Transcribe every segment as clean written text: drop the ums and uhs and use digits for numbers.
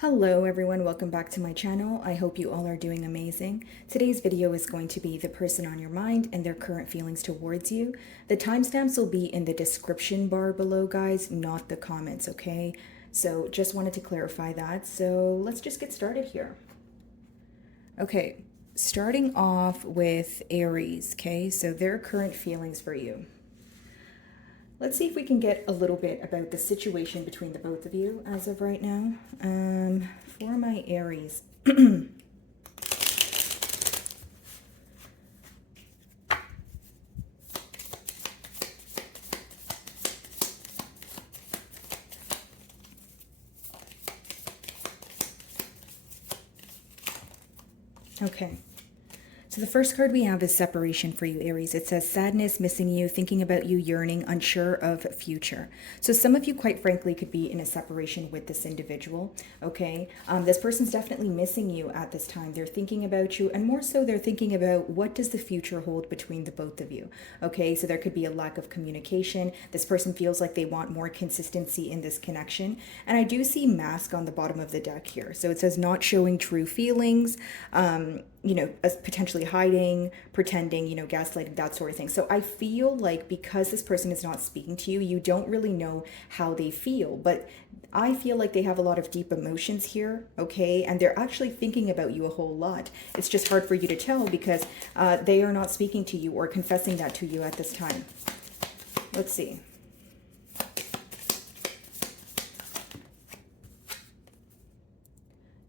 Hello everyone, welcome back to my channel. I hope you all are doing amazing. Today's video is going to be the person on your mind and their current feelings towards you. The timestamps will be in the description bar below, guys, not the comments, okay? So just wanted to clarify that. So let's just get started here. Okay, starting off with Aries, okay? So their current feelings for you. Let's see if we can get a little bit about the situation between the both of you as of right now. For my Aries. Okay. So the first card we have is separation for you, Aries. It says sadness, missing you, thinking about you, yearning, unsure of future. So some of you, quite frankly, could be in a separation with this individual, okay? This person's definitely missing you at this time. They're thinking about you, and more so they're thinking about what does the future hold between the both of you, okay? So there could be a lack of communication. This person feels like they want more consistency in this connection. And I do see mask on the bottom of the deck here. So it says not showing true feelings, you know, as potentially hiding, pretending, you know, gaslighting, that sort of thing. So I feel like because this person is not speaking to you, you don't really know how they feel. But I feel like they have a lot of deep emotions here, okay? And they're actually thinking about you a whole lot. It's just hard for you to tell because they are not speaking to you or confessing that to you at this time. Let's see.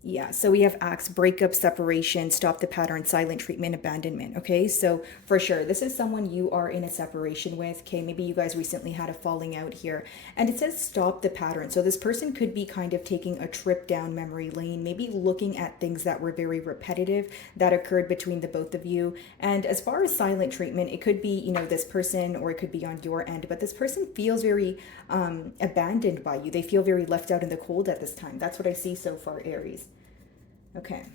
Yeah, so we have acts, breakup, separation, stop the pattern, silent treatment, abandonment. Okay, so for sure, this is someone you are in a separation with. Okay, maybe you guys recently had a falling out here. And it says stop the pattern. So this person could be kind of taking a trip down memory lane, maybe looking at things that were very repetitive that occurred between the both of you. And as far as silent treatment, it could be, you know, this person or it could be on your end, but this person feels very abandoned by you. They feel very left out in the cold at this time. That's what I see so far, Aries. Okay.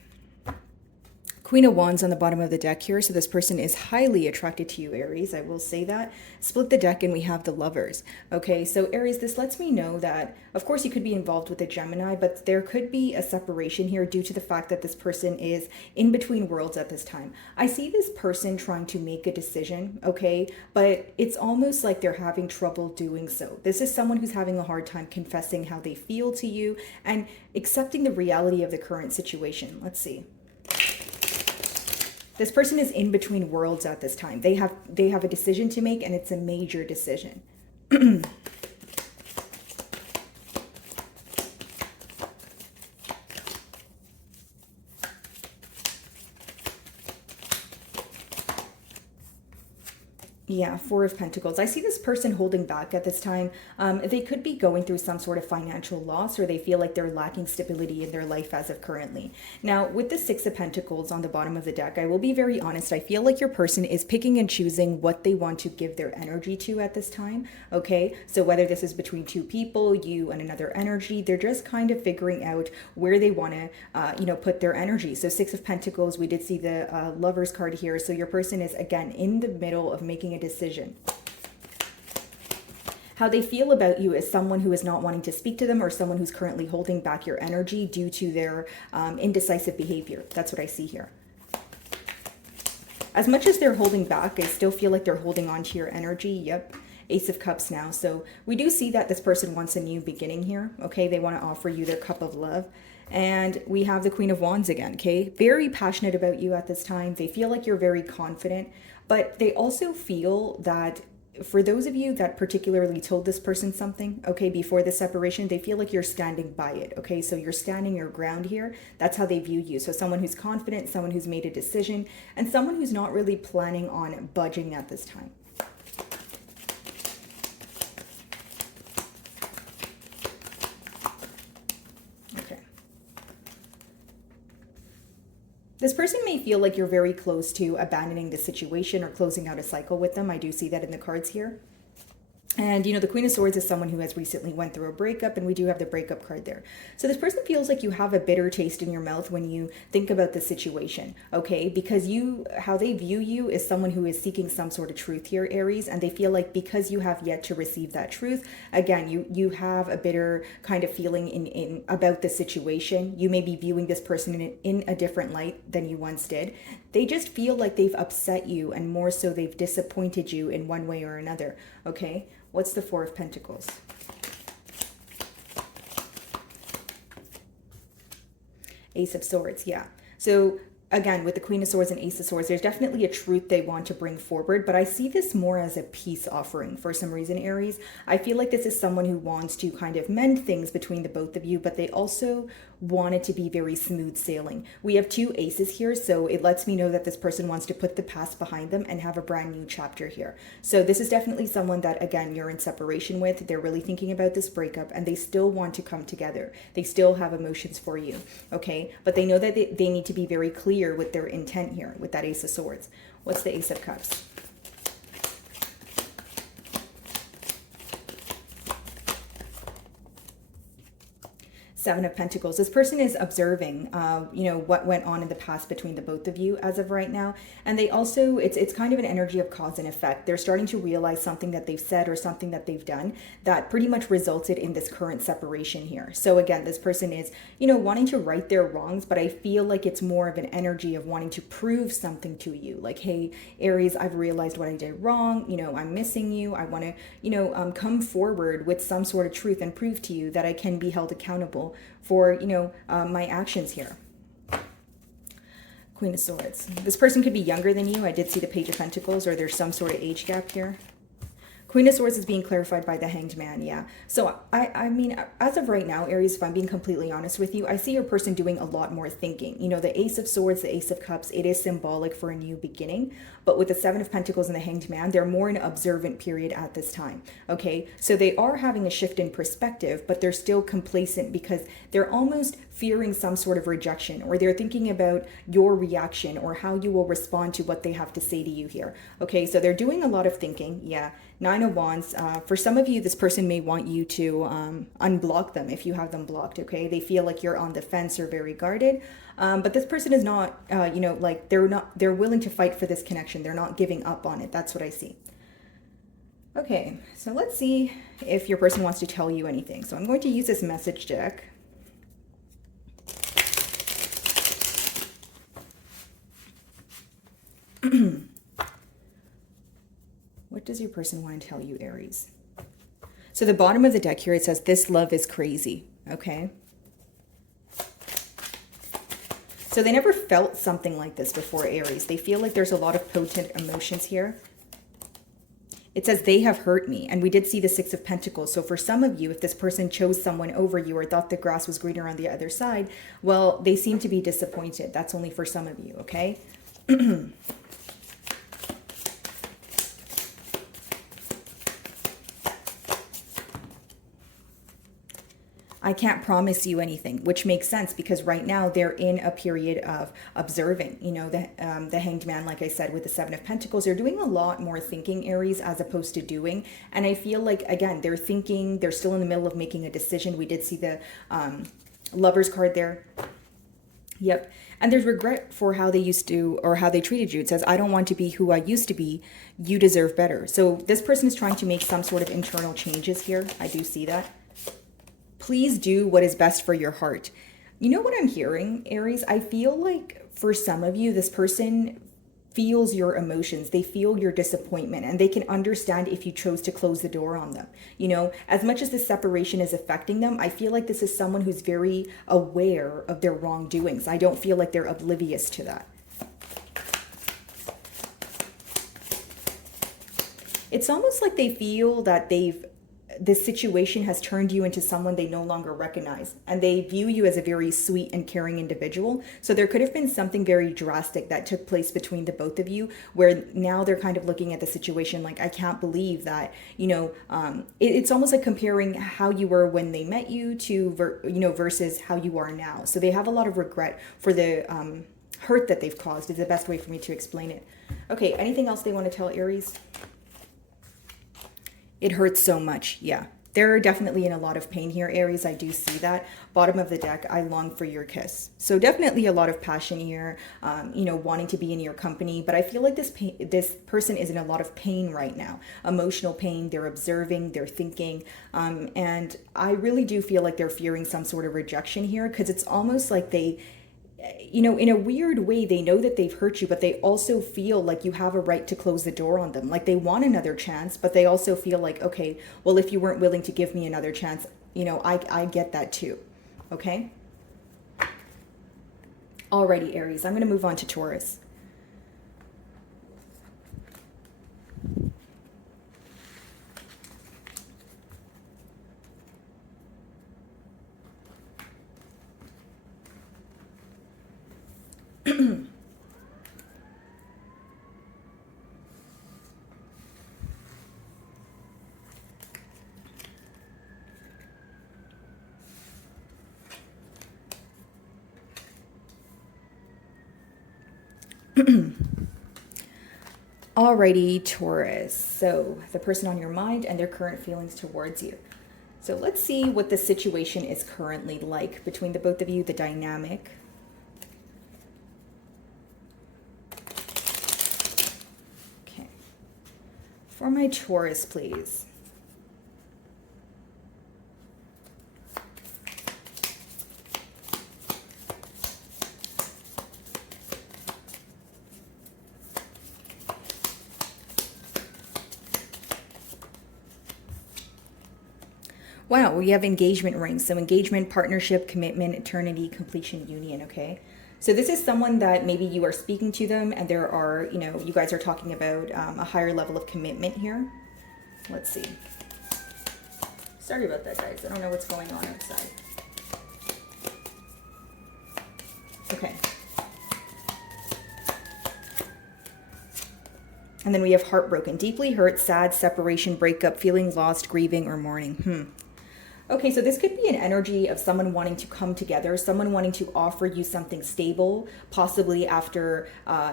Queen of Wands on the bottom of the deck here. So this person is highly attracted to you, Aries. I will say that. Split the deck and we have the Lovers. Okay, so Aries, this lets me know that, of course, you could be involved with a Gemini, but there could be a separation here due to the fact that this person is in between worlds at this time. I see this person trying to make a decision, okay, but it's almost like they're having trouble doing so. This is someone who's having a hard time confessing how they feel to you and accepting the reality of the current situation. Let's see. This person is in between worlds at this time. They have a decision to make, and it's a major decision. Yeah, Four of Pentacles. I see this person holding back at this time. They could be going through some sort of financial loss, or they feel like they're lacking stability in their life as of currently. Now, with the Six of Pentacles on the bottom of the deck, I will be very honest. I feel like your person is picking and choosing what they want to give their energy to at this time, okay? So whether this is between two people, you and another energy, they're just kind of figuring out where they want to, you know, put their energy. So Six of Pentacles, we did see the Lovers card here. So your person is, again, in the middle of making a decision. How they feel about you is someone who is not wanting to speak to them or someone who's currently holding back your energy due to their indecisive behavior. That's what I see here. As much as they're holding back, I still feel like they're holding on to your energy. Yep. Ace of Cups now. So we do see that this person wants a new beginning here. Okay, they want to offer you their cup of love. And we have the Queen of Wands again, okay? Very passionate about you at this time. They feel like you're very confident, but they also feel that for those of you that particularly told this person something, okay, before the separation, they feel like you're standing by it, okay? So you're standing your ground here. That's how they view you. So someone who's confident, someone who's made a decision, and someone who's not really planning on budging at this time. This person may feel like you're very close to abandoning the situation or closing out a cycle with them. I do see that in the cards here. And, you know, the Queen of Swords is someone who has recently went through a breakup, and we do have the breakup card there. So this person feels like you have a bitter taste in your mouth when you think about the situation, okay? Because how they view you is someone who is seeking some sort of truth here, Aries, and they feel like because you have yet to receive that truth, again, you have a bitter kind of feeling in about the situation. You may be viewing this person in a different light than you once did. They just feel like they've upset you, and more so they've disappointed you in one way or another, okay? What's the Four of Pentacles? Ace of Swords, yeah. So again, with the Queen of Swords and Ace of Swords, there's definitely a truth they want to bring forward, but I see this more as a peace offering for some reason, Aries. I feel like this is someone who wants to kind of mend things between the both of you, but they also want it to be very smooth sailing. We have two aces here, so it lets me know that this person wants to put the past behind them and have a brand new chapter here. So this is definitely someone that, again, you're in separation with. They're really thinking about this breakup, and they still want to come together. They still have emotions for you, okay? But they know that they need to be very clear with their intent here, with that Ace of Swords. What's the Ace of Cups? Seven of Pentacles. This person is observing, you know, what went on in the past between the both of you as of right now. And they also, it's kind of an energy of cause and effect. They're starting to realize something that they've said or something that they've done that pretty much resulted in this current separation here. So again, this person is, you know, wanting to right their wrongs, but I feel like it's more of an energy of wanting to prove something to you. Like, hey, Aries, I've realized what I did wrong. You know, I'm missing you. I want to, you know, come forward with some sort of truth and prove to you that I can be held accountable for, you know, my actions here. Queen of Swords. This person could be younger than you. I did see the Page of Pentacles, or there's some sort of age gap here. Queen of Swords is being clarified by the Hanged Man, yeah. So, I mean, as of right now, Aries, if I'm being completely honest with you, I see your person doing a lot more thinking. You know, the Ace of Swords, the Ace of Cups, it is symbolic for a new beginning. But with the Seven of Pentacles and the Hanged Man, they're more in an observant period at this time, okay? So they are having a shift in perspective, but they're still complacent because they're almost fearing some sort of rejection, or they're thinking about your reaction or how you will respond to what they have to say to you here, okay? So they're doing a lot of thinking, yeah. Nine of Wands. For some of you, this person may want you to unblock them if you have them blocked, okay? They feel like you're on the fence or very guarded. But this person is not, you know, like they're willing to fight for this connection. They're not giving up on it. That's what I see. Okay, so let's see if your person wants to tell you anything. So I'm going to use this message deck. What does your person want to tell you, Aries? So the bottom of the deck here, it says, this love is crazy, okay? So they never felt something like this before, Aries. They feel like there's a lot of potent emotions here. It says, they have hurt me. And we did see the Six of Pentacles. So for some of you, if this person chose someone over you or thought the grass was greener on the other side, well, they seem to be disappointed. That's only for some of you, okay? I can't promise you anything, which makes sense because right now they're in a period of observing. You know, the Hanged Man, like I said, with the Seven of Pentacles, they're doing a lot more thinking, Aries, as opposed to doing. And I feel like, again, they're thinking, they're still in the middle of making a decision. We did see the Lovers card there. Yep. And there's regret for how they used to, or how they treated you. It says, I don't want to be who I used to be. You deserve better. So this person is trying to make some sort of internal changes here. I do see that. Please do what is best for your heart. You know what I'm hearing, Aries? I feel like for some of you, this person feels your emotions. They feel your disappointment, and they can understand if you chose to close the door on them. You know, as much as this separation is affecting them, I feel like this is someone who's very aware of their wrongdoings. I don't feel like they're oblivious to that. It's almost like they feel that this situation has turned you into someone they no longer recognize, and they view you as a very sweet and caring individual. So there could have been something very drastic that took place between the both of you, where now they're kind of looking at the situation like, I can't believe that, you know, it's almost like comparing how you were when they met you to, you know, versus how you are now. So they have a lot of regret for the hurt that they've caused, is the best way for me to explain it. Okay, anything else they want to tell, Aries? It hurts so much. Yeah. They're definitely in a lot of pain here, Aries. I do see that. Bottom of the deck, I long for your kiss. So definitely a lot of passion here, you know, wanting to be in your company. But I feel like this person is in a lot of pain right now. Emotional pain. They're observing, they're thinking. And I really do feel like they're fearing some sort of rejection here, because it's almost like they, you know, in a weird way, they know that they've hurt you, but they also feel like you have a right to close the door on them. Like they want another chance, but they also feel like, okay, well, if you weren't willing to give me another chance, you know, I get that too. Okay. Alrighty, Aries, I'm going to move on to Taurus. Alrighty, Taurus. So the person on your mind and their current feelings towards you. So let's see what the situation is currently like between the both of you, the dynamic. Okay. For my Taurus, please. Wow, we have engagement rings. So engagement, partnership, commitment, eternity, completion, union, okay? So this is someone that maybe you are speaking to them and there are, you know, you guys are talking about a higher level of commitment here. Let's see. Sorry about that, guys. I don't know what's going on outside. Okay. And then we have heartbroken, deeply hurt, sad, separation, breakup, feeling lost, grieving, or mourning. Okay, so this could be an energy of someone wanting to come together, someone wanting to offer you something stable, possibly after,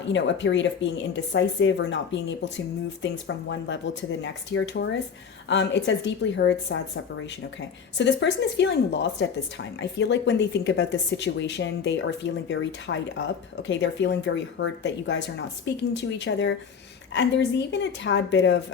you know, a period of being indecisive or not being able to move things from one level to the next here, Taurus. It says deeply hurt, sad, separation. Okay, so this person is feeling lost at this time. I feel like when they think about this situation, they are feeling very tied up. Okay, they're feeling very hurt that you guys are not speaking to each other. And there's even a tad bit of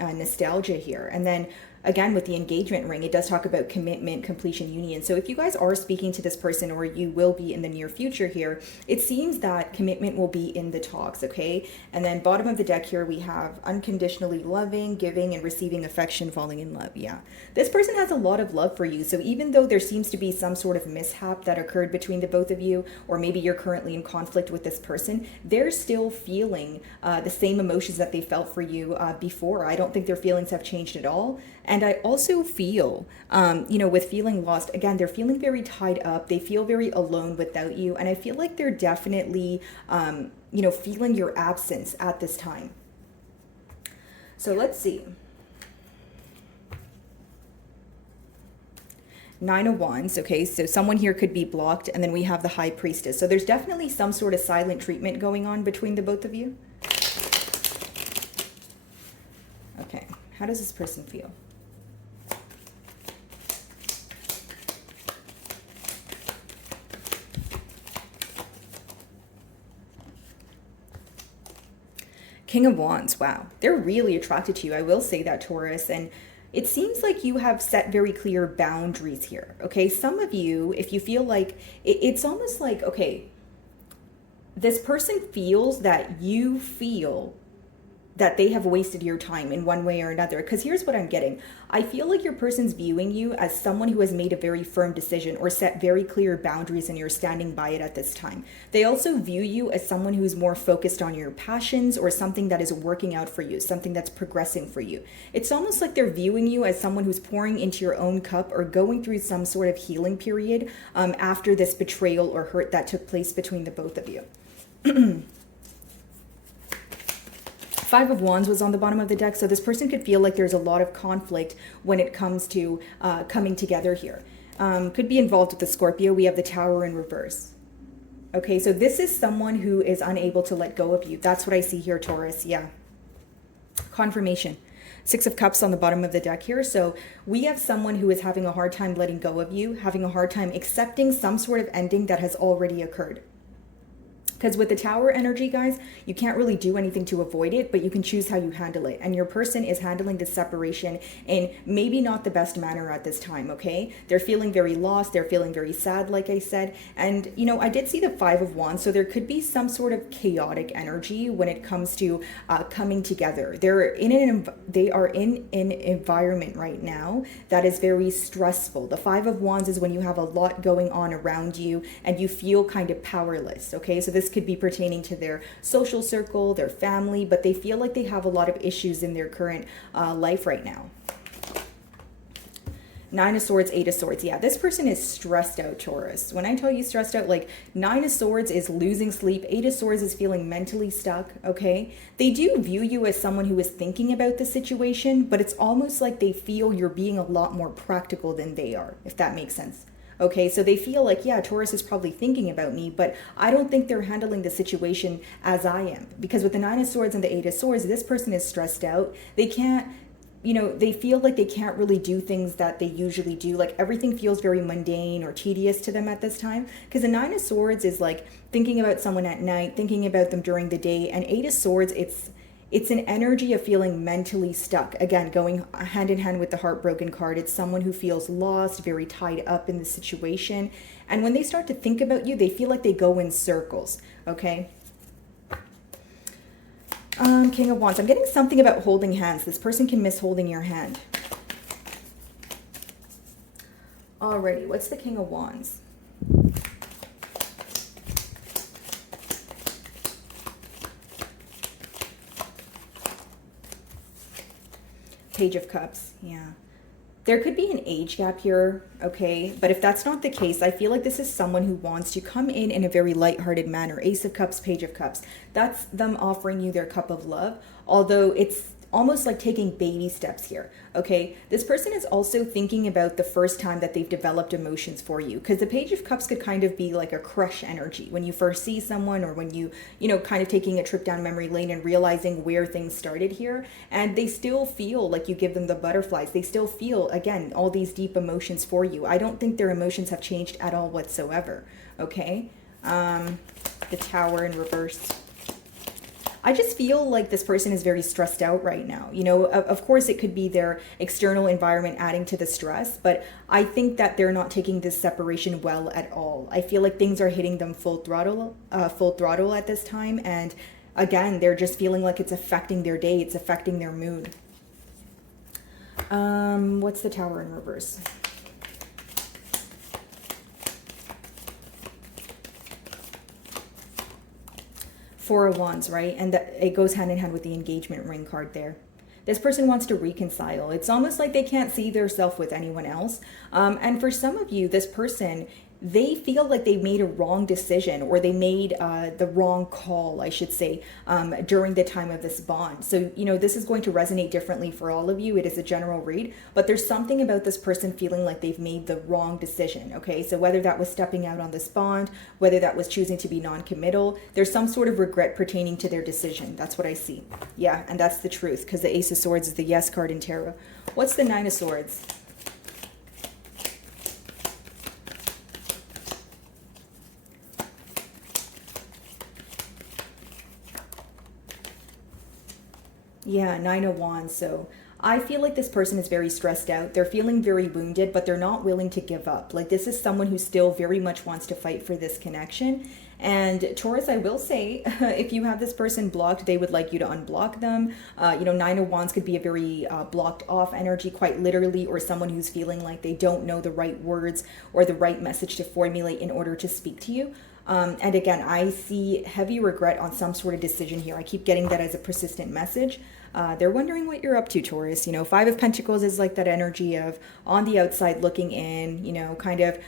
nostalgia here. And then again, with the engagement ring, it does talk about commitment, completion, union. So if you guys are speaking to this person, or you will be in the near future here, it seems that commitment will be in the talks, okay? And then bottom of the deck here, we have unconditionally loving, giving, and receiving affection, falling in love. Yeah. This person has a lot of love for you. So even though there seems to be some sort of mishap that occurred between the both of you, or maybe you're currently in conflict with this person, they're still feeling the same emotions that they felt for you before. I don't think their feelings have changed at all. And I also feel, you know, with feeling lost, again, they're feeling very tied up. They feel very alone without you. And I feel like they're definitely, you know, feeling your absence at this time. So let's see. Nine of Wands, okay, so someone here could be blocked, and then we have the High Priestess. So there's definitely some sort of silent treatment going on between the both of you. Okay, how does this person feel? King of Wands, wow. They're really attracted to you. I will say that, Taurus. And it seems like you have set very clear boundaries here, okay? Some of you, if you feel like, it's almost like, okay, this person feels that you feel that they have wasted your time in one way or another. Because here's what I'm getting. I feel like your person's viewing you as someone who has made a very firm decision or set very clear boundaries, and you're standing by it at this time. They also view you as someone who's more focused on your passions or something that is working out for you, something that's progressing for you. It's almost like they're viewing you as someone who's pouring into your own cup or going through some sort of healing period after this betrayal or hurt that took place between the both of you. Five of Wands was on the bottom of the deck, so this person could feel like there's a lot of conflict when it comes to coming together here. Could be involved with the Scorpio. We have the Tower in reverse. Okay, so this is someone who is unable to let go of you. That's what I see here, Taurus. Yeah. Confirmation. Six of Cups on the bottom of the deck here. So we have someone who is having a hard time letting go of you, having a hard time accepting some sort of ending that has already occurred. Because with the Tower energy, guys, you can't really do anything to avoid it, but you can choose how you handle it. And your person is handling this separation in maybe not the best manner at this time, okay? They're feeling very lost. They're feeling very sad, like I said. And, you know, I did see the Five of Wands, so there could be some sort of chaotic energy when it comes to coming together. They are in an environment right now that is very stressful. The Five of Wands is when you have a lot going on around you and you feel kind of powerless, okay? So this could be pertaining to their social circle, their family, but they feel like they have a lot of issues in their current life right now. Nine of Swords, Eight of Swords. Yeah, this person is stressed out, Taurus. When I tell you stressed out, like Nine of Swords is losing sleep. Eight of Swords is feeling mentally stuck, okay? They do view you as someone who is thinking about the situation, but it's almost like they feel you're being a lot more practical than they are, if that makes sense. Okay, so they feel like, yeah, Taurus is probably thinking about me, but I don't think they're handling the situation as I am. Because with the Nine of Swords and the Eight of Swords, this person is stressed out. They can't, you know, they feel like they can't really do things that they usually do. Like everything feels very mundane or tedious to them at this time. Because the Nine of Swords is like thinking about someone at night, thinking about them during the day. And Eight of Swords, it's an energy of feeling mentally stuck. Again, going hand in hand with the heartbroken card. It's someone who feels lost, very tied up in the situation. And when they start to think about you, they feel like they go in circles, okay? King of Wands. I'm getting something about holding hands. This person can miss holding your hand. Alrighty, what's the King of Wands? Page of Cups, yeah. There could be an age gap here, okay? But if that's not the case, I feel like this is someone who wants to come in a very lighthearted manner. Ace of Cups, Page of Cups. That's them offering you their cup of love, although it's almost like taking baby steps here, okay? This person is also thinking about the first time that they've developed emotions for you, because the Page of Cups could kind of be like a crush energy when you first see someone, or when you know, kind of taking a trip down memory lane and realizing where things started here. And they still feel like you give them the butterflies. They still feel, again, all these deep emotions for you. I don't think their emotions have changed at all whatsoever, okay? The Tower in reverse. I just feel like this person is very stressed out right now. You know, of course it could be their external environment adding to the stress, but I think that they're not taking this separation well at all. I feel like things are hitting them full throttle at this time. And again, they're just feeling like it's affecting their day. It's affecting their mood. What's the Tower in reverse? Four of Wands, right? And it goes hand in hand with the engagement ring card there. This person wants to reconcile. It's almost like they can't see their self with anyone else. And for some of you, this person, they feel like they made a wrong decision, or they made the wrong call, I should say, during the time of this bond. So, you know, this is going to resonate differently for all of you. It is a general read, but there's something about this person feeling like they've made the wrong decision, okay? So whether that was stepping out on this bond, whether that was choosing to be non-committal, there's some sort of regret pertaining to their decision. That's what I see. Yeah, and that's the truth, because the Ace of Swords is the yes card in tarot. What's the Nine of Swords? Yeah, Nine of Wands. So I feel like this person is very stressed out. They're feeling very wounded, but they're not willing to give up. Like, this is someone who still very much wants to fight for this connection. And Taurus, I will say, if you have this person blocked, they would like you to unblock them. You know, Nine of Wands could be a very blocked off energy, quite literally, or someone who's feeling like they don't know the right words or the right message to formulate in order to speak to you. And again, I see heavy regret on some sort of decision here. I keep getting that as a persistent message. They're wondering what you're up to, Taurus. You know, Five of Pentacles is like that energy of on the outside looking in, you know, kind of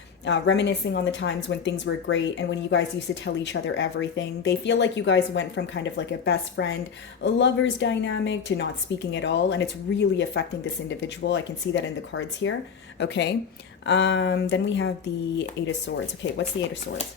reminiscing on the times when things were great and when you guys used to tell each other everything. They feel like you guys went from kind of like a best friend, a lover's dynamic to not speaking at all. And it's really affecting this individual. I can see that in the cards here. Okay. Then we have the Eight of Swords. Okay, what's the Eight of Swords?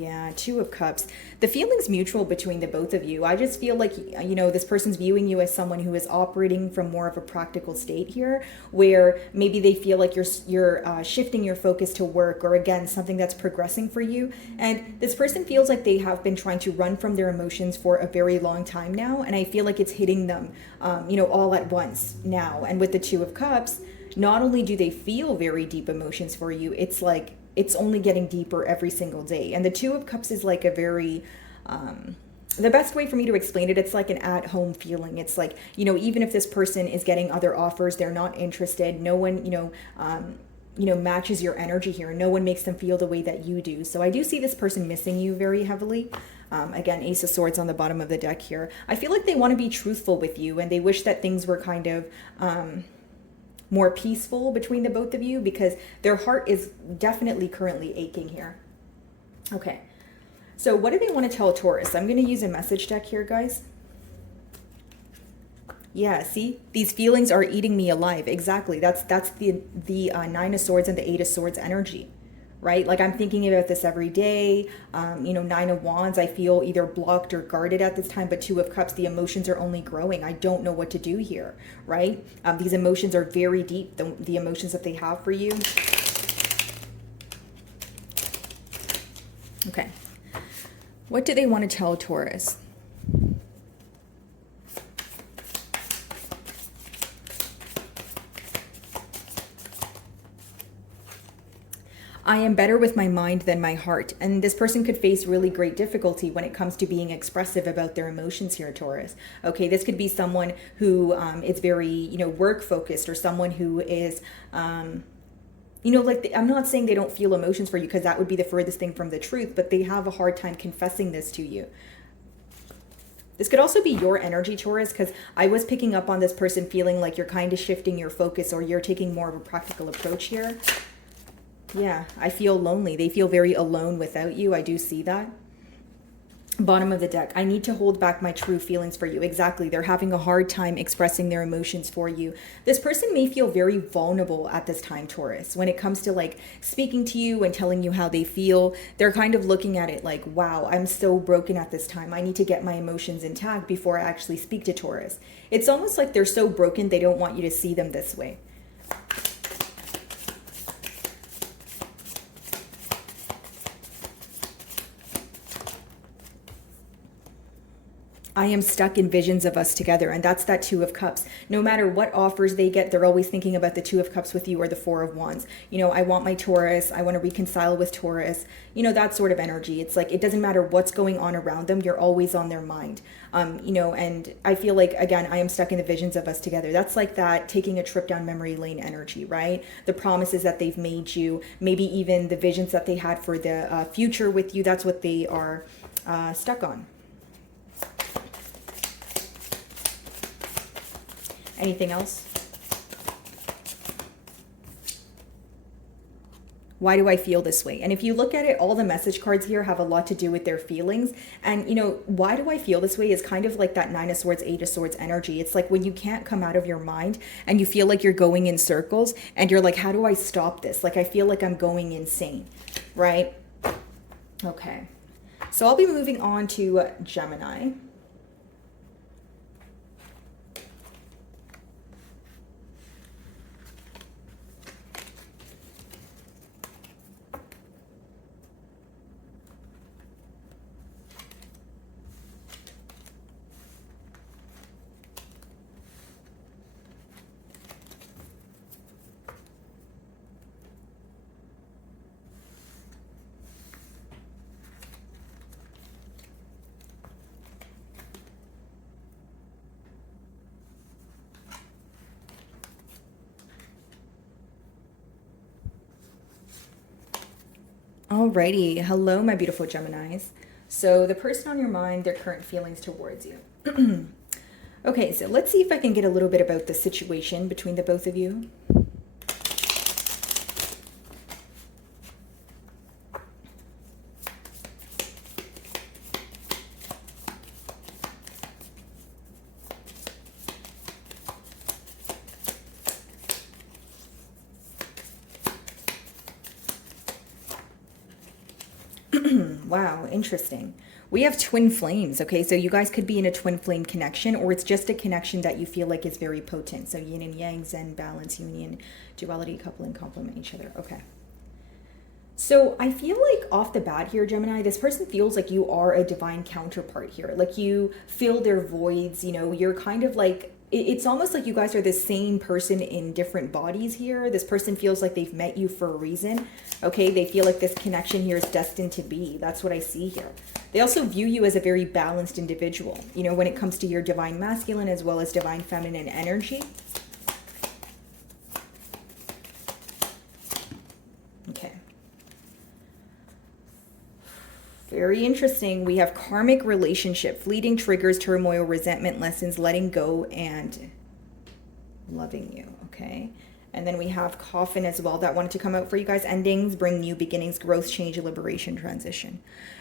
Yeah, Two of Cups. The feeling's mutual between the both of you. I just feel like, you know, this person's viewing you as someone who is operating from more of a practical state here, where maybe they feel like you're shifting your focus to work, or again, something that's progressing for you. And this person feels like they have been trying to run from their emotions for a very long time now, and I feel like it's hitting them, you know, all at once now. And with the Two of Cups, not only do they feel very deep emotions for you, it's like it's only getting deeper every single day. And the Two of Cups is like a very, the best way for me to explain it, it's like an at-home feeling. It's like, you know, even if this person is getting other offers, they're not interested. No one, you know, matches your energy here. No one makes them feel the way that you do. So I do see this person missing you very heavily. Again, Ace of Swords on the bottom of the deck here. I feel like they want to be truthful with you, and they wish that things were kind of, more peaceful between the both of you, because their heart is definitely currently aching here. Okay, so what do they want to tell Taurus? I'm going to use a message deck here, guys. Yeah, see, these feelings are eating me alive. Exactly. That's the Nine of Swords and the Eight of Swords energy, right? Like, I'm thinking about this every day. You know, Nine of Wands, I feel either blocked or guarded at this time, but Two of Cups, the emotions are only growing. I don't know what to do here, right? These emotions are very deep, the emotions that they have for you. Okay. What do they want to tell Taurus? I am better with my mind than my heart. And this person could face really great difficulty when it comes to being expressive about their emotions here, Taurus. Okay, this could be someone who is very, you know, work focused, or someone who is, you know, like, I'm not saying they don't feel emotions for you, because that would be the furthest thing from the truth, but they have a hard time confessing this to you. This could also be your energy, Taurus, because I was picking up on this person feeling like you're kind of shifting your focus, or you're taking more of a practical approach here. Yeah, I feel lonely. They feel very alone without you. I do see that. Bottom of the deck. I need to hold back my true feelings for you. Exactly. They're having a hard time expressing their emotions for you. This person may feel very vulnerable at this time, Taurus. When it comes to like speaking to you and telling you how they feel, they're kind of looking at it like, wow, I'm so broken at this time. I need to get my emotions intact before I actually speak to Taurus. It's almost like they're so broken they don't want you to see them this way. I am stuck in visions of us together. And that's that Two of Cups. No matter what offers they get, they're always thinking about the Two of Cups with you, or the Four of Wands. You know, I want my Taurus. I want to reconcile with Taurus. You know, that sort of energy. It's like, it doesn't matter what's going on around them. You're always on their mind. You know, and I feel like, again, I am stuck in the visions of us together. That's like that taking a trip down memory lane energy, right? The promises that they've made you, maybe even the visions that they had for the future with you. That's what they are stuck on. Anything else? Why do I feel this way? And if you look at it, all the message cards here have a lot to do with their feelings. And, you know, why do I feel this way is kind of like that Nine of Swords, Eight of Swords energy. It's like when you can't come out of your mind and you feel like you're going in circles and you're like, how do I stop this? Like, I feel like I'm going insane, right? Okay. So I'll be moving on to Gemini. Alrighty, hello my beautiful Geminis. So the person on your mind, their current feelings towards you. Okay, so let's see if I can get a little bit about the situation between the both of you. Wow, interesting. We have twin flames, okay? So you guys could be in a twin flame connection, or it's just a connection that you feel like is very potent. So yin and yang, zen, balance, union, duality, coupling, complement each other. Okay. So I feel like off the bat here, Gemini, this person feels like you are a divine counterpart here. Like you fill their voids, you know, you're kind of like, it's almost like you guys are the same person in different bodies here. This person feels like they've met you for a reason. Okay, they feel like this connection here is destined to be. That's what I see here. They also view you as a very balanced individual, you know, when it comes to your divine masculine as well as divine feminine energy. Okay. Very interesting. We have karmic relationship, fleeting triggers, turmoil, resentment, lessons, letting go, and loving you. Okay. And then we have coffin as well. That wanted to come out for you guys. Endings, bring new beginnings, growth, change, liberation, transition.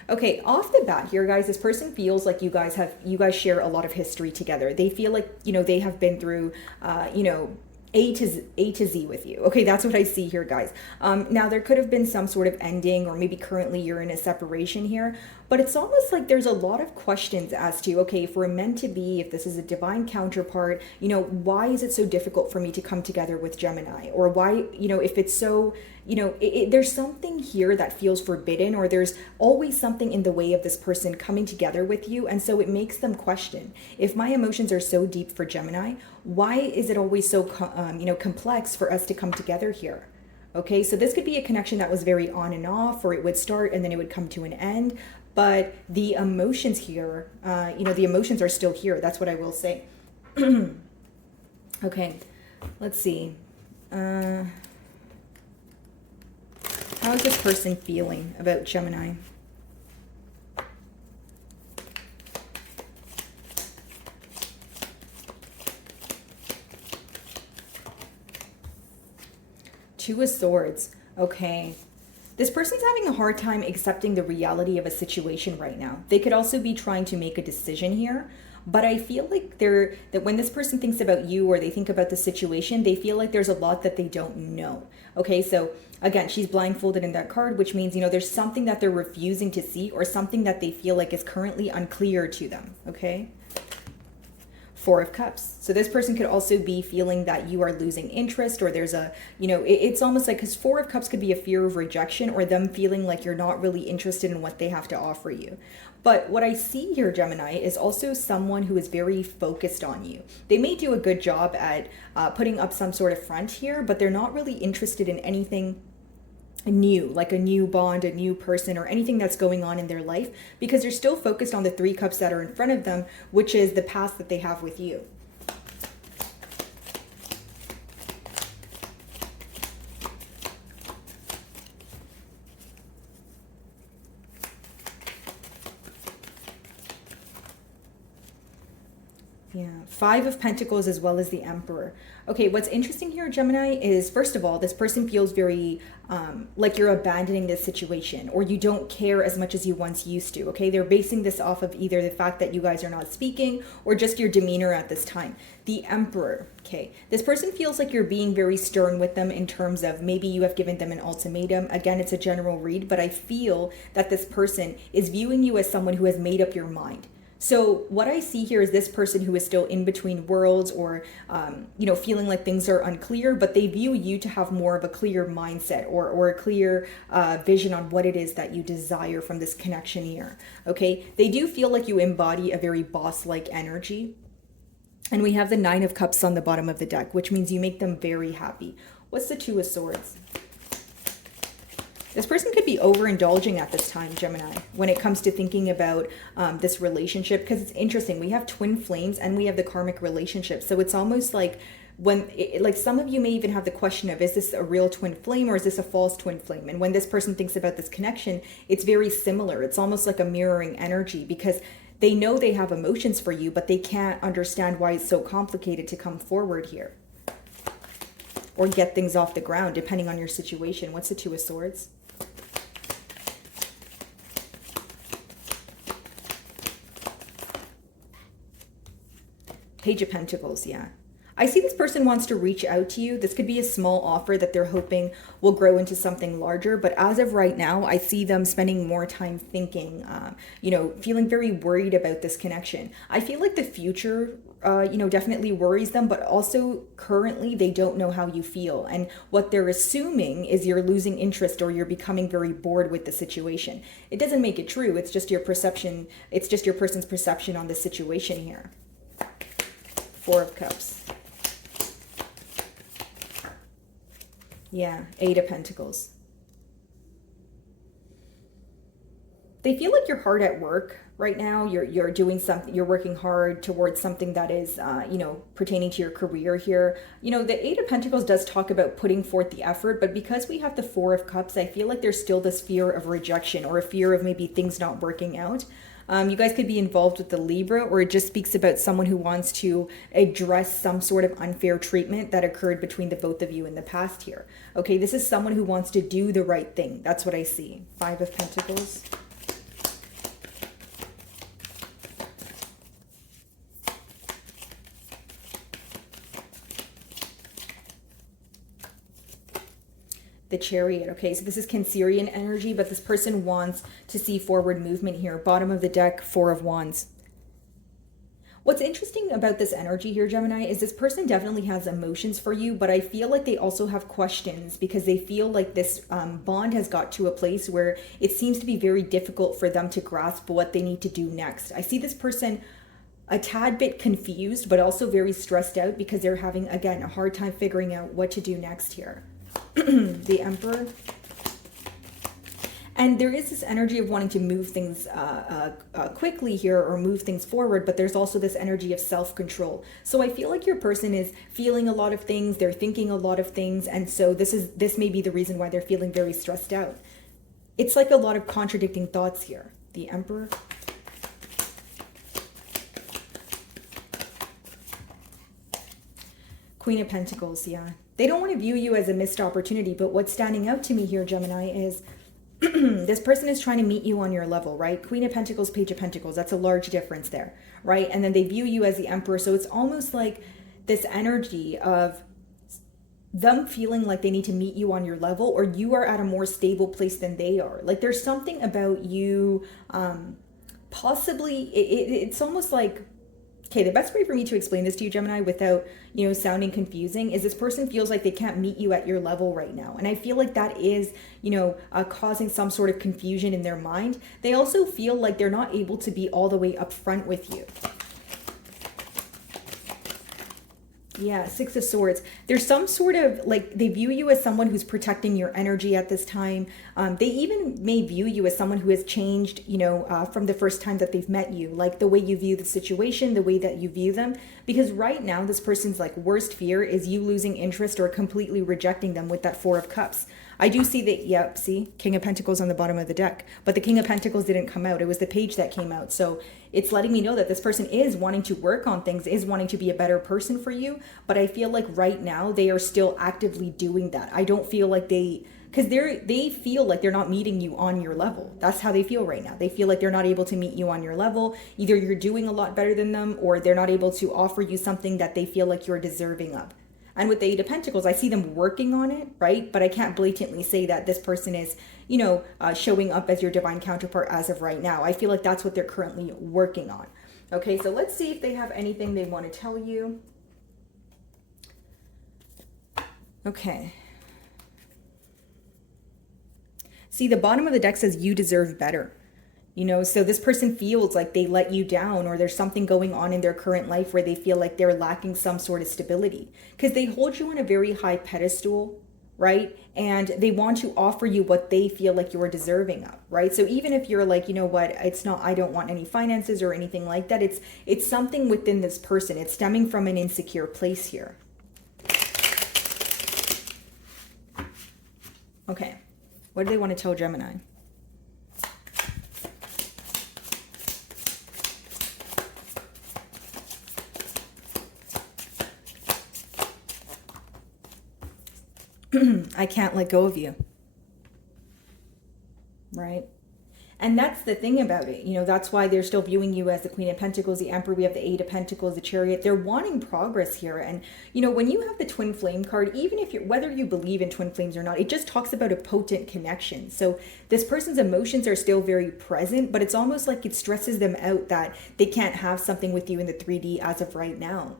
Okay, off the bat here, guys, this person feels like you guys share a lot of history together. They feel like, you know, they have been through, you know, A to Z with you. Okay, that's what I see here, guys. Now, there could have been some sort of ending, or maybe currently you're in a separation here, but it's almost like there's a lot of questions as to, okay, if we're meant to be, if this is a divine counterpart, you know, why is it so difficult for me to come together with Gemini? Or why, you know, if it's so, you know, there's something here that feels forbidden, or there's always something in the way of this person coming together with you. And so it makes them question, if my emotions are so deep for Gemini, why is it always so, you know, complex for us to come together here? Okay, so this could be a connection that was very on and off, or it would start and then it would come to an end. But the emotions here, you know, the emotions are still here. That's what I will say. Okay, let's see. How is this person feeling about Gemini? Two of Swords. Okay. This person's having a hard time accepting the reality of a situation right now. They could also be trying to make a decision here, but I feel like that when this person thinks about you, or they think about the situation, they feel like there's a lot that they don't know. Okay, so again, she's blindfolded in that card, which means, you know, there's something that they're refusing to see, or something that they feel like is currently unclear to them. Okay. Four of Cups. So this person could also be feeling that you are losing interest, or there's a, you know, it's almost like, because Four of Cups could be a fear of rejection, or them feeling like you're not really interested in what they have to offer you. But what I see here, Gemini, is also someone who is very focused on you. They may do a good job at putting up some sort of front here, but they're not really interested in anything new, like a new bond, a new person, or anything that's going on in their life, because they're still focused on the Three Cups that are in front of them, which is the past that they have with you. Yeah, Five of Pentacles as well as the Emperor. Okay, what's interesting here, Gemini, is first of all, this person feels very like you're abandoning this situation, or you don't care as much as you once used to. Okay, they're basing this off of either the fact that you guys are not speaking, or just your demeanor at this time. The Emperor. Okay, this person feels like you're being very stern with them in terms of maybe you have given them an ultimatum. Again, it's a general read, but I feel that this person is viewing you as someone who has made up your mind. So what I see here is this person who is still in between worlds, or, you know, feeling like things are unclear, but they view you to have more of a clear mindset, or a clear vision on what it is that you desire from this connection here. Okay, they do feel like you embody a very boss-like energy. And we have the Nine of Cups on the bottom of the deck, which means you make them very happy. What's the Two of Swords? This person could be overindulging at this time, Gemini, when it comes to thinking about this relationship, because it's interesting. We have twin flames and we have the karmic relationship. So it's almost like like some of you may even have the question of, is this a real twin flame, or is this a false twin flame? And when this person thinks about this connection, it's very similar. It's almost like a mirroring energy, because they know they have emotions for you, but they can't understand why it's so complicated to come forward here or get things off the ground, depending on your situation. What's the Two of Swords? Page of Pentacles, yeah. I see this person wants to reach out to you. This could be a small offer that they're hoping will grow into something larger. But as of right now, I see them spending more time thinking, feeling very worried about this connection. I feel like the future, definitely worries them, but also currently they don't know how you feel. And what they're assuming is you're losing interest or you're becoming very bored with the situation. It doesn't make it true. It's just your perception. It's just your person's perception on the situation here. Four of Cups. Yeah, Eight of Pentacles. They feel like you're hard at work right now. You're doing something, you're working hard towards something that is, pertaining to your career here. The Eight of Pentacles does talk about putting forth the effort, but because we have the Four of Cups, I feel like there's still this fear of rejection or a fear of maybe things not working out. You guys could be involved with the Libra, or it just speaks about someone who wants to address some sort of unfair treatment that occurred between the both of you in the past here. Okay, this is someone who wants to do the right thing. That's what I see. Five of Pentacles. The Chariot. Okay, so this is Cancerian energy, but this person wants to see forward movement here. Bottom of the deck, Four of Wands. What's interesting about this energy here, Gemini, is this person definitely has emotions for you, but I feel like they also have questions because they feel like this bond has got to a place where it seems to be very difficult for them to grasp what they need to do next. I see this person a tad bit confused, but also very stressed out because they're having, again, a hard time figuring out what to do next here. The Emperor. And there is this energy of wanting to move things quickly here or move things forward, but there's also this energy of self-control. So I feel like your person is feeling a lot of things, they're thinking a lot of things, and so this may be the reason why they're feeling very stressed out. It's like a lot of contradicting thoughts here. The Emperor. Queen of Pentacles, yeah. They don't want to view you as a missed opportunity, but what's standing out to me here, Gemini, is this person is trying to meet you on your level, right? Queen of Pentacles, Page of Pentacles, that's a large difference there, right? And then they view you as the Emperor, so it's almost like this energy of them feeling like they need to meet you on your level, or you are at a more stable place than they are. Like there's something about you, possibly, it's almost like, okay, the best way for me to explain this to you, Gemini, without, sounding confusing, is this person feels like they can't meet you at your level right now. And I feel like that is, causing some sort of confusion in their mind. They also feel like they're not able to be all the way upfront with you. Yeah, Six of Swords. There's some sort of, like, they view you as someone who's protecting your energy at this time. They even may view you as someone who has changed, from the first time that they've met you. Like the way you view the situation, the way that you view them. Because right now, this person's, like, worst fear is you losing interest or completely rejecting them with that Four of Cups. I do see that, yep, see, King of Pentacles on the bottom of the deck. But the King of Pentacles didn't come out. It was the Page that came out. So it's letting me know that this person is wanting to work on things, is wanting to be a better person for you. But I feel like right now they are still actively doing that. I don't feel like because they feel like they're not meeting you on your level. That's how they feel right now. They feel like they're not able to meet you on your level. Either you're doing a lot better than them, or they're not able to offer you something that they feel like you're deserving of. And with the Eight of Pentacles, I see them working on it, right? But I can't blatantly say that this person is, showing up as your divine counterpart as of right now. I feel like that's what they're currently working on. Okay, so let's see if they have anything they want to tell you. Okay. See, the bottom of the deck says you deserve better. So this person feels like they let you down, or there's something going on in their current life where they feel like they're lacking some sort of stability, because they hold you on a very high pedestal, right? And they want to offer you what they feel like you're deserving of, right? So even if you're like, it's not, I don't want any finances or anything like that. It's something within this person. It's stemming from an insecure place here. Okay. What do they want to tell Gemini? I can't let go of you. Right? And that's the thing about it. You know, that's why they're still viewing you as the Queen of Pentacles, the Emperor. We have the Eight of Pentacles, the Chariot. They're wanting progress here. And, you know, when you have the Twin Flame card, even if you're, whether you believe in twin flames or not, it just talks about a potent connection. So this person's emotions are still very present, but it's almost like it stresses them out that they can't have something with you in the 3D as of right now.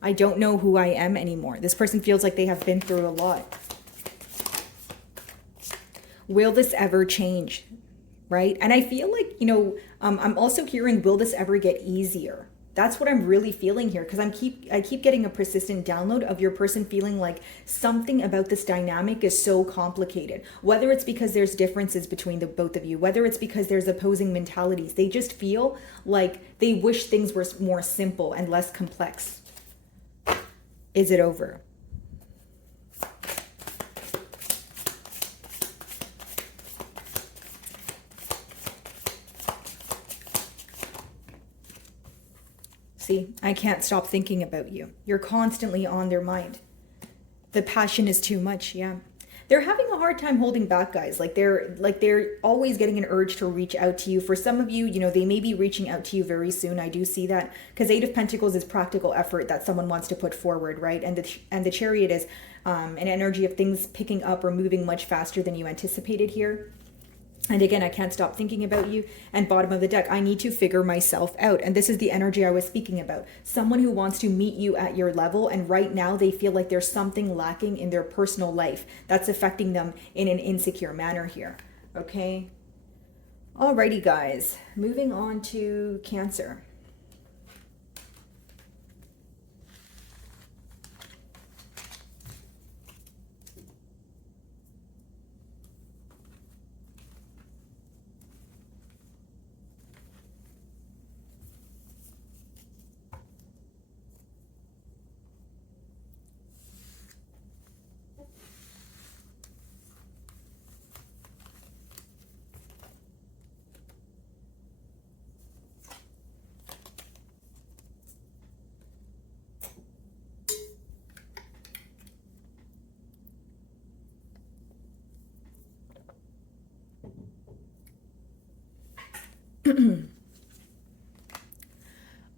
I don't know who I am anymore. This person feels like they have been through a lot. Will this ever change? Right? And I feel like, you know, I'm also hearing, will this ever get easier? That's what I'm really feeling here, because I keep getting a persistent download of your person feeling like something about this dynamic is so complicated. Whether it's because there's differences between the both of you, whether it's because there's opposing mentalities, they just feel like they wish things were more simple and less complex. Is it over? See, I can't stop thinking about you. You're constantly on their mind. The passion is too much, yeah. They're having a hard time holding back, guys. Like they're always getting an urge to reach out to you. For some of you, you know, they may be reaching out to you very soon. I do see that, because Eight of Pentacles is practical effort that someone wants to put forward, right? And the Chariot is an energy of things picking up or moving much faster than you anticipated here. And again, I can't stop thinking about you. And bottom of the deck, I need to figure myself out. And this is the energy I was speaking about. Someone who wants to meet you at your level. And right now they feel like there's something lacking in their personal life that's affecting them in an insecure manner here. Okay. Alrighty, guys. Moving on to Cancer.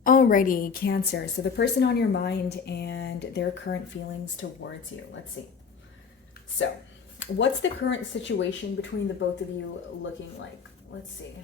Alrighty, Cancer. So the person on your mind and their current feelings towards you. Let's see. So what's the current situation between the both of you looking like? Let's see.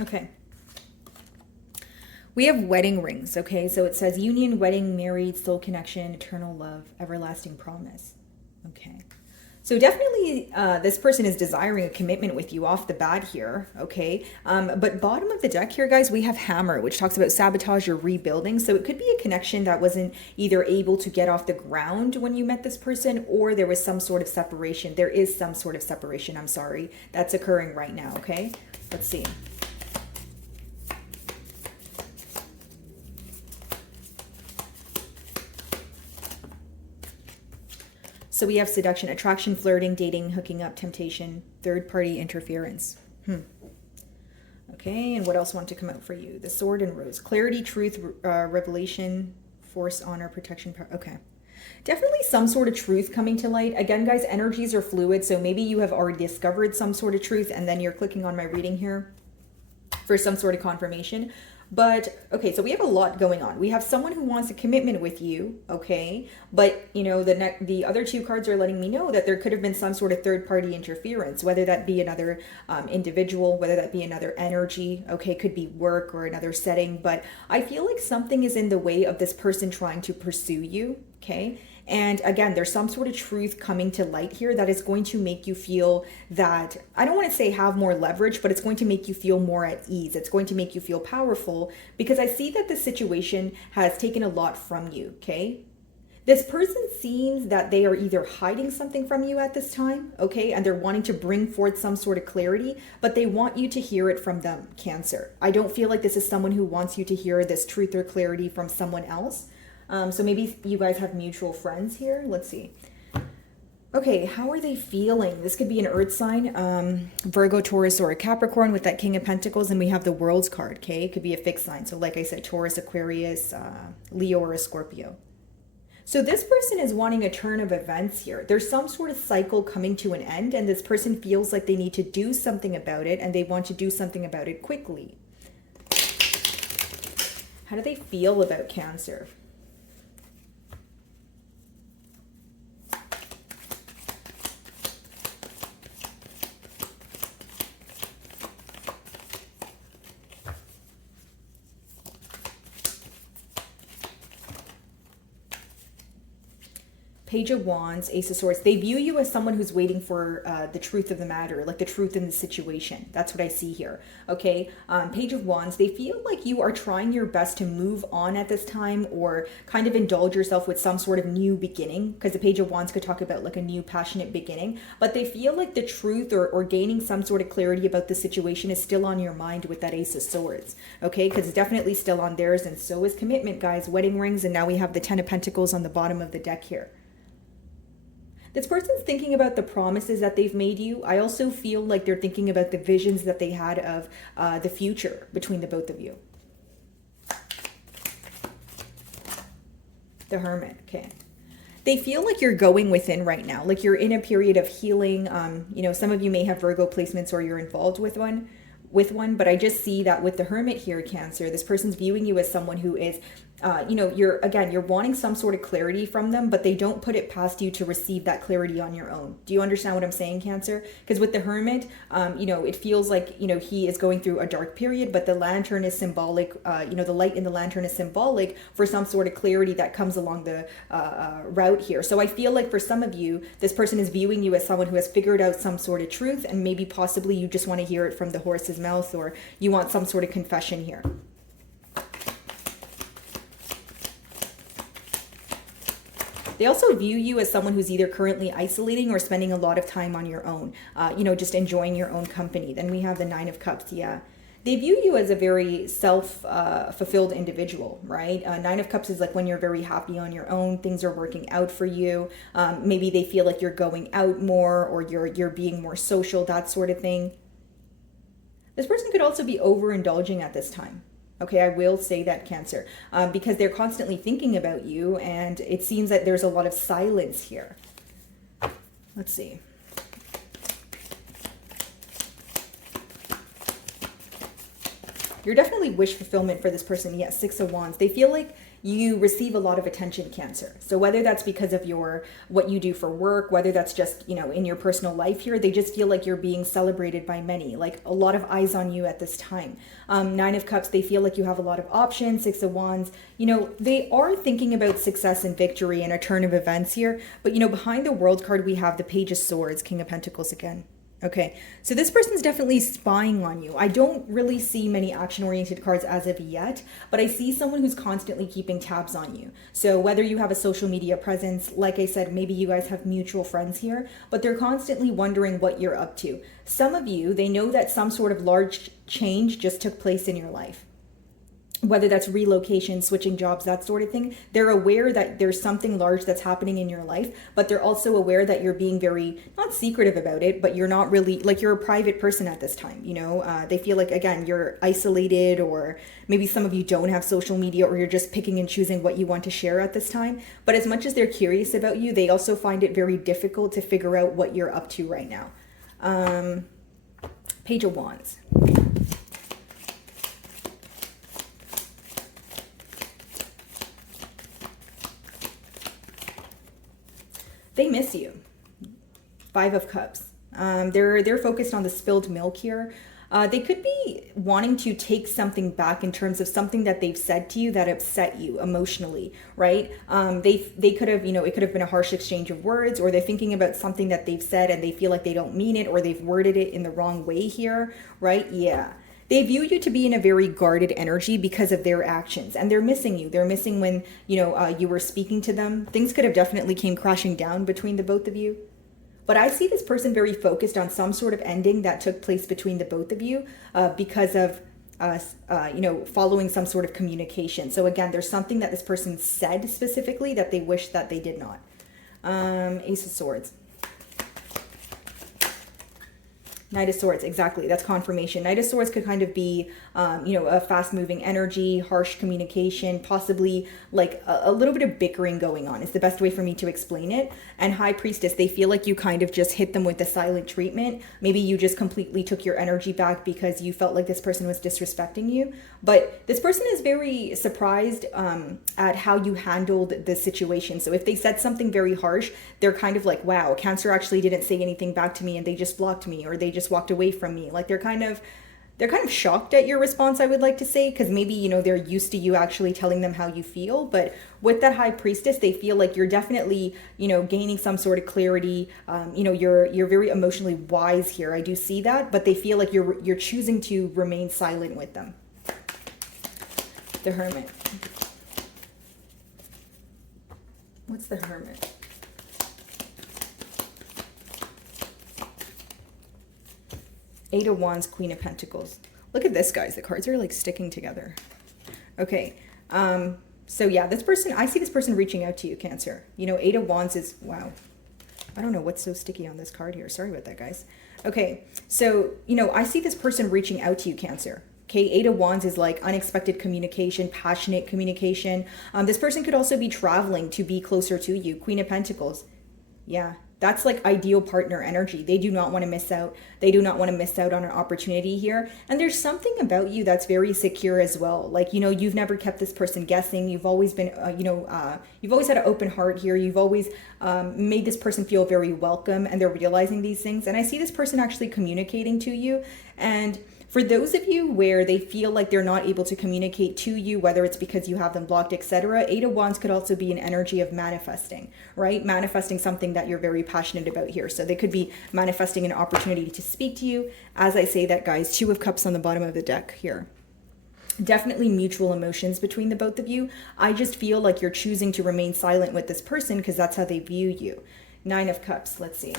Okay. We have wedding rings, okay? So it says union, wedding, married, soul connection, eternal love, everlasting promise. Okay. So definitely this person is desiring a commitment with you off the bat here, okay? But bottom of the deck here, guys, we have hammer, which talks about sabotage or rebuilding. So it could be a connection that wasn't either able to get off the ground when you met this person, or there was some sort of separation. There is some sort of separation, I'm sorry, that's occurring right now, okay? Let's see. So we have seduction, attraction, flirting, dating, hooking up, temptation, third-party interference. Okay, and what else want to come out for you? The sword and rose. Clarity, truth, revelation, force, honor, protection. Okay. Definitely some sort of truth coming to light. Again, guys, energies are fluid, so maybe you have already discovered some sort of truth, and then you're clicking on my reading here for some sort of confirmation. But, okay, so we have a lot going on. We have someone who wants a commitment with you, okay? But, you know, the other two cards are letting me know that there could have been some sort of third-party interference, whether that be another individual, whether that be another energy, okay? Could be work or another setting. But I feel like something is in the way of this person trying to pursue you, okay? And again, there's some sort of truth coming to light here that is going to make you feel that, I don't want to say have more leverage, but it's going to make you feel more at ease. It's going to make you feel powerful, because I see that this situation has taken a lot from you, okay? This person seems that they are either hiding something from you at this time, okay, and they're wanting to bring forth some sort of clarity, but they want you to hear it from them, Cancer. I don't feel like this is someone who wants you to hear this truth or clarity from someone else. So maybe you guys have mutual friends here. Let's see. Okay, how are they feeling? This could be an earth sign, Virgo, Taurus, or a Capricorn with that King of Pentacles, and we have the World's card, okay? It could be a fixed sign. So like I said, Taurus, Aquarius, Leo, or a Scorpio. So this person is wanting a turn of events here. There's some sort of cycle coming to an end, and this person feels like they need to do something about it, and they want to do something about it quickly. How do they feel about Cancer? Page of Wands, Ace of Swords. They view you as someone who's waiting for the truth of the matter, like the truth in the situation. That's what I see here. Okay. Page of Wands. They feel like you are trying your best to move on at this time, or kind of indulge yourself with some sort of new beginning, because the Page of Wands could talk about like a new passionate beginning. But they feel like the truth or gaining some sort of clarity about the situation is still on your mind with that Ace of Swords. Okay. Because it's definitely still on theirs, and so is commitment, guys. Wedding rings, and now we have the Ten of Pentacles on the bottom of the deck here. This person's thinking about the promises that they've made you. I also feel like they're thinking about the visions that they had of the future between the both of you. The Hermit, okay. They feel like you're going within right now, like you're in a period of healing. You know, some of you may have Virgo placements or you're involved with one, but I just see that with the Hermit here, Cancer, this person's viewing you as someone who is you know, you're wanting some sort of clarity from them, but they don't put it past you to receive that clarity on your own. Do you understand what I'm saying, Cancer? Because with the Hermit, you know, it feels like, you know, he is going through a dark period, but the lantern is symbolic, you know, the light in the lantern is symbolic for some sort of clarity that comes along the route here. So I feel like for some of you, this person is viewing you as someone who has figured out some sort of truth, and maybe possibly you just want to hear it from the horse's mouth, or you want some sort of confession here. They also view you as someone who's either currently isolating or spending a lot of time on your own, you know, just enjoying your own company. Then we have the Nine of Cups, yeah. They view you as a very self-fulfilled individual, right? Nine of Cups is like when you're very happy on your own, things are working out for you. Maybe they feel like you're going out more, or you're being more social, that sort of thing. This person could also be overindulging at this time. Okay, I will say that, Cancer, because they're constantly thinking about you, and it seems that there's a lot of silence here. Let's see. You're definitely wish fulfillment for this person. Yes, Six of Wands. They feel like you receive a lot of attention, Cancer. So whether that's because of what you do for work, whether that's just, you know, in your personal life here, they just feel like you're being celebrated by many, like a lot of eyes on you at this time. Nine of Cups, they feel like you have a lot of options. Six of Wands, you know, they are thinking about success and victory and a turn of events here. But, you know, behind the World card, we have the Page of Swords, King of Pentacles again. Okay, so this person's definitely spying on you. I don't really see many action-oriented cards as of yet, but I see someone who's constantly keeping tabs on you. So whether you have a social media presence, like I said, maybe you guys have mutual friends here, but they're constantly wondering what you're up to. Some of you, they know that some sort of large change just took place in your life. Whether that's relocation, switching jobs, that sort of thing, they're aware that there's something large that's happening in your life, but they're also aware that you're being very, not secretive about it, but you're not really, like you're a private person at this time, you know? They feel like, again, you're isolated, or maybe some of you don't have social media, or you're just picking and choosing what you want to share at this time. But as much as they're curious about you, they also find it very difficult to figure out what you're up to right now. Page of Wands. They miss you. Five of Cups. They're focused on the spilled milk here. They could be wanting to take something back in terms of something that they've said to you that upset you emotionally, right? They could have, you know, it could have been a harsh exchange of words, or they're thinking about something that they've said and they feel like they don't mean it, or they've worded it in the wrong way here, right? Yeah. They view you to be in a very guarded energy because of their actions, and they're missing you. They're missing when, you were speaking to them. Things could have definitely came crashing down between the both of you. But I see this person very focused on some sort of ending that took place between the both of you because of following some sort of communication. So again, there's something that this person said specifically that they wish that they did not. Ace of Swords. Knight of Swords, exactly. That's confirmation. Knight of Swords could kind of be, a fast-moving energy, harsh communication, possibly like a little bit of bickering going on is the best way for me to explain it. And High Priestess, they feel like you kind of just hit them with the silent treatment. Maybe you just completely took your energy back because you felt like this person was disrespecting you. But this person is very surprised at how you handled the situation. So if they said something very harsh, they're kind of like, wow, Cancer actually didn't say anything back to me and they just blocked me, or they just walked away from me. Like they're kind of shocked at your response, I would like to say, because maybe, they're used to you actually telling them how you feel. But with that High Priestess, they feel like you're definitely, gaining some sort of clarity. You're very emotionally wise here. I do see that, but they feel like you're choosing to remain silent with them. The Hermit. What's the Hermit? Eight of Wands, Queen of Pentacles. Look at this, guys. The cards are like sticking together. Okay. So yeah, this person, I see this person reaching out to you, Cancer. Eight of Wands is, wow. I don't know what's so sticky on this card here. Sorry about that, guys. Okay. So, I see this person reaching out to you, Cancer. Okay, Eight of Wands is like unexpected communication, passionate communication. This person could also be traveling to be closer to you. Queen of Pentacles. Yeah. That's like ideal partner energy. They do not want to miss out. They do not want to miss out on an opportunity here. And there's something about you that's very secure as well. Like, you've never kept this person guessing. You've always been, you've always had an open heart here. You've always made this person feel very welcome, and they're realizing these things. And I see this person actually communicating to you. And for those of you where they feel like they're not able to communicate to you, whether it's because you have them blocked, etc., Eight of Wands could also be an energy of manifesting, right? Manifesting something that you're very passionate about here. So they could be manifesting an opportunity to speak to you. As I say that, guys, Two of Cups on the bottom of the deck here. Definitely mutual emotions between the both of you. I just feel like you're choosing to remain silent with this person because that's how they view you. Nine of Cups, let's see.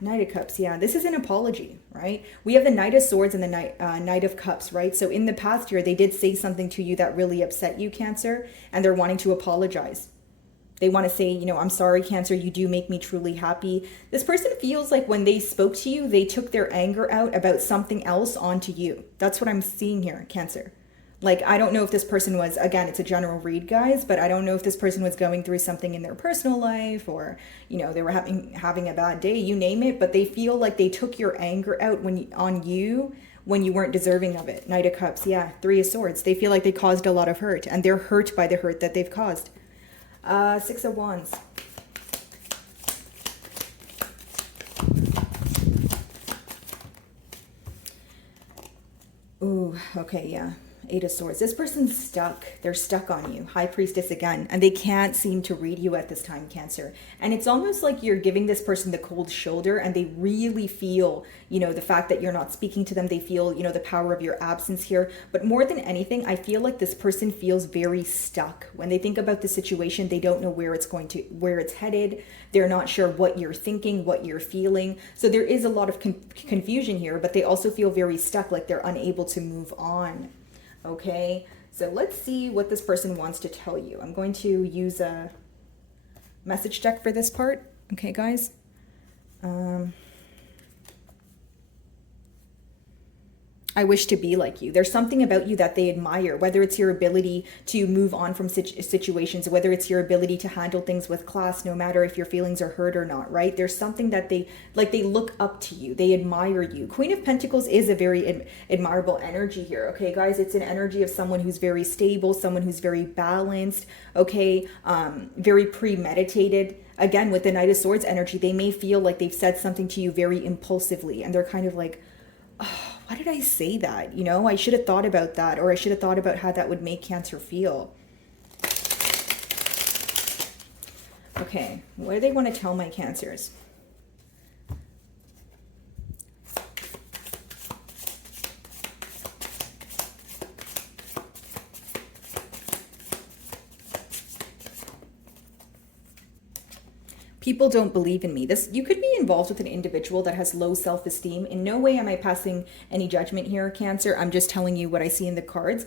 Knight of Cups, yeah, this is an apology, right? We have the Knight of Swords and the Knight of Cups, right? So in the past year, they did say something to you that really upset you, Cancer, and they're wanting to apologize. They want to say, I'm sorry, Cancer, you do make me truly happy. This person feels like when they spoke to you, they took their anger out about something else onto you. That's what I'm seeing here, Cancer. Like, I don't know if this person was, again, it's a general read, guys, but I don't know if this person was going through something in their personal life, or, they were having a bad day, you name it, but they feel like they took your anger out on you when you weren't deserving of it. Knight of Cups, yeah, Three of Swords. They feel like they caused a lot of hurt, and they're hurt by the hurt that they've caused. Six of Wands. Ooh, okay, yeah. Eight of Swords. This person's stuck. They're stuck on you. High Priestess again. And they can't seem to read you at this time, Cancer. And it's almost like you're giving this person the cold shoulder, and they really feel, the fact that you're not speaking to them. They feel, the power of your absence here. But more than anything, I feel like this person feels very stuck. When they think about the situation, they don't know where it's headed. They're not sure what you're thinking, what you're feeling. So there is a lot of confusion here, but they also feel very stuck, like they're unable to move on. Okay, so let's see what this person wants to tell you. I'm going to use a message deck for this part. Okay, guys. I wish to be like you. There's something about you that they admire, whether it's your ability to move on from situations, whether it's your ability to handle things with class, no matter if your feelings are hurt or not, right? There's something that they look up to you. They admire you. Queen of Pentacles is a very admirable energy here. Okay, guys, it's an energy of someone who's very stable, someone who's very balanced, okay, very premeditated. Again, with the Knight of Swords energy, they may feel like they've said something to you very impulsively, and they're kind of like, oh, why did I say that? I should have thought about that, or I should have thought about how that would make Cancer feel. Okay, what do they want to tell my Cancers? People don't believe in me. This, you could be involved with an individual that has low self-esteem. In no way am I passing any judgment here, Cancer. I'm just telling you what I see in the cards.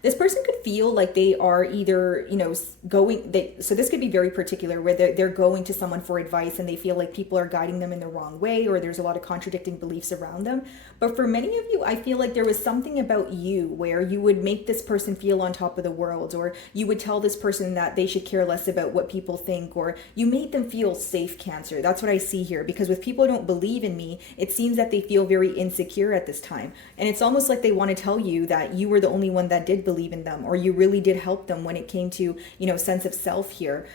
This person could feel like they are either, you know, so this could be very particular, where they're going to someone for advice and they feel like people are guiding them in the wrong way, or there's a lot of contradicting beliefs around them. But for many of you, I feel like there was something about you where you would make this person feel on top of the world, or you would tell this person that they should care less about what people think, or you made them feel safe, Cancer. That's what I see here, because with people who don't believe in me, it seems that they feel very insecure at this time. And it's almost like they want to tell you that you were the only one that did believe in them, or you really did help them when it came to, you know, sense of self here.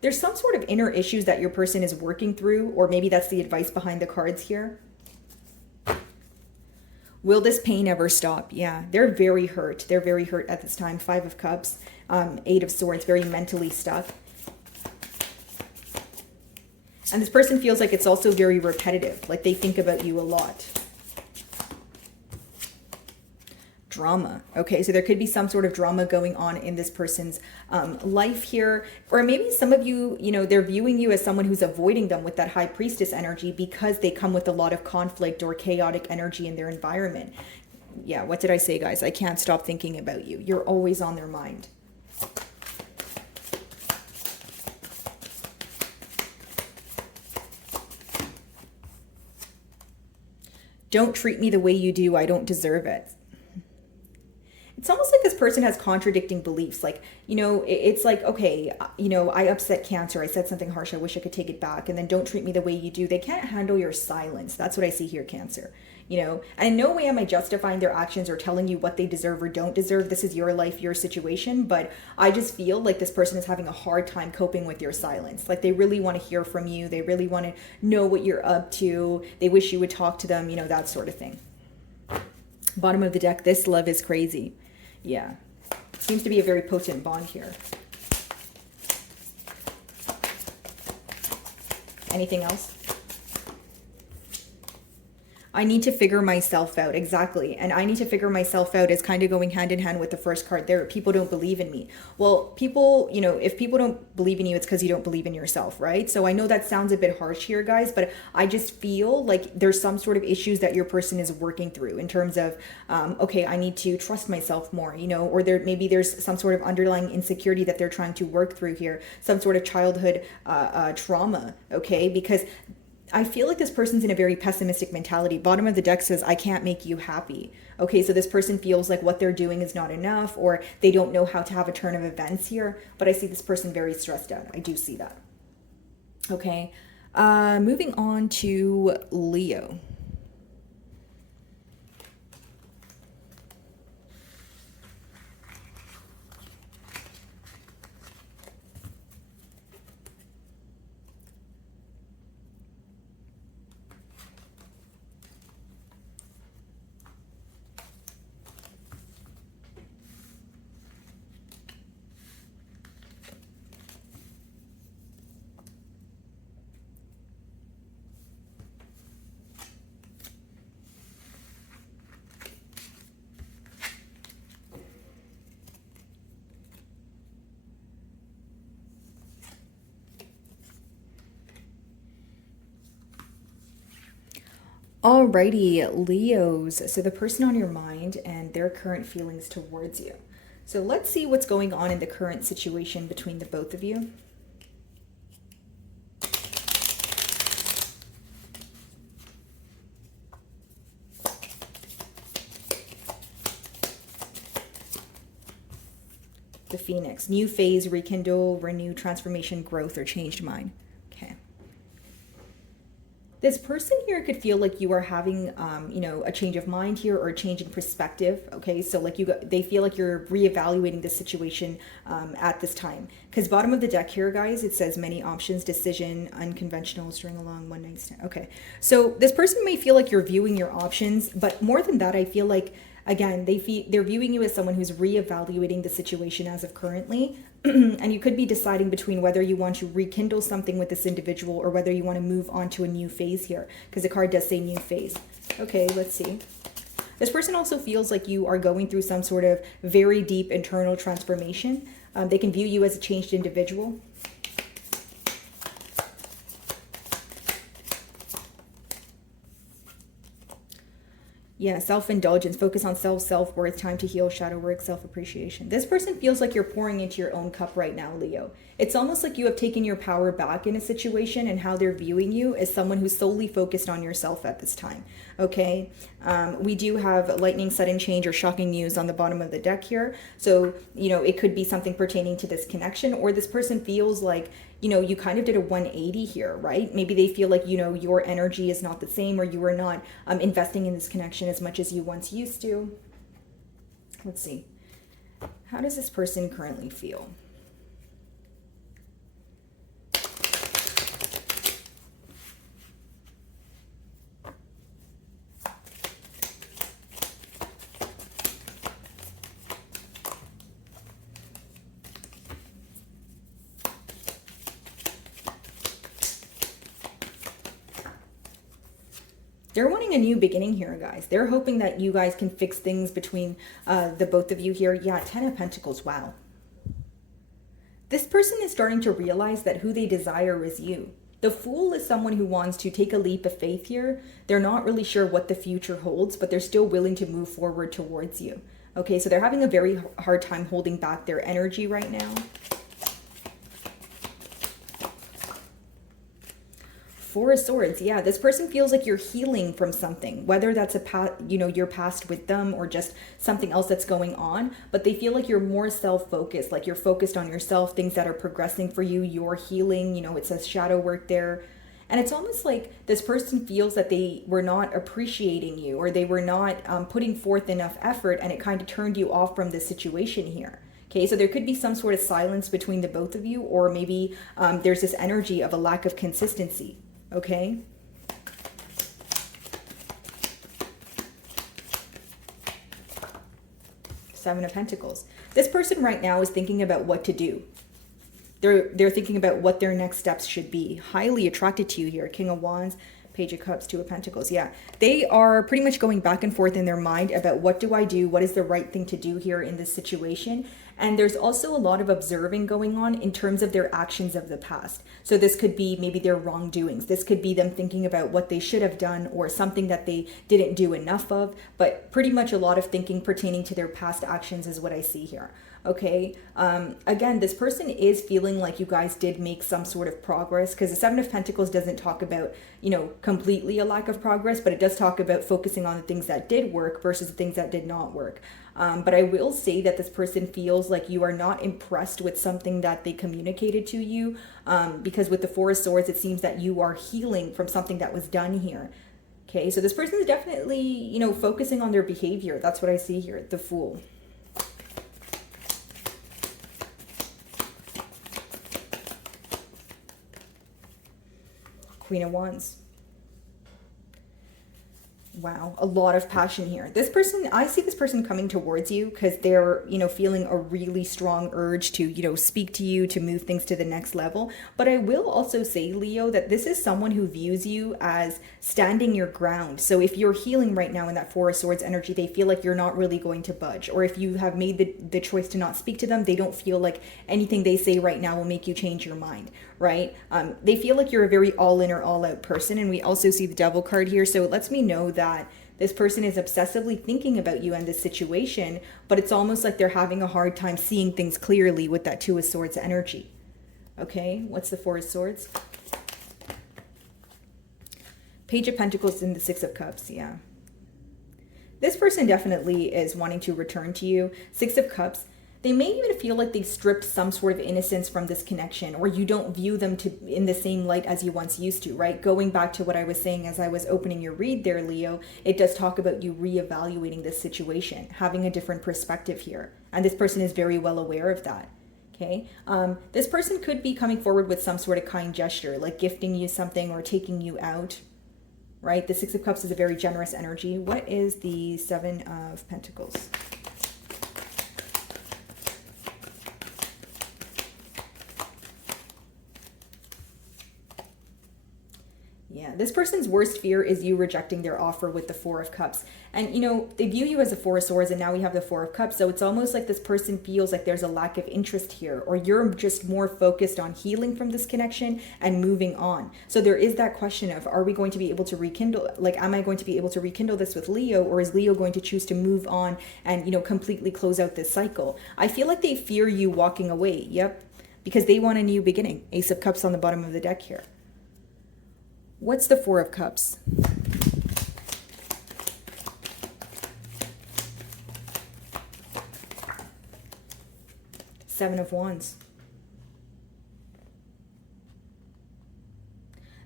There's some sort of inner issues that your person is working through, or maybe that's the advice behind the cards here. Will this pain ever stop? Yeah, they're very hurt. They're very hurt at this time. 5 of Cups, 8 of Swords, very mentally stuck. And this person feels like it's also very repetitive, like they think about you a lot. Drama. Okay, so there could be some sort of drama going on in this person's life here. Or maybe some of you, you know, they're viewing you as someone who's avoiding them with that High Priestess energy because they come with a lot of conflict or chaotic energy in their environment. Yeah, what did I say, guys? I can't stop thinking about you. You're always on their mind. Don't treat me the way you do. I don't deserve it. It's almost like this person has contradicting beliefs. Like, you know, it's like, okay, you know, I upset Cancer. I said something harsh. I wish I could take it back. And then don't treat me the way you do. They can't handle your silence. That's what I see here, Cancer. You know, and in no way am I justifying their actions or telling you what they deserve or don't deserve. This is your life, your situation. But I just feel like this person is having a hard time coping with your silence. Like they really want to hear from you. They really want to know what you're up to. They wish you would talk to them, you know, that sort of thing. Bottom of the deck, this love is crazy. Yeah, seems to be a very potent bond here. Anything else? I need to figure myself out. Exactly. And I need to figure myself out is kind of going hand in hand with the first card there. People don't believe in me. Well, people, you know, if people don't believe in you, it's because you don't believe in yourself, right? So I know that sounds a bit harsh here, guys, but I just feel like there's some sort of issues that your person is working through in terms of, okay, I need to trust myself more, you know, or maybe there's some sort of underlying insecurity that they're trying to work through here, some sort of childhood trauma, okay? Because I feel like this person's in a very pessimistic mentality. Bottom of the deck says, I can't make you happy. Okay, so this person feels like what they're doing is not enough, or they don't know how to have a turn of events here. But I see this person very stressed out. I do see that. Okay, moving on to Leo. Alrighty, Leos. So the person on your mind and their current feelings towards you. So let's see what's going on in the current situation between the both of you. The Phoenix. New phase, rekindle, renew, transformation, growth, or changed mind. Okay. This person here could feel like you are having, you know, a change of mind here or a change in perspective. Okay, so like they feel like you're reevaluating the situation at this time. Because bottom of the deck here, guys, it says many options, decision, unconventional, string along, one night stand. Okay, so this person may feel like you're viewing your options, but more than that, I feel like, again, they're viewing you as someone who's reevaluating the situation as of currently. And you could be deciding between whether you want to rekindle something with this individual or whether you want to move on to a new phase here, because the card does say new phase. Okay, let's see. This person also feels like you are going through some sort of very deep internal transformation. They can view you as a changed individual. Yeah, self-indulgence, focus on self-worth, time to heal, shadow work, self-appreciation. This person feels like you're pouring into your own cup right now, Leo. It's almost like you have taken your power back in a situation, and how they're viewing you as someone who's solely focused on yourself at this time. Okay, we do have lightning, sudden change, or shocking news on the bottom of the deck here. So, it could be something pertaining to this connection, or this person feels like, you kind of did a 180 here, right? Maybe they feel like, your energy is not the same, or you are not investing in this connection as much as you once used to. Let's see. How does this person currently feel? They're wanting a new beginning here, guys. They're hoping that you guys can fix things between the both of you here. Yeah, 10 of Pentacles. Wow. This person is starting to realize that who they desire is you. The Fool is someone who wants to take a leap of faith here. They're not really sure what the future holds, but they're still willing to move forward towards you. Okay, so they're having a very hard time holding back their energy right now. Four of Swords. Yeah, this person feels like you're healing from something, whether that's your past with them, or just something else that's going on, but they feel like you're more self-focused, like you're focused on yourself, things that are progressing for you, you're healing, it says shadow work there. And it's almost like this person feels that they were not appreciating you, or they were not putting forth enough effort, and it kind of turned you off from this situation here. Okay, so there could be some sort of silence between the both of you, or maybe there's this energy of a lack of consistency. Okay. Seven of Pentacles. This person right now is thinking about what to do. They're thinking about what their next steps should be. Highly attracted to you here. King of Wands, Page of Cups, Two of Pentacles. Yeah, they are pretty much going back and forth in their mind about what do I do? What is the right thing to do here in this situation? And there's also a lot of observing going on in terms of their actions of the past. So this could be maybe their wrongdoings. This could be them thinking about what they should have done, or something that they didn't do enough of. But pretty much a lot of thinking pertaining to their past actions is what I see here. Okay. Again, this person is feeling like you guys did make some sort of progress, because the Seven of Pentacles doesn't talk about, completely a lack of progress, but it does talk about focusing on the things that did work versus the things that did not work. But I will say that this person feels like you are not impressed with something that they communicated to you, because with the Four of Swords, it seems that you are healing from something that was done here. Okay, so this person is definitely, focusing on their behavior. That's what I see here, the Fool. Queen of Wands. Wow, a lot of passion here. This person, I see this person coming towards you because they're, feeling a really strong urge to, speak to you, to move things to the next level. But I will also say, Leo, that this is someone who views you as standing your ground. So if you're healing right now in that Four of Swords energy, they feel like you're not really going to budge. Or if you have made the choice to not speak to them, they don't feel like anything they say right now will make you change your mind, right? They feel like you're a very all-in or all-out person. And we also see the Devil card here. So it lets me know that this person is obsessively thinking about you and this situation, but it's almost like they're having a hard time seeing things clearly with that Two of Swords energy. Okay, what's the Four of Swords? Page of Pentacles and the Six of Cups, yeah. This person definitely is wanting to return to you. Six of Cups. They may even feel like they stripped some sort of innocence from this connection, or you don't view them in the same light as you once used to, right? Going back to what I was saying as I was opening your read there, Leo, it does talk about you reevaluating this situation, having a different perspective here. And this person is very well aware of that. Okay. This person could be coming forward with some sort of kind gesture, like gifting you something or taking you out, right? The Six of Cups is a very generous energy. What is the Seven of Pentacles? Yeah, this person's worst fear is you rejecting their offer with the Four of Cups. And, you know, they view you as a Four of Swords, and now we have the Four of Cups. So it's almost like this person feels like there's a lack of interest here, or you're just more focused on healing from this connection and moving on. So there is that question of, are we going to be able to rekindle? Like, am I going to be able to rekindle this with Leo, or is Leo going to choose to move on and, you know, completely close out this cycle? I feel like they fear you walking away. Yep. Because they want a new beginning. Ace of Cups on the bottom of the deck here. What's the Four of Cups? Seven of Wands.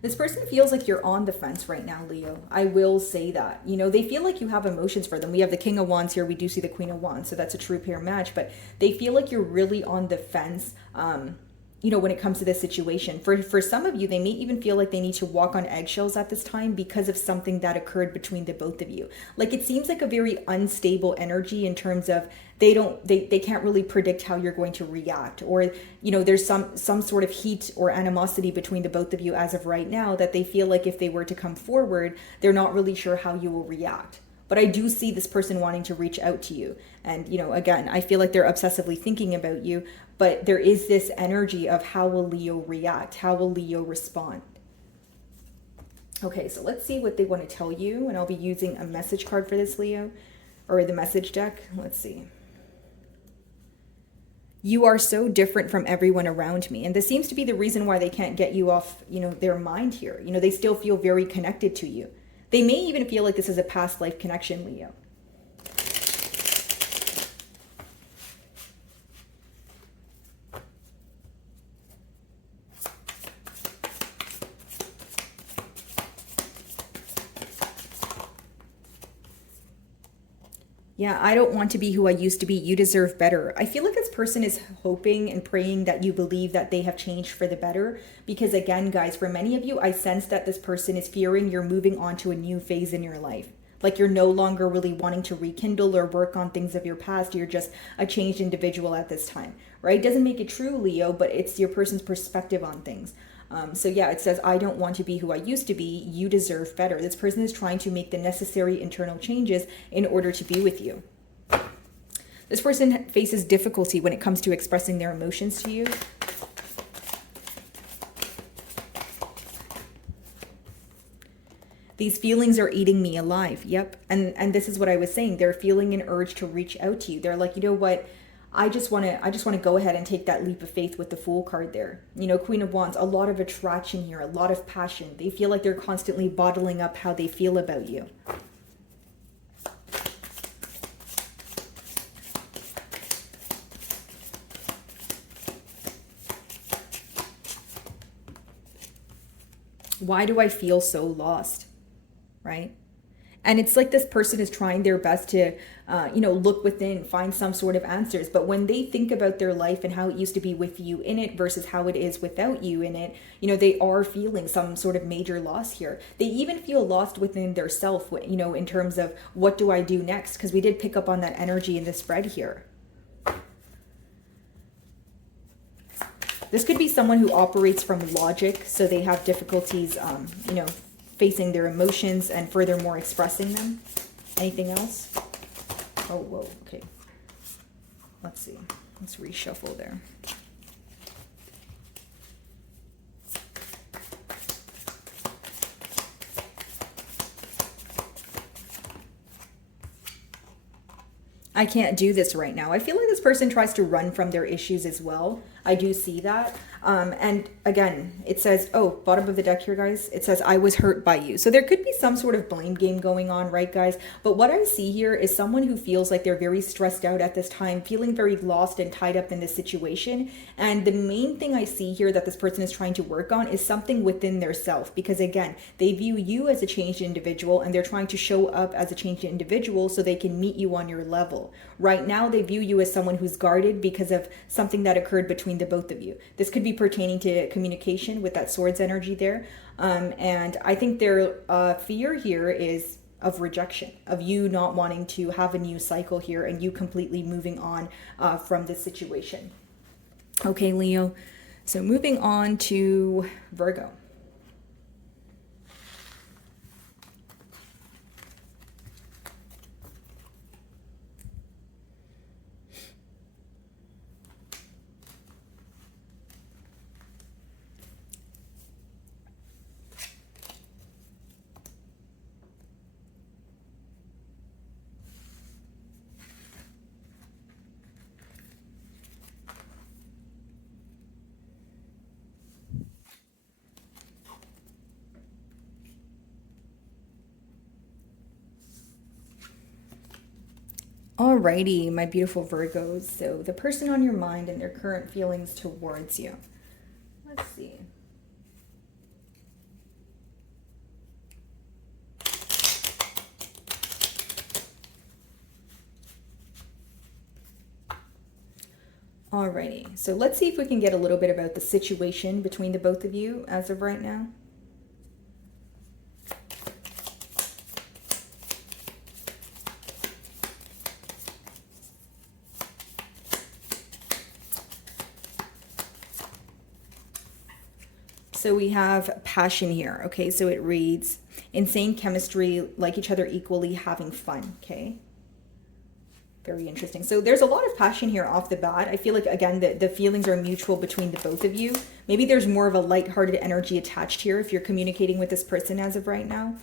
This person feels like you're on the fence right now, Leo. I will say that. You know, they feel like you have emotions for them. We have the King of Wands here. We do see the Queen of Wands. So that's a true pair match. But they feel like you're really on the fence, you know, when it comes to this situation. For some of you, they may even feel like they need to walk on eggshells at this time because of something that occurred between the both of you. Like, it seems like a very unstable energy in terms of they can't really predict how you're going to react, or, you know, there's some sort of heat or animosity between the both of you as of right now that they feel like if they were to come forward, they're not really sure how you will react. But I do see this person wanting to reach out to you. And, you know, again, I feel like they're obsessively thinking about you, but there is this energy of how will Leo react? How will Leo respond? Okay, so let's see what they want to tell you. And I'll be using a message card for this, Leo, or the message deck. Let's see. You are so different from everyone around me. And this seems to be the reason why they can't get you off, you know, their mind here. You know, they still feel very connected to you. They may even feel like this is a past life connection, Leo. Yeah, I don't want to be who I used to be. You deserve better. I feel like this person is hoping and praying that you believe that they have changed for the better. Because again, guys, for many of you, I sense that this person is fearing you're moving on to a new phase in your life. Like, you're no longer really wanting to rekindle or work on things of your past. You're just a changed individual at this time, right? Doesn't make it true, Leo, but it's your person's perspective on things. So yeah, it says, I don't want to be who I used to be. You deserve better. This person is trying to make the necessary internal changes in order to be with you. This person faces difficulty when it comes to expressing their emotions to you. These feelings are eating me alive. Yep. And this is what I was saying. They're feeling an urge to reach out to you. They're like, you know what? I just want to go ahead and take that leap of faith with the Fool card there. You know, Queen of Wands, a lot of attraction here, a lot of passion. They feel like they're constantly bottling up how they feel about you. Why do I feel so lost? Right? And it's like this person is trying their best to, you know, look within, find some sort of answers. But when they think about their life and how it used to be with you in it versus how it is without you in it, you know, they are feeling some sort of major loss here. They even feel lost within their self, you know, in terms of what do I do next? Because we did pick up on that energy in the spread here. This could be someone who operates from logic, so they have difficulties, you know, facing their emotions and furthermore expressing them. Anything else? Oh, whoa, okay. Let's see. Let's reshuffle there. I can't do this right now. I feel like this person tries to run from their issues as well. I do see that. And again, it says, oh, bottom of the deck here, guys, it says, I was hurt by you. So there could be some sort of blame game going on, right, guys? But what I see here is someone who feels like they're very stressed out at this time, feeling very lost and tied up in this situation. And the main thing I see here that this person is trying to work on is something within their self. Because again, they view you as a changed individual and they're trying to show up as a changed individual so they can meet you on your level. Right now, they view you as someone who's guarded because of something that occurred between the both of you. This could be pertaining to communication with that swords energy there. And I think their fear here is of rejection, of you not wanting to have a new cycle here and you completely moving on from this situation. Okay, Leo. So moving on to Virgo. Alrighty, my beautiful Virgos. So the person on your mind and their current feelings towards you. Let's see. Alrighty, so let's see if we can get a little bit about the situation between the both of you as of right now. So we have passion here, okay? So it reads, insane chemistry, like each other equally, having fun, okay? Very interesting. So there's a lot of passion here off the bat. I feel like, again, the feelings are mutual between the both of you. Maybe there's more of a lighthearted energy attached here if you're communicating with this person as of right now.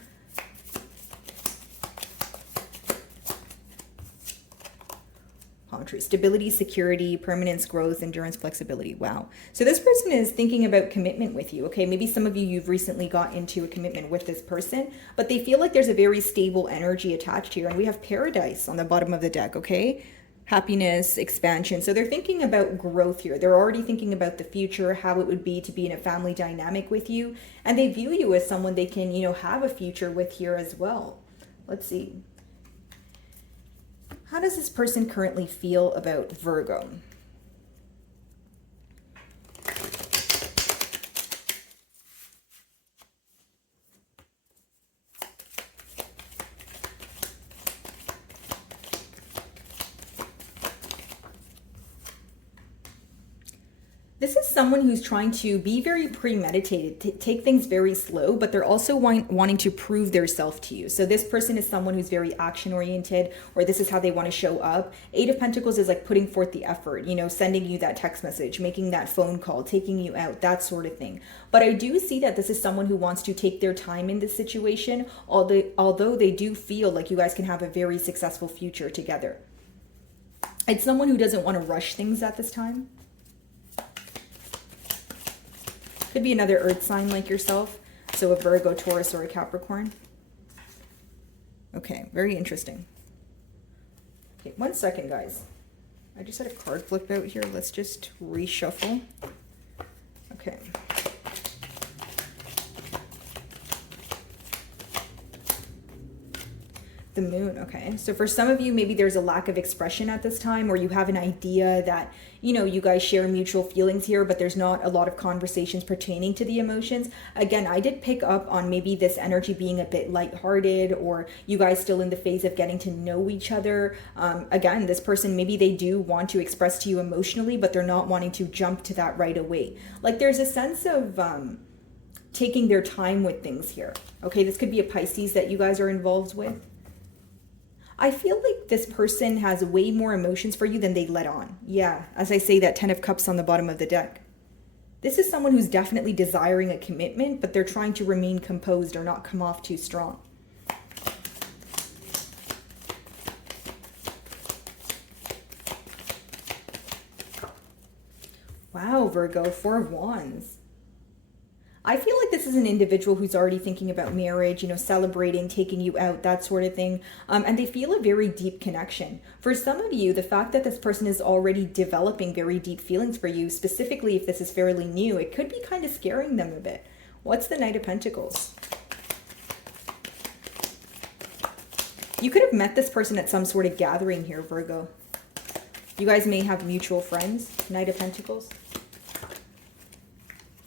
Stability, security, permanence, growth, endurance, flexibility. Wow. So this person is thinking about commitment with you. Okay, maybe some of you've recently got into a commitment with this person, but they feel like there's a very stable energy attached here. And we have paradise on the bottom of the deck, okay? Happiness, expansion. So they're thinking about growth here. They're already thinking about the future, how it would be to be in a family dynamic with you. And they view you as someone they can, have a future with here as well. Let's see. How does this person currently feel about Virgo? This is someone who's trying to be very premeditated, take things very slow, but they're also wanting to prove their self to you. So this person is someone who's very action oriented, or this is how they want to show up. Eight of Pentacles is like putting forth the effort, sending you that text message, making that phone call, taking you out, that sort of thing. But I do see that this is someone who wants to take their time in this situation, although they do feel like you guys can have a very successful future together. It's someone who doesn't want to rush things at this time. Could be another earth sign like yourself. So a Virgo, Taurus, or a Capricorn. Okay, very interesting. Okay, 1 second, guys. I just had a card flip out here. Let's just reshuffle. Okay. The moon, okay. So for some of you, maybe there's a lack of expression at this time, or you have an idea that, you guys share mutual feelings here, but there's not a lot of conversations pertaining to the emotions. Again, I did pick up on maybe this energy being a bit lighthearted, or you guys still in the phase of getting to know each other. Again, this person, maybe they do want to express to you emotionally, but they're not wanting to jump to that right away. Like there's a sense of taking their time with things here. Okay, this could be a Pisces that you guys are involved with. I feel like this person has way more emotions for you than they let on. Yeah, as I say, that 10 of Cups on the bottom of the deck. This is someone who's definitely desiring a commitment, but they're trying to remain composed or not come off too strong. Wow, Virgo, 4 of Wands. I feel like this is an individual who's already thinking about marriage, celebrating, taking you out, that sort of thing. And they feel a very deep connection. For some of you, the fact that this person is already developing very deep feelings for you, specifically if this is fairly new, it could be kind of scaring them a bit. What's the Knight of Pentacles? You could have met this person at some sort of gathering here, Virgo. You guys may have mutual friends. Knight of Pentacles.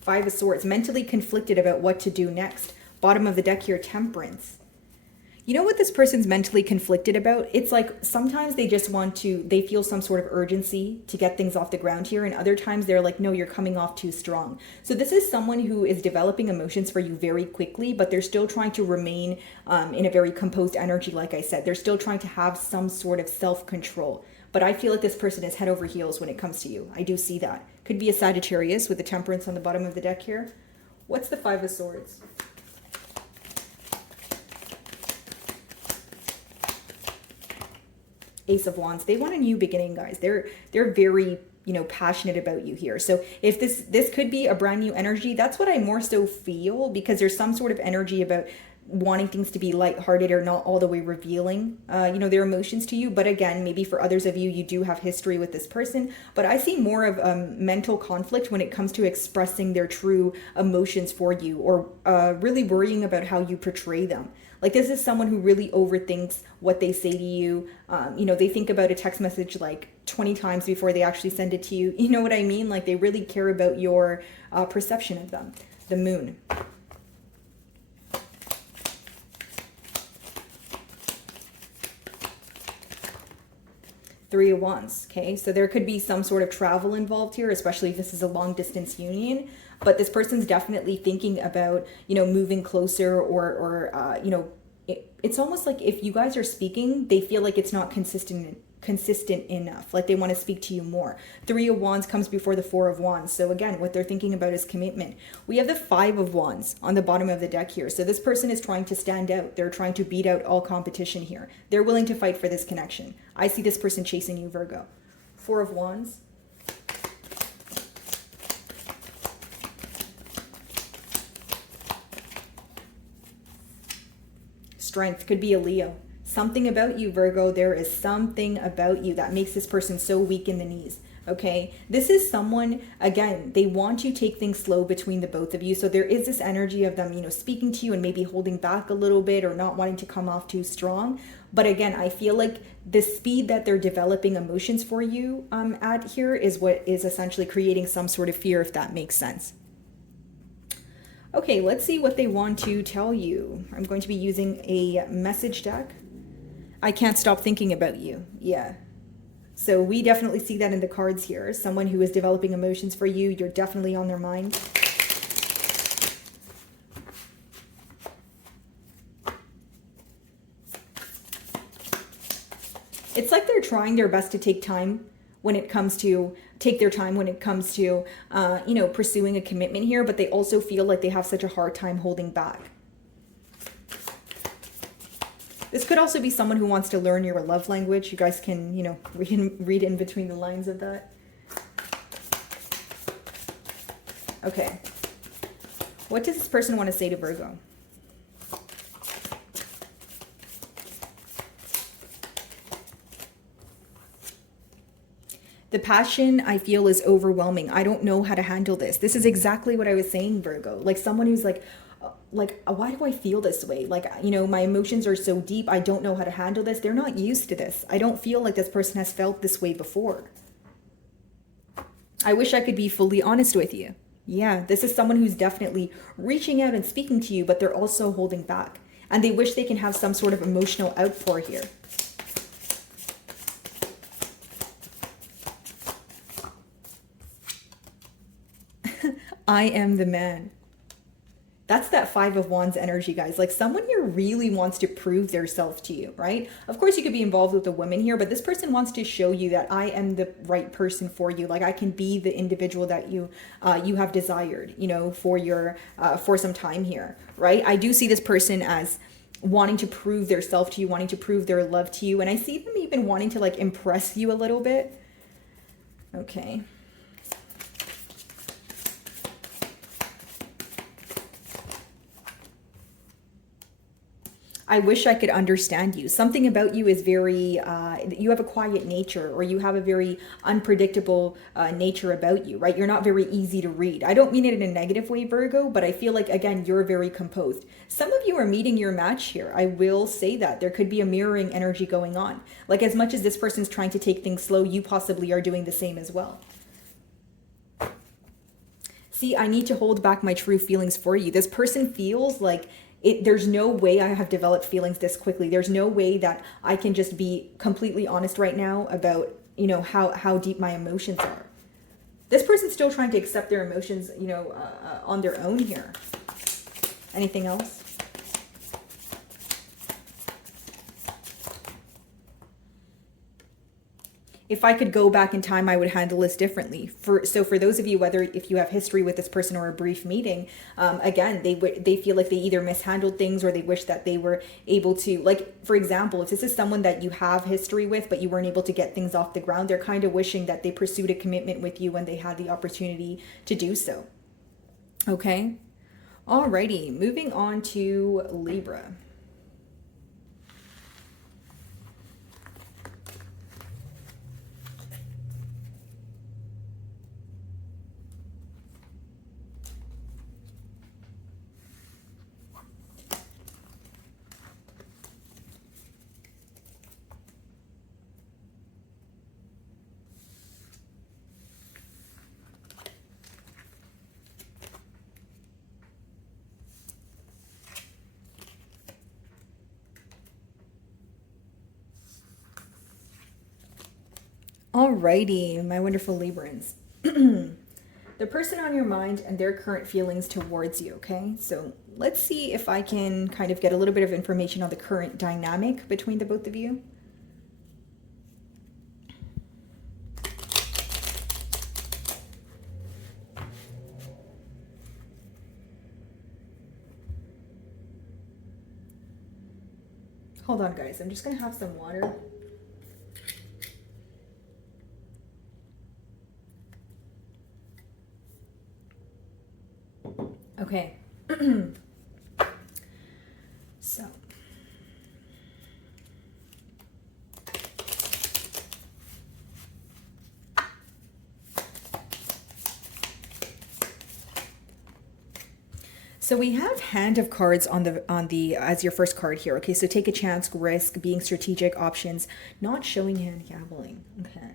5 of Swords, mentally conflicted about what to do next. Bottom of the deck here, Temperance. You know what this person's mentally conflicted about? It's like sometimes they just they feel some sort of urgency to get things off the ground here. And other times they're like, no, you're coming off too strong. So this is someone who is developing emotions for you very quickly, but they're still trying to remain in a very composed energy. Like I said, they're still trying to have some sort of self-control. But I feel like this person is head over heels when it comes to you. I do see that. Could be a Sagittarius with the Temperance on the bottom of the deck here. What's the 5 of Swords? Ace of Wands. They want a new beginning, guys. They're very, passionate about you here. So if this could be a brand new energy, that's what I more so feel, because there's some sort of energy about wanting things to be lighthearted or not all the way revealing, their emotions to you. But again, maybe for others of you, you do have history with this person. But I see more of mental conflict when it comes to expressing their true emotions for you, or really worrying about how you portray them. Like, this is someone who really overthinks what they say to you. They think about a text message like 20 times before they actually send it to you. You know what I mean? Like, they really care about your perception of them. The moon. Three of Wands. Okay, so there could be some sort of travel involved here, especially if this is a long distance union. But this person's definitely thinking about, moving closer, or it's almost like if you guys are speaking, they feel like it's not consistent enough. Like, they want to speak to you more. Three of Wands comes before the Four of Wands. So again, what they're thinking about is commitment. We have the Five of Wands on the bottom of the deck here. So this person is trying to stand out. They're trying to beat out all competition here. They're willing to fight for this connection. I see this person chasing you, Virgo. Four of Wands. Strength. Could be a Leo. Something about you, Virgo. There is something about you that makes this person so weak in the knees. Okay, this is someone, again, they want to take things slow between the both of you. So there is this energy of them, speaking to you and maybe holding back a little bit, or not wanting to come off too strong. But again, I feel like the speed that they're developing emotions for you at here is what is essentially creating some sort of fear, if that makes sense. Okay, let's see what they want to tell you. I'm going to be using a message deck. I can't stop thinking about you. Yeah. So we definitely see that in the cards here. Someone who is developing emotions for you. You're definitely on their mind. It's like they're trying their best to take their time when it comes to, pursuing a commitment here, but they also feel like they have such a hard time holding back. This could also be someone who wants to learn your love language. You guys can, read in between the lines of that. Okay. What does this person want to say to Virgo? The passion, I feel, is overwhelming. I don't know how to handle this. This is exactly what I was saying, Virgo. Like, someone who's like, why do I feel this way? Like, my emotions are so deep. I don't know how to handle this. They're not used to this. I don't feel like this person has felt this way before. I wish I could be fully honest with you. Yeah, this is someone who's definitely reaching out and speaking to you, but they're also holding back. And they wish they can have some sort of emotional outpour here. I am the man. That's that Five of Wands energy, guys. Like, someone here really wants to prove their self to you, right? Of course, you could be involved with a woman here, but this person wants to show you that I am the right person for you. Like, I can be the individual that you have desired, for some time here, right? I do see this person as wanting to prove their self to you, wanting to prove their love to you. And I see them even wanting to, like, impress you a little bit. Okay. I wish I could understand you. Something about you is very, you have a quiet nature, or you have a very unpredictable nature about you, right? You're not very easy to read. I don't mean it in a negative way, Virgo, but I feel like, again, you're very composed. Some of you are meeting your match here. I will say that. There could be a mirroring energy going on. Like, as much as this person's trying to take things slow, you possibly are doing the same as well. See, I need to hold back my true feelings for you. This person feels like there's no way I have developed feelings this quickly. There's no way that I can just be completely honest right now about, how deep my emotions are. This person's still trying to accept their emotions, on their own here. Anything else? If I could go back in time, I would handle this differently. So for those of you, whether if you have history with this person or a brief meeting, again, they feel like they either mishandled things, or they wish that they were able to, like, for example, if this is someone that you have history with, but you weren't able to get things off the ground, they're kind of wishing that they pursued a commitment with you when they had the opportunity to do so. Okay. Alrighty, moving on to Libra. Alrighty, my wonderful Librans. The person on your mind and their current feelings towards you, okay? So let's see if I can kind of get a little bit of information on the current dynamic between the both of you. Hold on, guys. I'm just going to have some water. Okay. So. So we have Hand of Cards on the as your first card here. Okay, so take a chance, risk, being strategic, options, not showing hand gambling. Okay.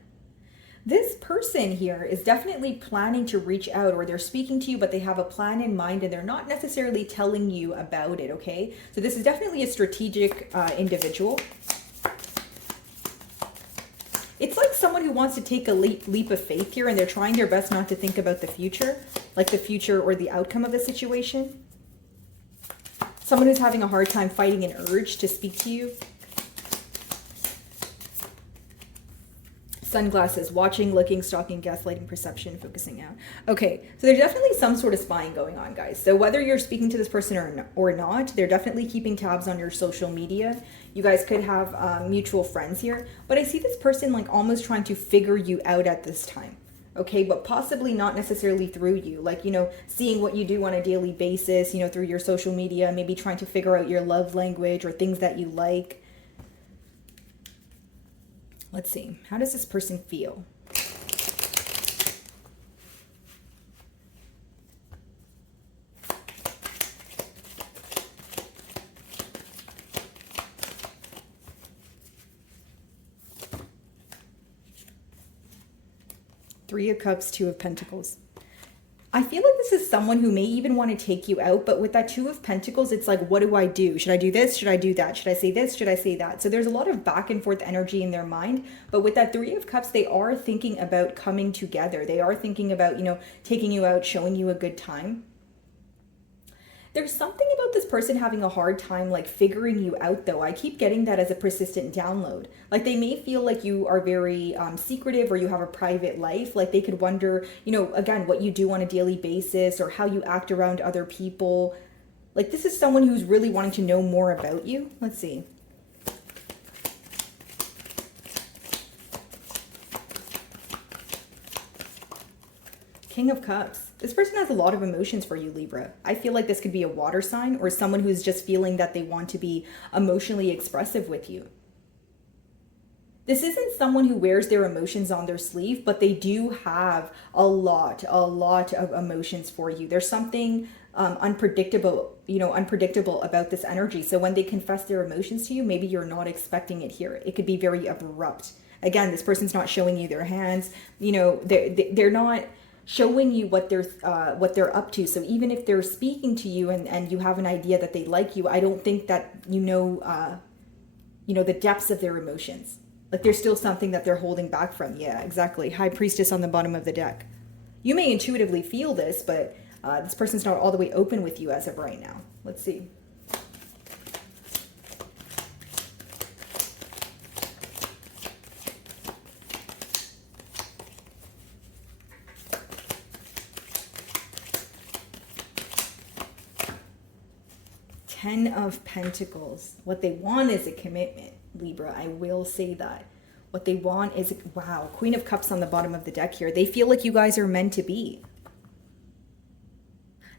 This person here is definitely planning to reach out, or they're speaking to you, but they have a plan in mind and they're not necessarily telling you about it, okay? So this is definitely a strategic individual. It's like someone who wants to take a leap of faith here, and they're trying their best not to think about the future, like the future or the outcome of the situation. Someone who's having a hard time fighting an urge to speak to you. Sunglasses, watching, looking, stalking, gaslighting, perception, focusing out. Okay, so there's definitely some sort of spying going on, guys. So whether you're speaking to this person or not, they're definitely keeping tabs on your social media. You guys could have mutual friends here. But I see this person like almost trying to figure you out at this time. Okay, but possibly not necessarily through you. Like, you know, seeing what you do on a daily basis, you know, through your social media, maybe trying to figure out your love language or things that you like. Let's see. How does this person feel? Three of Cups, Two of Pentacles. I feel like this is someone who may even want to take you out, but with that Two of Pentacles, it's like, what do I do? Should I do this? Should I do that? Should I say this? Should I say that? So there's a lot of back and forth energy in their mind. But with that Three of Cups, they are thinking about coming together. They are thinking about, you know, taking you out, showing you a good time. There's something about this person having a hard time like figuring you out, though. I keep getting that as a persistent download. Like they may feel like you are very secretive, or you have a private life. Like they could wonder, you know, again, what you do on a daily basis or how you act around other people. Like this is someone who's really wanting to know more about you. Let's see. King of Cups. This person has a lot of emotions for you, Libra. I feel like this could be a water sign or someone who's just feeling that they want to be emotionally expressive with you. This isn't someone who wears their emotions on their sleeve, but they do have a lot of emotions for you. There's something unpredictable about this energy. So when they confess their emotions to you, maybe you're not expecting it here. It could be very abrupt. Again, this person's not showing you their hands. You know, they're not showing you what they're up to. So even if they're speaking to you and you have an idea that they like you, I don't think that you know the depths of their emotions. Like there's still something that they're holding back from. Yeah, exactly. High Priestess on the bottom of the deck. You may intuitively feel this, but this person's not all the way open with you as of right now. Let's see. Ten of Pentacles. What they want is a commitment, Libra. I will say that. What they want is, wow, Queen of Cups on the bottom of the deck here. They feel like you guys are meant to be.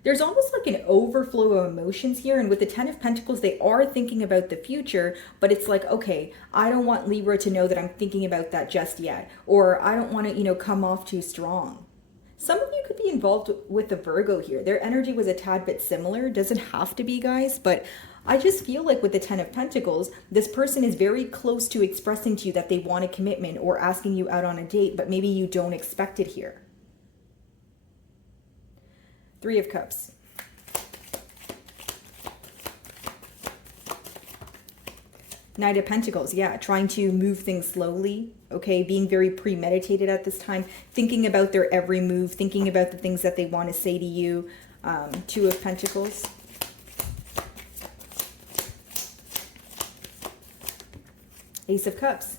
There's almost like an overflow of emotions here. And with the 10 of Pentacles, they are thinking about the future, but it's like, okay, I don't want Libra to know that I'm thinking about that just yet. Or I don't want to, come off too strong. Some of you could be involved with the Virgo here. Their energy was a tad bit similar. Doesn't have to be, guys, but I just feel like with the 10 of Pentacles, this person is very close to expressing to you that they want a commitment or asking you out on a date, but maybe you don't expect it here. 3 of Cups. Knight of Pentacles, yeah, trying to move things slowly, okay, being very premeditated at this time, thinking about their every move, thinking about the things that they want to say to you. 2 of Pentacles. Ace of Cups.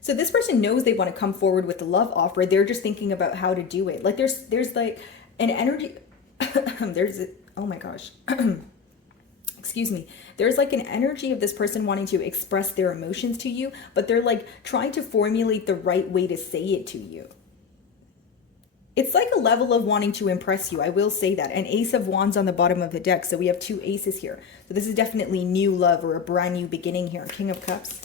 So this person knows they want to come forward with a love offer. They're just thinking about how to do it. Like there's like an energy, oh my gosh. Excuse me. There's like an energy of this person wanting to express their emotions to you, but they're like trying to formulate the right way to say it to you. It's like a level of wanting to impress you. I will say that. An Ace of Wands on the bottom of the deck. So we have 2 aces here. So this is definitely new love or a brand new beginning here. King of Cups.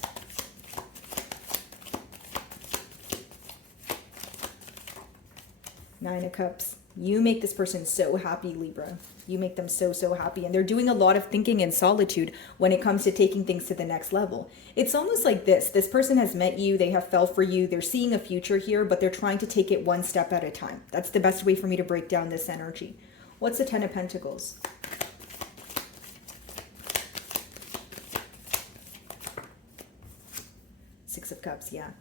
Nine of Cups. You make this person so happy, Libra. You make them so, so happy. And they're doing a lot of thinking in solitude when it comes to taking things to the next level. It's almost like this. This person has met you. They have fell for you. They're seeing a future here, but they're trying to take it one step at a time. That's the best way for me to break down this energy. What's the 10 of Pentacles? Six of Cups, yeah.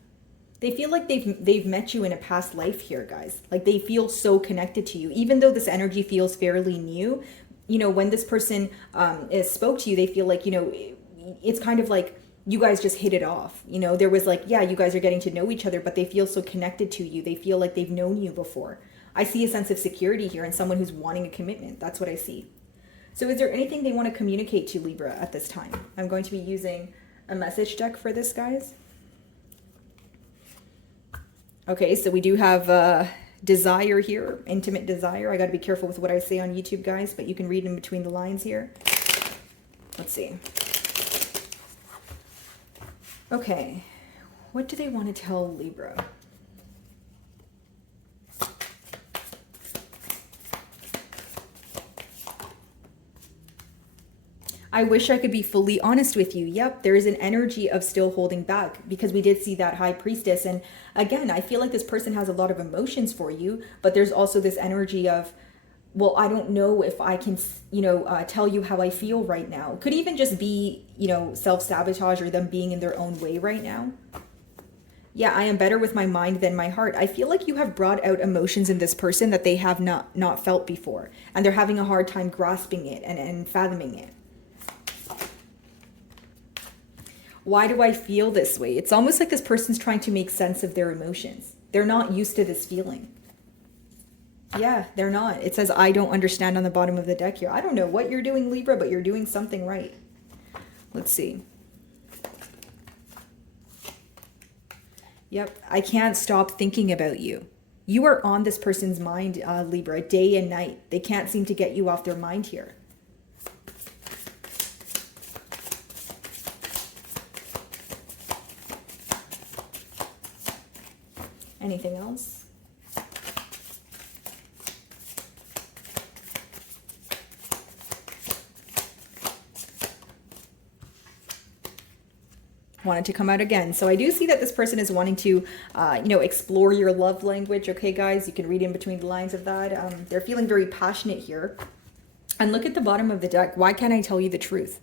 They feel like they've met you in a past life here, guys. Like they feel so connected to you. Even though this energy feels fairly new, when this person spoke to you, they feel like, it's kind of like you guys just hit it off. There was like, yeah, you guys are getting to know each other, but they feel so connected to you. They feel like they've known you before. I see a sense of security here and someone who's wanting a commitment. That's what I see. So is there anything they want to communicate to Libra at this time? I'm going to be using a message deck for this, guys. Okay, so we do have desire here, intimate desire. I got to be careful with what I say on YouTube, guys, but you can read in between the lines here. Let's see. Okay, what do they want to tell Libra? I wish I could be fully honest with you. Yep, there is an energy of still holding back because we did see that High Priestess. And again, I feel like this person has a lot of emotions for you, but there's also this energy of, well, I don't know if I can, tell you how I feel right now. Could even just be, self-sabotage or them being in their own way right now. Yeah, I am better with my mind than my heart. I feel like you have brought out emotions in this person that they have not felt before. And they're having a hard time grasping it and fathoming it. Why do I feel this way? It's almost like this person's trying to make sense of their emotions. They're not used to this feeling. Yeah, they're not. It says, I don't understand on the bottom of the deck here. I don't know what you're doing, Libra, but you're doing something right. Let's see. Yep, I can't stop thinking about you. You are on this person's mind, Libra, day and night. They can't seem to get you off their mind here. Anything else? Wanted to come out again. So I do see that this person is wanting to, explore your love language. Okay, guys, you can read in between the lines of that. They're feeling very passionate here. And look at the bottom of the deck. Why can't I tell you the truth?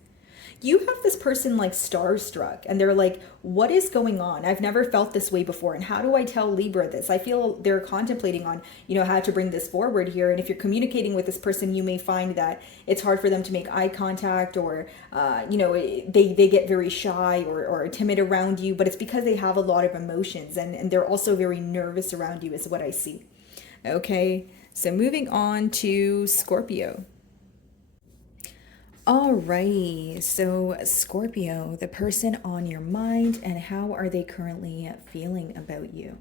You have this person like starstruck and they're like, what is going on? I've never felt this way before. And how do I tell Libra this? I feel they're contemplating on, how to bring this forward here. And if you're communicating with this person, you may find that it's hard for them to make eye contact or, they get very shy or timid around you, but it's because they have a lot of emotions and they're also very nervous around you is what I see. Okay, so moving on to Scorpio. Alrighty, so Scorpio, the person on your mind, and how are they currently feeling about you?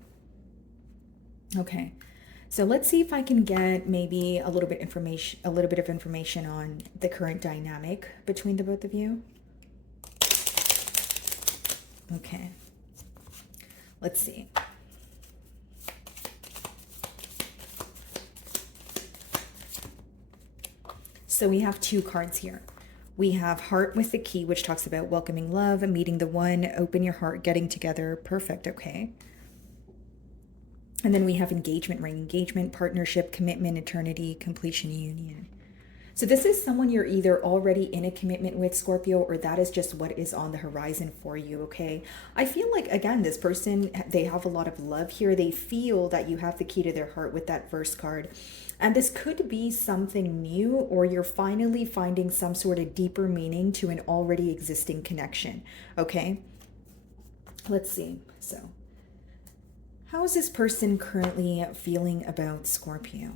Okay, So let's see if I can get maybe a little bit of information on the current dynamic between the both of you. Okay. Let's see. So we have two cards here. We have Heart with the Key, which talks about welcoming love, meeting the one, open your heart, getting together. Perfect. Okay. And then we have Engagement ring, engagement, partnership, commitment, eternity, completion, union. So this is someone you're either already in a commitment with, Scorpio, or that is just what is on the horizon for you, okay? I feel like, again, this person, they have a lot of love here. They feel that you have the key to their heart with that first card. And this could be something new, or you're finally finding some sort of deeper meaning to an already existing connection, okay? Let's see. So how is this person currently feeling about Scorpio?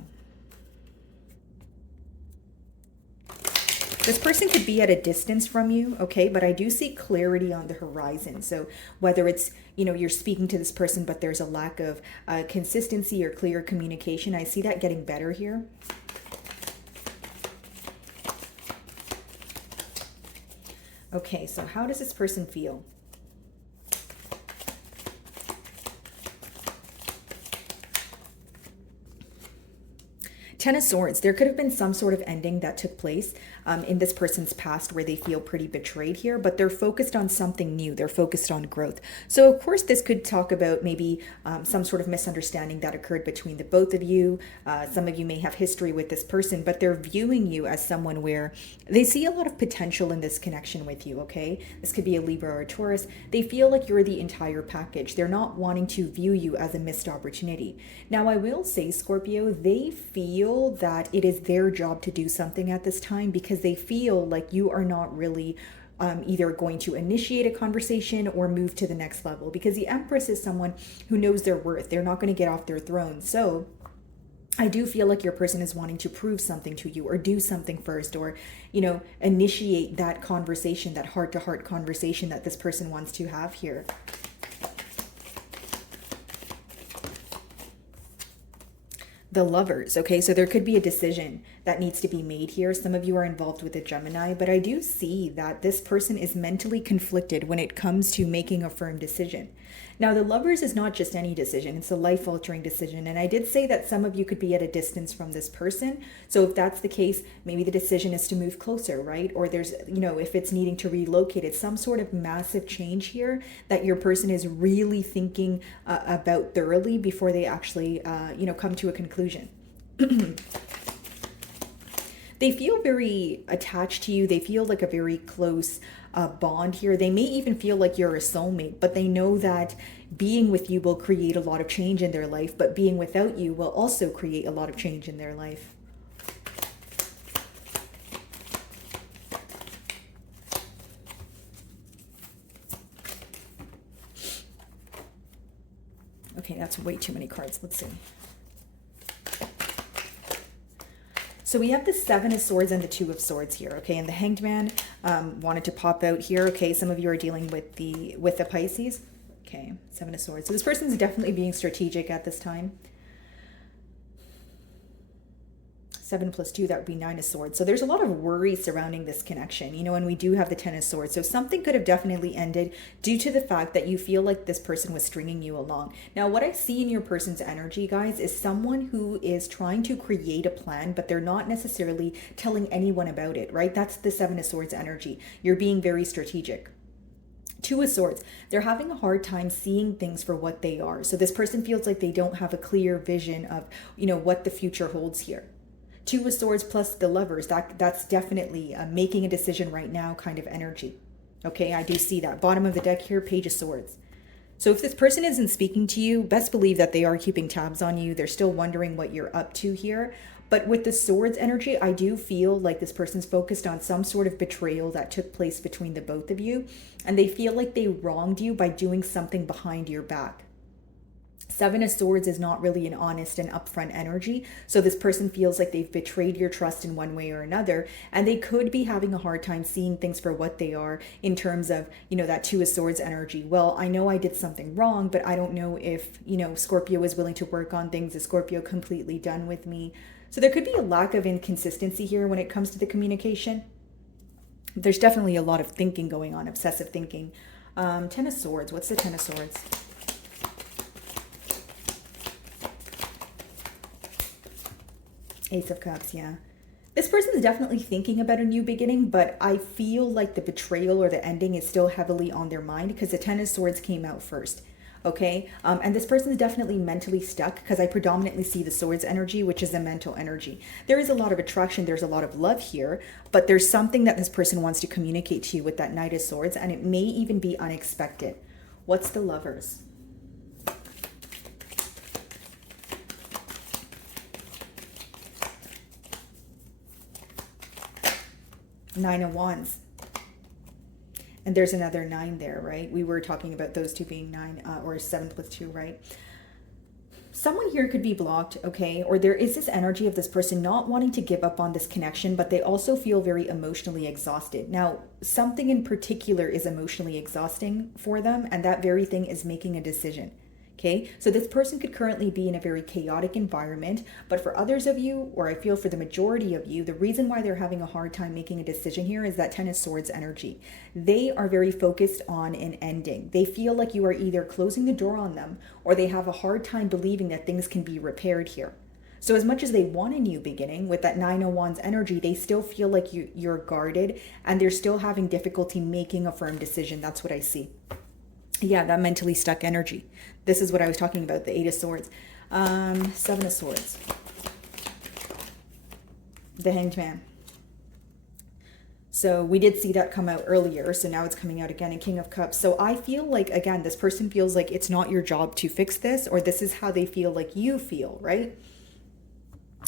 This person could be at a distance from you, okay? But I do see clarity on the horizon. So whether it's, you're speaking to this person, but there's a lack of consistency or clear communication, I see that getting better here. Okay, so how does this person feel? Ten of Swords. There could have been some sort of ending that took place in this person's past where they feel pretty betrayed here, but they're focused on something new. They're focused on growth. So of course this could talk about maybe some sort of misunderstanding that occurred between the both of you. Some of you may have history with this person, but they're viewing you as someone where they see a lot of potential in this connection with you, okay? This could be a Libra or a Taurus. They feel like you're the entire package. They're not wanting to view you as a missed opportunity. Now I will say, Scorpio, they feel that it is their job to do something at this time because they feel like you are not really either going to initiate a conversation or move to the next level, because the Empress is someone who knows their worth. They're not going to get off their throne. So I do feel like your person is wanting to prove something to you or do something first, or, initiate that conversation, that heart-to-heart conversation that this person wants to have here. The Lovers, okay? So there could be a decision that needs to be made here. Some of you are involved with a Gemini, but I do see that this person is mentally conflicted when it comes to making a firm decision. Now, the Lovers is not just any decision. It's a life-altering decision. And I did say that some of you could be at a distance from this person. So if that's the case, maybe the decision is to move closer, right? Or there's, if it's needing to relocate, it's some sort of massive change here that your person is really thinking about thoroughly before they actually, come to a conclusion. They feel very attached to you. They feel like a very close bond here. They may even feel like you're a soulmate, but they know that being with you will create a lot of change in their life, but being without you will also create a lot of change in their life. Okay, that's way too many cards. Let's see. So we have the Seven of Swords and the Two of Swords here, okay? And the Hanged Man wanted to pop out here, okay? Some of you are dealing with the Pisces. Okay, Seven of Swords. So this person's definitely being strategic at this time. 7 plus 2, that would be 9 of Swords. So there's a lot of worry surrounding this connection, and we do have the 10 of Swords. So something could have definitely ended due to the fact that you feel like this person was stringing you along. Now, what I see in your person's energy, guys, is someone who is trying to create a plan, but they're not necessarily telling anyone about it, right? That's the 7 of Swords energy. You're being very strategic. 2 of Swords, they're having a hard time seeing things for what they are. So this person feels like they don't have a clear vision of, what the future holds here. 2 of Swords plus the Lovers, that's definitely making a decision right now kind of energy. Okay, I do see that. Bottom of the deck here, Page of Swords. So if this person isn't speaking to you, best believe that they are keeping tabs on you. They're still wondering what you're up to here. But with the Swords energy, I do feel like this person's focused on some sort of betrayal that took place between the both of you. And they feel like they wronged you by doing something behind your back. Seven of Swords is not really an honest and upfront energy. So this person feels like they've betrayed your trust in one way or another. And they could be having a hard time seeing things for what they are in terms of, that Two of Swords energy. Well, I know I did something wrong, but I don't know if, Scorpio is willing to work on things. Is Scorpio completely done with me? So there could be a lack of inconsistency here when it comes to the communication. There's definitely a lot of thinking going on, obsessive thinking. Ten of Swords. What's the Ten of Swords? Ace of Cups, yeah. This person is definitely thinking about a new beginning, but I feel like the betrayal or the ending is still heavily on their mind because the Ten of Swords came out first. Okay, and this person is definitely mentally stuck because I predominantly see the Swords energy, which is the mental energy. There is a lot of attraction, there's a lot of love here, but there's something that this person wants to communicate to you with that Knight of Swords, and it may even be unexpected. What's the Lovers? Nine of Wands. And there's another 9 there, right? We were talking about those two being 9 or 7 plus 2, right? Someone here could be blocked, okay? Or there is this energy of this person not wanting to give up on this connection, but they also feel very emotionally exhausted. Now, something in particular is emotionally exhausting for them, and that very thing is making a decision. Okay, so this person could currently be in a very chaotic environment, but for others of you, or I feel for the majority of you, the reason why they're having a hard time making a decision here is that Ten of Swords energy. They are very focused on an ending. They feel like you are either closing the door on them, or they have a hard time believing that things can be repaired here. So as much as they want a new beginning with that Nine of Wands energy, they still feel like you're guarded, and they're still having difficulty making a firm decision. That's what I see. Yeah, that mentally stuck energy. This is what I was talking about, the Eight of Swords. Seven of Swords. The Hanged Man. So we did see that come out earlier, so now it's coming out again in King of Cups. So I feel like, again, this person feels like it's not your job to fix this, or this is how they feel like you feel, right?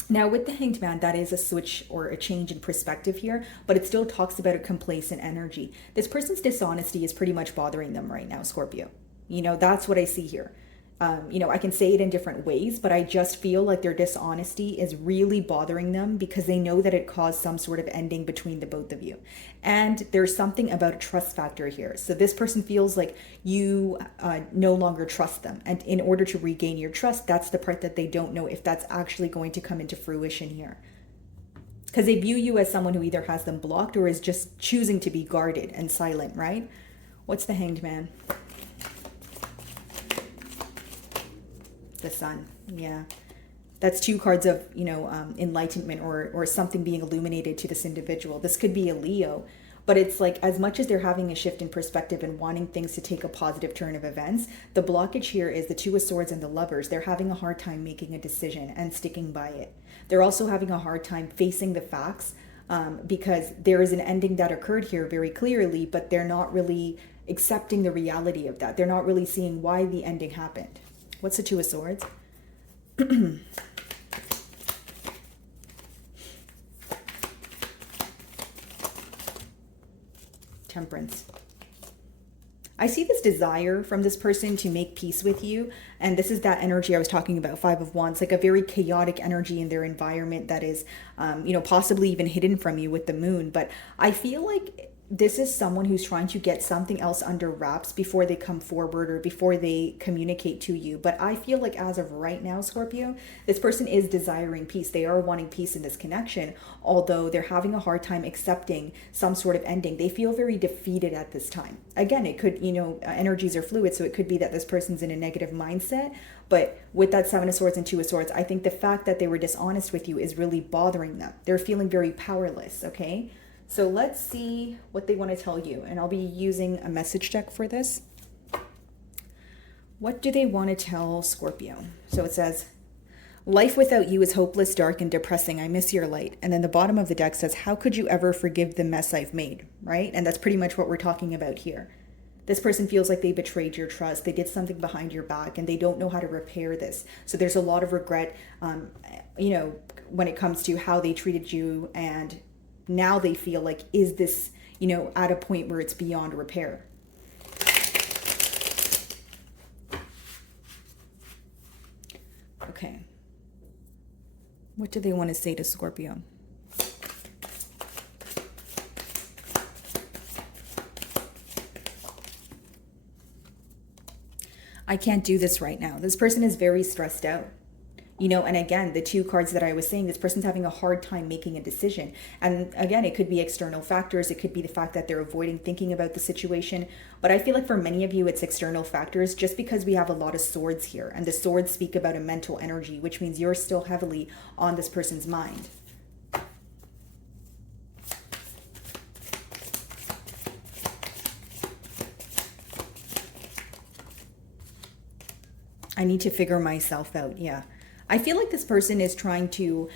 Now, with the Hanged Man, that is a switch or a change in perspective here, but it still talks about a complacent energy. This person's dishonesty is pretty much bothering them right now, Scorpio. That's what I see here. I can say it in different ways, but I just feel like their dishonesty is really bothering them because they know that it caused some sort of ending between the both of you. And there's something about a trust factor here. So this person feels like you no longer trust them. And in order to regain your trust, that's the part that they don't know if that's actually going to come into fruition here. Because they view you as someone who either has them blocked or is just choosing to be guarded and silent, right? What's the Hanged Man? The Sun. Yeah, that's two cards of enlightenment or something being illuminated to this individual. This could be a Leo, but it's like, as much as they're having a shift in perspective and wanting things to take a positive turn of events, the blockage here is the Two of Swords and the Lovers. They're having a hard time making a decision and sticking by it. They're also having a hard time facing the facts because there is an ending that occurred here very clearly, but they're not really accepting the reality of that. They're not really seeing why the ending happened. What's the Two of Swords? Temperance. I see this desire from this person to make peace with you. And this is that energy I was talking about, Five of Wands, like a very chaotic energy in their environment that is, possibly even hidden from you with the moon. But I feel like this is someone who's trying to get something else under wraps before they come forward or before they communicate to you. But I feel like as of right now, Scorpio, this person is desiring peace. They are wanting peace in this connection, although they're having a hard time accepting some sort of ending. They feel very defeated at this time. Again, it could, energies are fluid, so it could be that this person's in a negative mindset. But with that Seven of Swords and Two of Swords, I think the fact that they were dishonest with you is really bothering them. They're feeling very powerless, okay? So let's see what they want to tell you. And I'll be using a message deck for this. What do they want to tell Scorpio? So it says, life without you is hopeless, dark, and depressing. I miss your light. And then the bottom of the deck says, how could you ever forgive the mess I've made? Right? And that's pretty much what we're talking about here. This person feels like they betrayed your trust. They did something behind your back and they don't know how to repair this. So there's a lot of regret, when it comes to how they treated you, and now they feel like, is this, at a point where it's beyond repair? Okay. What do they want to say to Scorpio? I can't do this right now. This person is very stressed out. You know, and again, the two cards that I was saying, this person's having a hard time making a decision. And again, it could be external factors. It could be the fact that they're avoiding thinking about the situation. But I feel like for many of you, it's external factors just because we have a lot of swords here. And the swords speak about a mental energy, which means you're still heavily on this person's mind. I need to figure myself out. Yeah. I feel like this person is trying to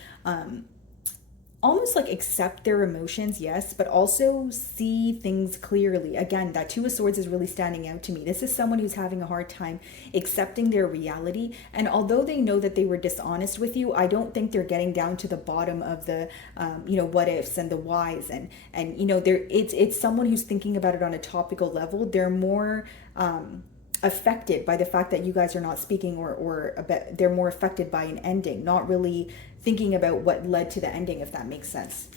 almost like accept their emotions, yes, but also see things clearly. Again, that Two of Swords is really standing out to me. This is someone who's having a hard time accepting their reality. And although they know that they were dishonest with you, I don't think they're getting down to the bottom of the, what ifs and the whys. And it's someone who's thinking about it on a topical level. They're more affected by the fact that you guys are not speaking, or they're more affected by an ending, not really thinking about what led to the ending, if that makes sense.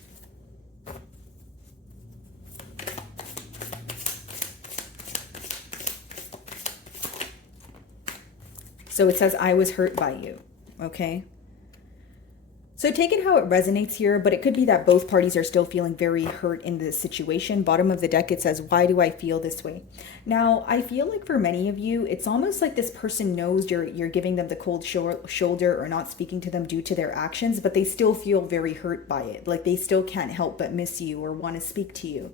So it says, I was hurt by you. Okay. So take it how it resonates here, but it could be that both parties are still feeling very hurt in this situation. Bottom of the deck, it says, why do I feel this way? Now, I feel like for many of you, it's almost like this person knows you're giving them the cold shoulder or not speaking to them due to their actions, but they still feel very hurt by it. Like they still can't help but miss you or want to speak to you.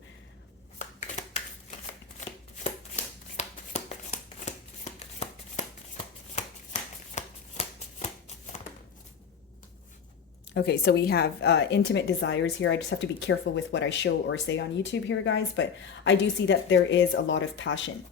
Okay, so we have intimate desires here. I just have to be careful with what I show or say on YouTube here, guys. But I do see that there is a lot of passion.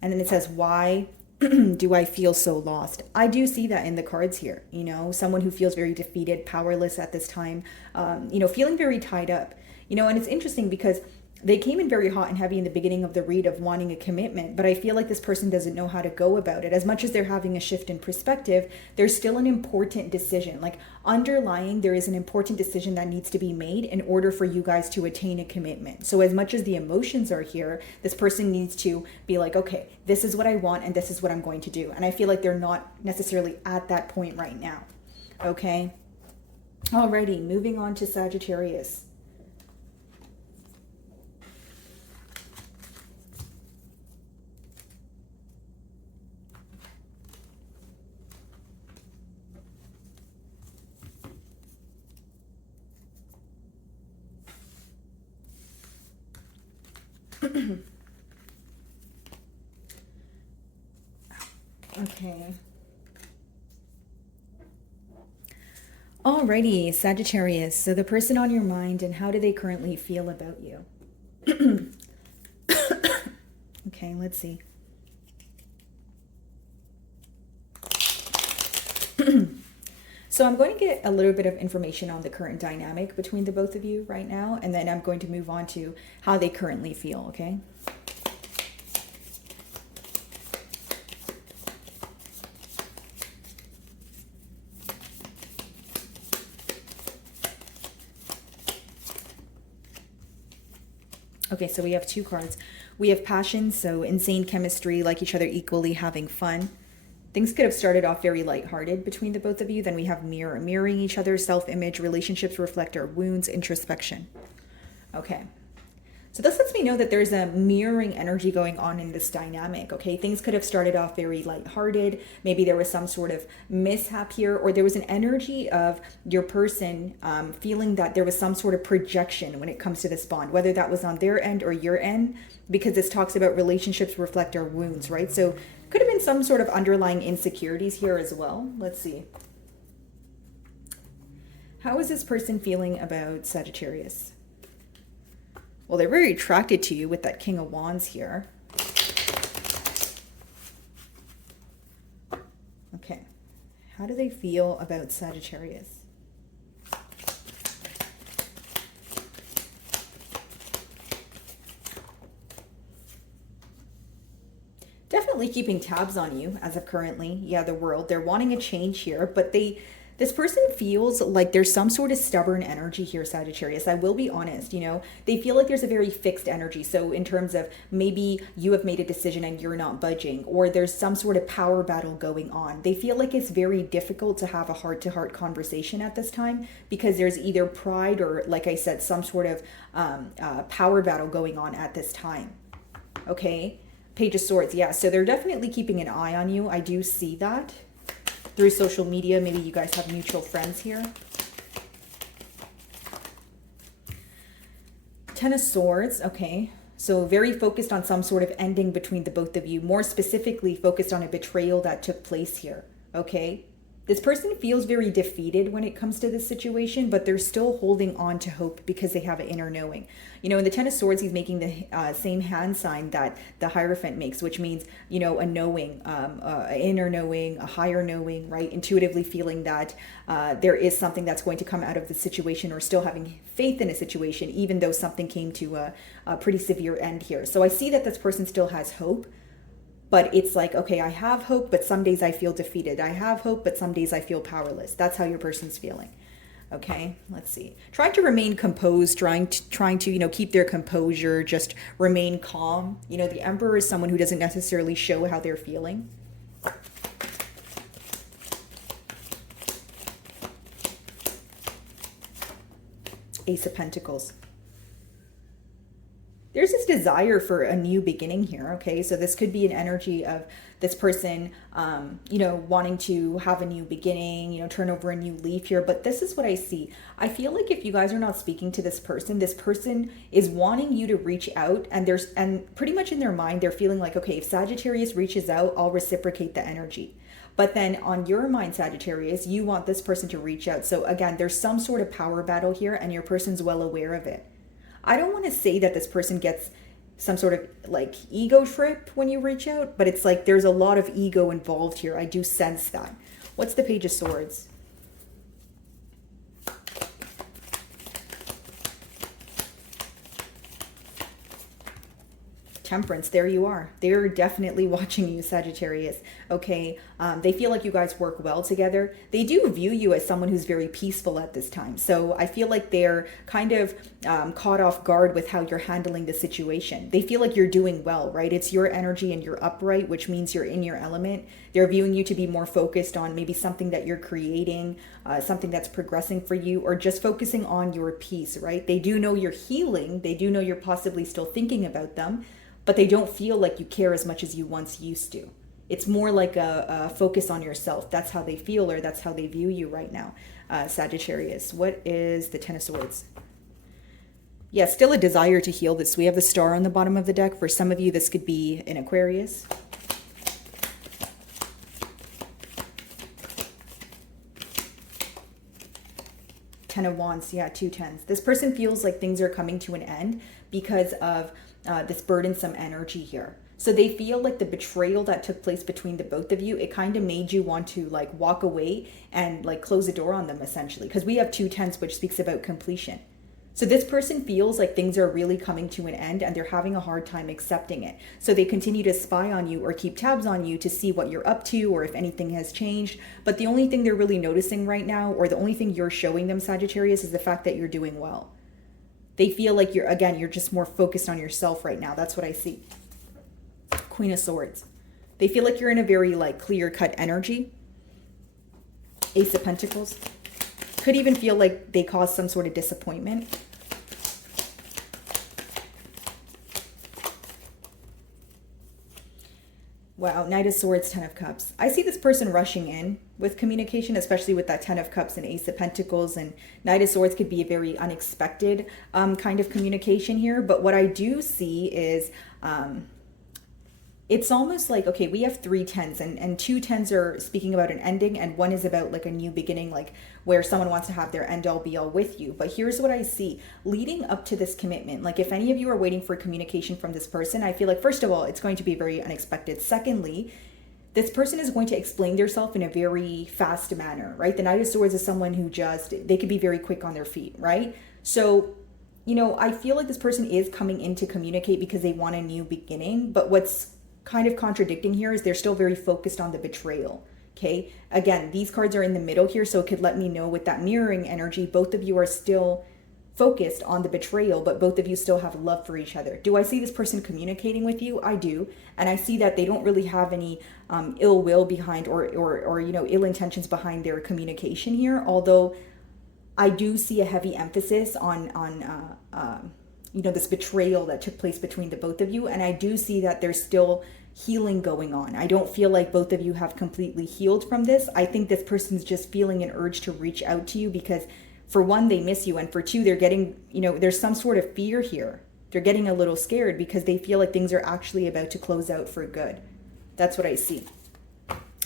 And then it says, why do I feel so lost? I do see that in the cards here. You know, someone who feels very defeated, powerless at this time, feeling very tied up. You know, and it's interesting because they came in very hot and heavy in the beginning of the read of wanting a commitment, but I feel like this person doesn't know how to go about it. As much as they're having a shift in perspective, there's still an important decision. Like underlying, there is an important decision that needs to be made in order for you guys to attain a commitment. So as much as the emotions are here, this person needs to be like, okay, this is what I want and this is what I'm going to do. And I feel like they're not necessarily at that point right now. Okay. Alrighty, moving on to Sagittarius. Okay. Alrighty, Sagittarius. So the person on your mind, and how do they currently feel about you? Okay, let's see. So I'm going to get a little bit of information on the current dynamic between the both of you right now, and then I'm going to move on to how they currently feel, okay? Okay, so we have two cards. We have passion, so insane chemistry, like each other equally, having fun. Things could have started off very lighthearted between the both of you. Then we have mirroring each other, self-image, relationships reflect our wounds, introspection. Okay. So this lets me know that there's a mirroring energy going on in this dynamic, okay? Things could have started off very lighthearted. Maybe there was some sort of mishap here, or there was an energy of your person feeling that there was some sort of projection when it comes to this bond, whether that was on their end or your end, because this talks about relationships reflect our wounds, right? So could have been some sort of underlying insecurities here as well. Let's see. How is this person feeling about Sagittarius? Well, they're very attracted to you with that King of Wands here. Okay. How do they feel about Sagittarius? definitely keeping tabs on you as of currently. Yeah, the world. They're wanting a change here, but this person feels like there's some sort of stubborn energy here, Sagittarius. I will be honest, they feel like there's a very fixed energy. So in terms of maybe you have made a decision and you're not budging, or there's some sort of power battle going on. They feel like it's very difficult to have a heart-to-heart conversation at this time because there's either pride or, like I said, some sort of power battle going on at this time. Okay? Page of Swords. Yeah, so they're definitely keeping an eye on you. I do see that. Through social media, maybe you guys have mutual friends here. Ten of Swords, okay. So very focused on some sort of ending between the both of you. More specifically, focused on a betrayal that took place here, okay. This person feels very defeated when it comes to this situation, but they're still holding on to hope because they have an inner knowing. In the Ten of Swords, he's making the same hand sign that the Hierophant makes, which means, a knowing, an inner knowing, a higher knowing, right? Intuitively feeling that there is something that's going to come out of the situation, or still having faith in a situation, even though something came to a pretty severe end here. So I see that this person still has hope. But it's like, okay, I have hope, but some days I feel defeated. I have hope, but some days I feel powerless. That's how your person's feeling. Okay, let's see. Trying to remain composed, trying to keep their composure, just remain calm. The Emperor is someone who doesn't necessarily show how they're feeling. Ace of Pentacles. There's this desire for a new beginning here, okay? So this could be an energy of this person, wanting to have a new beginning, turn over a new leaf here. But this is what I see. I feel like if you guys are not speaking to this person is wanting you to reach out, and pretty much in their mind, they're feeling like, okay, if Sagittarius reaches out, I'll reciprocate the energy. But then on your mind, Sagittarius, you want this person to reach out. So again, there's some sort of power battle here, and your person's well aware of it. I don't want to say that this person gets some sort of like ego trip when you reach out, but it's like there's a lot of ego involved here. I do sense that. What's the Page of Swords? Temperance, there you are. They're definitely watching you, Sagittarius. Okay, they feel like you guys work well together. They do view you as someone who's very peaceful at this time. So I feel like they're kind of caught off guard with how you're handling the situation. They feel like you're doing well, right? It's your energy and you're upright, which means you're in your element. They're viewing you to be more focused on maybe something that you're creating, something that's progressing for you, or just focusing on your peace, right? They do know you're healing. They do know you're possibly still thinking about them, but they don't feel like you care as much as you once used to. It's more like a focus on yourself. That's how they feel, or that's how they view you right now, Sagittarius. What is the Ten of Swords? Yeah, still a desire to heal this. We have the Star on the bottom of the deck. For some of you, this could be an Aquarius. Ten of Wands, yeah, 2 tens. This person feels like things are coming to an end because of this burdensome energy here. So they feel like the betrayal that took place between the both of you, it kind of made you want to like walk away and like close the door on them, essentially, because we have 2 tens, which speaks about completion. So this person feels like things are really coming to an end and they're having a hard time accepting it. So they continue to spy on you or keep tabs on you to see what you're up to or if anything has changed. But the only thing they're really noticing right now, or the only thing you're showing them, Sagittarius, is the fact that you're doing well. They feel like you're just more focused on yourself right now. That's what I see. Queen of Swords. They feel like you're in a very like clear-cut energy. Ace of Pentacles. Could even feel like they caused some sort of disappointment. Wow, Knight of Swords, 10 of Cups. I see this person rushing in with communication, especially with that 10 of Cups and Ace of Pentacles. And Knight of Swords could be a very unexpected kind of communication here. But what I do see is it's almost like, okay, we have 3 tens and 2 tens are speaking about an ending, and 1 is about like a new beginning, like where someone wants to have their end all be all with you. But here's what I see leading up to this commitment. Like if any of you are waiting for communication from this person, I feel like, first of all, it's going to be very unexpected. Secondly, this person is going to explain themselves in a very fast manner, right? The Knight of Swords is someone who they could be very quick on their feet, right? So, I feel like this person is coming in to communicate because they want a new beginning. But what's kind of contradicting here is they're still very focused on the betrayal. Okay, again, these cards are in the middle here, so it could let me know with that mirroring energy, both of you are still focused on the betrayal, but both of you still have love for each other. Do I see this person communicating with you? I do. And I see that they don't really have any ill will behind or you know, ill intentions behind their communication here. Although I do see a heavy emphasis on you know, this betrayal that took place between the both of you. And I do see that there's still healing going on. I don't feel like both of you have completely healed from this. I think this person's just feeling an urge to reach out to you because for one, they miss you. And for two, they're getting, you know, there's some sort of fear here. They're getting a little scared because they feel like things are actually about to close out for good. That's what I see.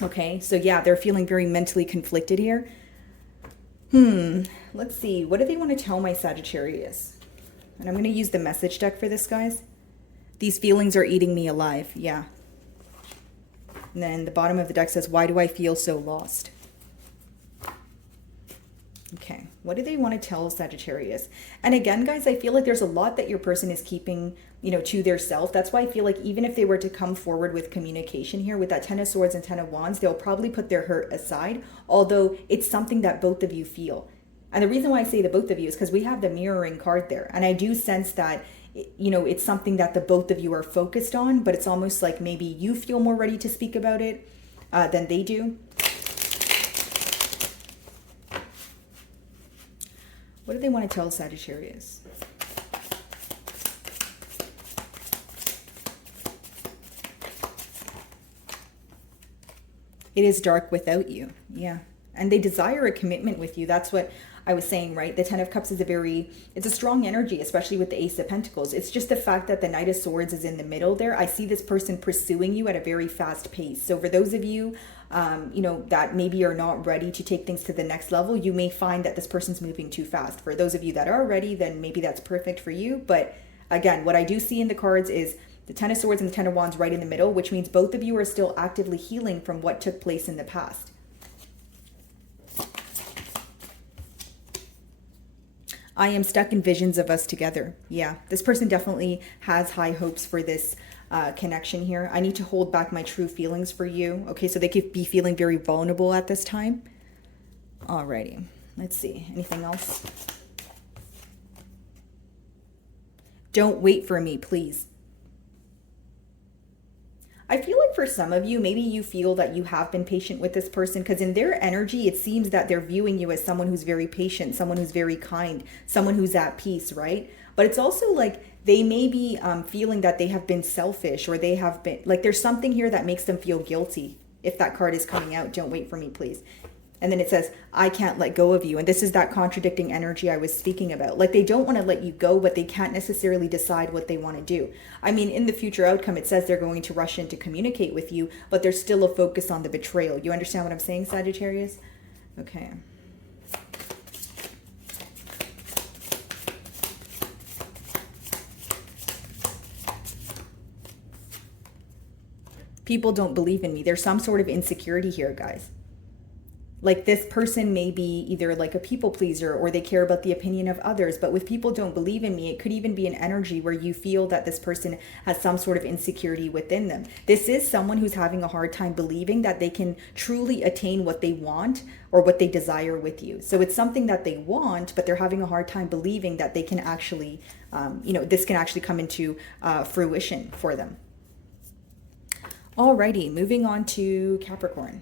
Okay, so yeah, they're feeling very mentally conflicted here. Let's see. What do they want to tell my Sagittarius? And I'm going to use the message deck for this, guys. These feelings are eating me alive. Yeah. And then the bottom of the deck says, why do I feel so lost? Okay, what do they want to tell Sagittarius? And again, guys, I feel like there's a lot that your person is keeping, you know, to their self. That's why I feel like even if they were to come forward with communication here with that 10 of Swords and 10 of Wands, they'll probably put their hurt aside, although it's something that both of you feel. And the reason why I say the both of you is because we have the mirroring card there. And I do sense that, you know, it's something that the both of you are focused on, but it's almost like maybe you feel more ready to speak about it than they do. What do they want to tell Sagittarius? It is dark without you. Yeah. And they desire a commitment with you. That's what I was saying, right? The 10 of Cups is it's a strong energy, especially with the Ace of Pentacles. It's just the fact that the Knight of Swords is in the middle there. I see this person pursuing you at a very fast pace. So for those of you, you know, that maybe are not ready to take things to the next level, you may find that this person's moving too fast. For those of you that are ready, then maybe that's perfect for you. But again, what I do see in the cards is the 10 of Swords and the 10 of Wands right in the middle, which means both of you are still actively healing from what took place in the past. I am stuck in visions of us together. Yeah, this person definitely has high hopes for this connection here. I need to hold back my true feelings for you. Okay, so they could be feeling very vulnerable at this time. Alrighty, let's see. Anything else? Don't wait for me, please. I feel like for some of you, maybe you feel that you have been patient with this person because in their energy, it seems that they're viewing you as someone who's very patient, someone who's very kind, someone who's at peace, right? But it's also like they may be feeling that they have been selfish or they have been, like there's something here that makes them feel guilty. If that card is coming out, don't wait for me, please. And then it says, I can't let go of you. And this is that contradicting energy I was speaking about. Like they don't want to let you go, but they can't necessarily decide what they want to do. I mean, in the future outcome, it says they're going to rush in to communicate with you, but there's still a focus on the betrayal. You understand what I'm saying, Sagittarius? Okay. People don't believe in me. There's some sort of insecurity here, guys. Like this person may be either like a people pleaser or they care about the opinion of others. But with people don't believe in me, it could even be an energy where you feel that this person has some sort of insecurity within them. This is someone who's having a hard time believing that they can truly attain what they want or what they desire with you. So it's something that they want, but they're having a hard time believing that they can actually, you know, this can actually come into fruition for them. Alrighty, moving on to Capricorn.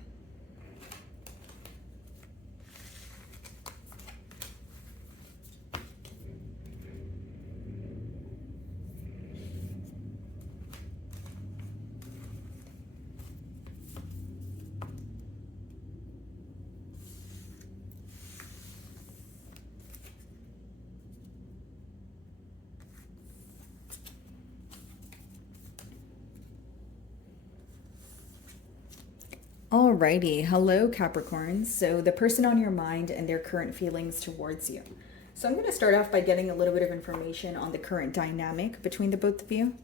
Alrighty, hello Capricorn. So the person on your mind and their current feelings towards you. So I'm going to start off by getting a little bit of information on the current dynamic between the both of you.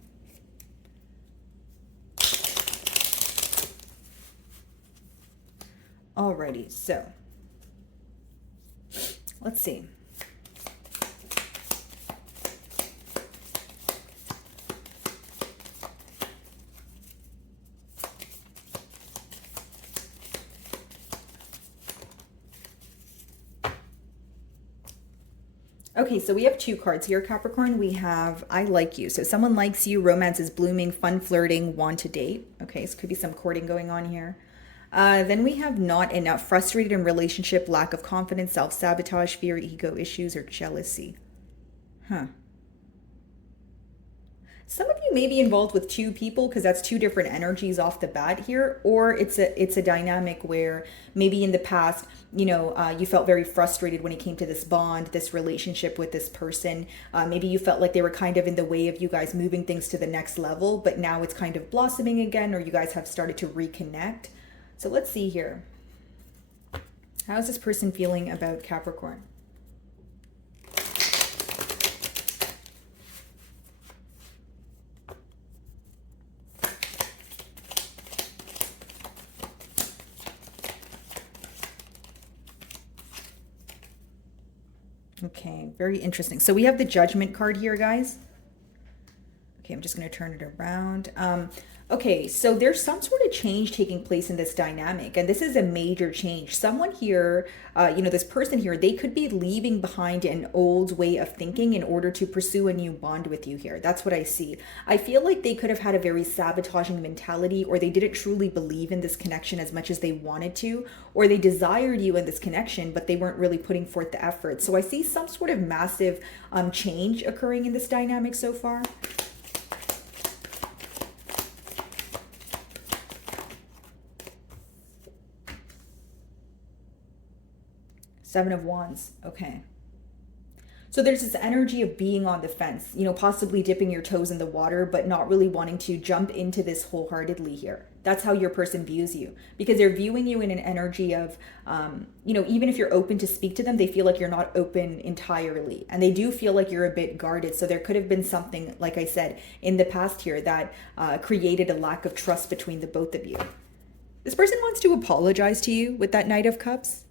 Alrighty, so let's see. Okay, so we have two cards here, Capricorn. We have I like you. So someone likes you, romance is blooming, fun flirting, want to date. Okay, so could be some courting going on here. Then we have not enough, frustrated in relationship, lack of confidence, self-sabotage, fear, ego issues, or jealousy. Huh. Some of you may be involved with two people because that's two different energies off the bat here, or it's a dynamic where maybe in the past, you felt very frustrated when it came to this bond, this relationship with this person. Maybe you felt like they were kind of in the way of you guys moving things to the next level, but now it's kind of blossoming again, or you guys have started to reconnect. So let's see here. How is this person feeling about Capricorn? Okay, very interesting. So we have the Judgment card here, guys. Okay, I'm just going to turn it around. Okay, so there's some sort of change taking place in this dynamic, and this is a major change. Someone here, this person here, they could be leaving behind an old way of thinking in order to pursue a new bond with you here. That's what I see. I feel like they could have had a very sabotaging mentality, or they didn't truly believe in this connection as much as they wanted to, or they desired you in this connection, but they weren't really putting forth the effort. So I see some sort of massive change occurring in this dynamic so far. Seven of Wands. Okay. So there's this energy of being on the fence, possibly dipping your toes in the water, but not really wanting to jump into this wholeheartedly here. That's how your person views you, because they're viewing you in an energy of, even if you're open to speak to them, they feel like you're not open entirely. And they do feel like you're a bit guarded. So there could have been something, like I said, in the past here that created a lack of trust between the both of you. This person wants to apologize to you with that Knight of Cups.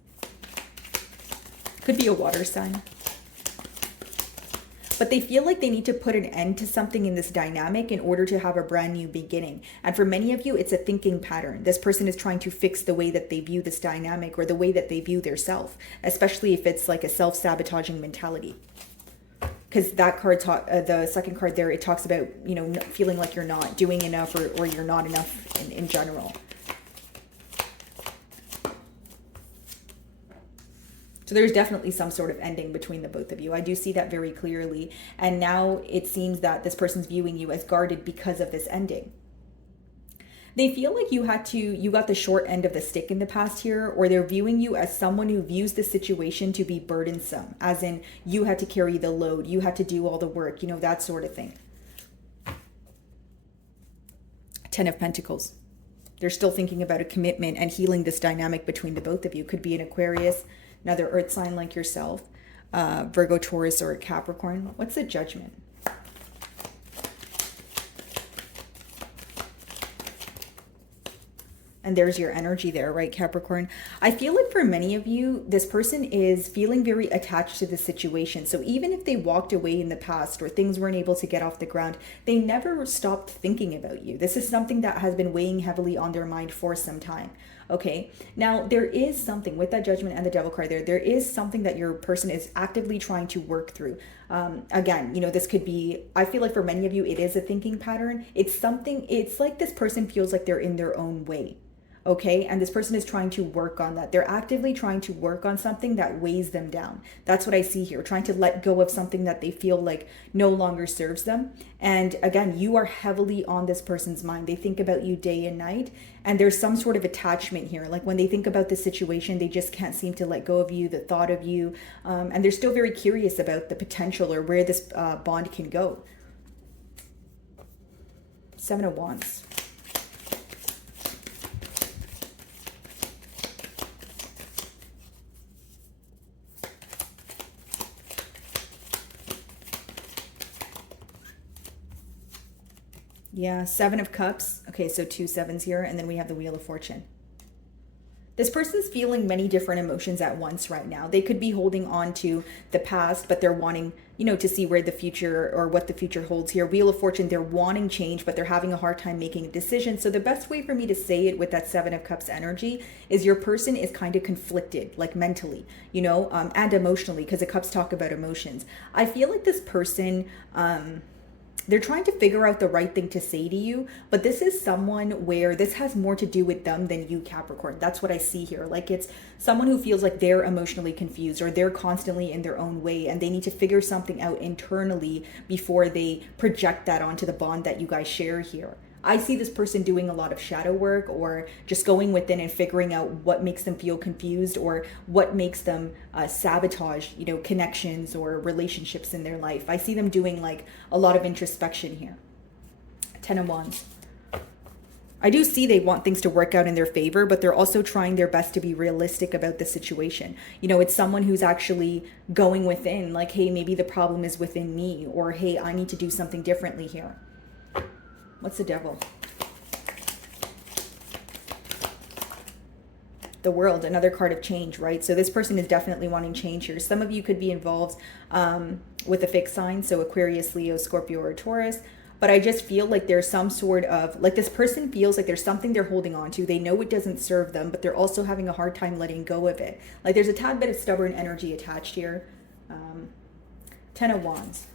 Could be a water sign. But they feel like they need to put an end to something in this dynamic in order to have a brand new beginning. And for many of you, it's a thinking pattern. This person is trying to fix the way that they view this dynamic or the way that they view their self, especially if it's like a self-sabotaging mentality. Because that card, the second card there, it talks about, feeling like you're not doing enough or you're not enough in general. So there's definitely some sort of ending between the both of you. I do see that very clearly. And now it seems that this person's viewing you as guarded because of this ending. They feel like you got the short end of the stick in the past here, or they're viewing you as someone who views the situation to be burdensome, as in you had to carry the load, you had to do all the work, that sort of thing. Ten of Pentacles. They're still thinking about a commitment and healing this dynamic between the both of you. Could be an Aquarius, another earth sign like yourself, Virgo, Taurus, or a Capricorn. What's the Judgment? And there's your energy there, right, Capricorn? I feel like for many of you, this person is feeling very attached to the situation. So even if they walked away in the past or things weren't able to get off the ground, they never stopped thinking about you. This is something that has been weighing heavily on their mind for some time. Okay, now there is something with that Judgment and the Devil card there. There is something that your person is actively trying to work through. Again, this could be, I feel like for many of you, it is a thinking pattern. It's like this person feels like they're in their own way. Okay, and this person is trying to work on that. They're actively trying to work on something that weighs them down. That's what I see here, trying to let go of something that they feel like no longer serves them. And again, you are heavily on this person's mind. They think about you day and night, and there's some sort of attachment here. Like when they think about the situation, they just can't seem to let go of you, the thought of you, and they're still very curious about the potential or where this bond can go. Seven of Wands. Yeah, Seven of Cups. Okay, so two sevens here, and then we have the Wheel of Fortune. This person's feeling many different emotions at once right now. They could be holding on to the past, but they're wanting, to see where the future or what the future holds here. Wheel of Fortune, they're wanting change, but they're having a hard time making a decision. So the best way for me to say it with that Seven of Cups energy is your person is kind of conflicted, like mentally, and emotionally, because the cups talk about emotions. I feel like this person, they're trying to figure out the right thing to say to you, but this is someone where this has more to do with them than you, Capricorn. That's what I see here. Like, it's someone who feels like they're emotionally confused, or they're constantly in their own way, and they need to figure something out internally before they project that onto the bond that you guys share here. I see this person doing a lot of shadow work, or just going within and figuring out what makes them feel confused, or what makes them sabotage, connections or relationships in their life. I see them doing like a lot of introspection here. 10 of Wands. I do see they want things to work out in their favor, but they're also trying their best to be realistic about the situation. It's someone who's actually going within, like, hey, maybe the problem is within me, or hey, I need to do something differently here. What's the Devil? The World, another card of change, right? So this person is definitely wanting change here. Some of you could be involved with a fixed sign, so Aquarius, Leo, Scorpio, or Taurus. But I just feel like there's some sort of, like, this person feels like there's something they're holding on to. They know it doesn't serve them, but they're also having a hard time letting go of it. Like, there's a tad bit of stubborn energy attached here. 10 of Wands.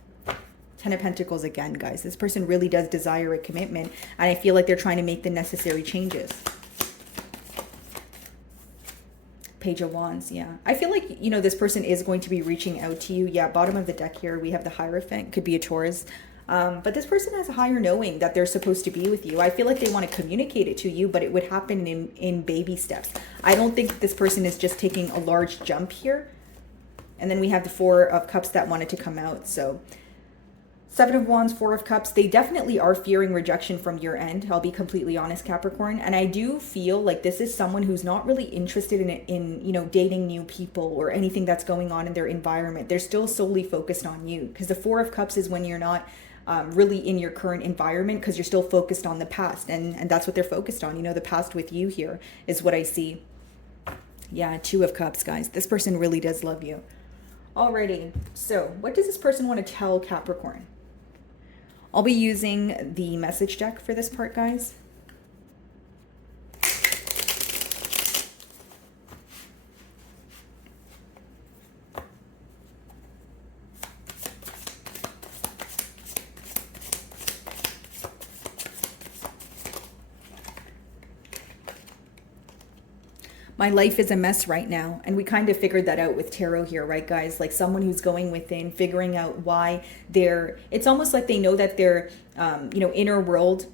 10 of Pentacles again, guys. This person really does desire a commitment, and I feel like they're trying to make the necessary changes. Page of Wands, yeah. I feel like, this person is going to be reaching out to you. Yeah, bottom of the deck here, we have the Hierophant. Could be a Taurus. But this person has a higher knowing that they're supposed to be with you. I feel like they want to communicate it to you, but it would happen in baby steps. I don't think this person is just taking a large jump here. And then we have the Four of Cups that wanted to come out, so... Seven of Wands, Four of Cups, they definitely are fearing rejection from your end. I'll be completely honest, Capricorn. And I do feel like this is someone who's not really interested in dating new people or anything that's going on in their environment. They're still solely focused on you, because the Four of Cups is when you're not really in your current environment, because you're still focused on the past. And that's what they're focused on. The past with you here is what I see. Yeah, Two of Cups, guys. This person really does love you. Alrighty, so what does this person want to tell Capricorn? I'll be using the message deck for this part, guys. My life is a mess right now. And we kind of figured that out with tarot here, right, guys? Like, someone who's going within, figuring out why it's almost like they know that their, inner world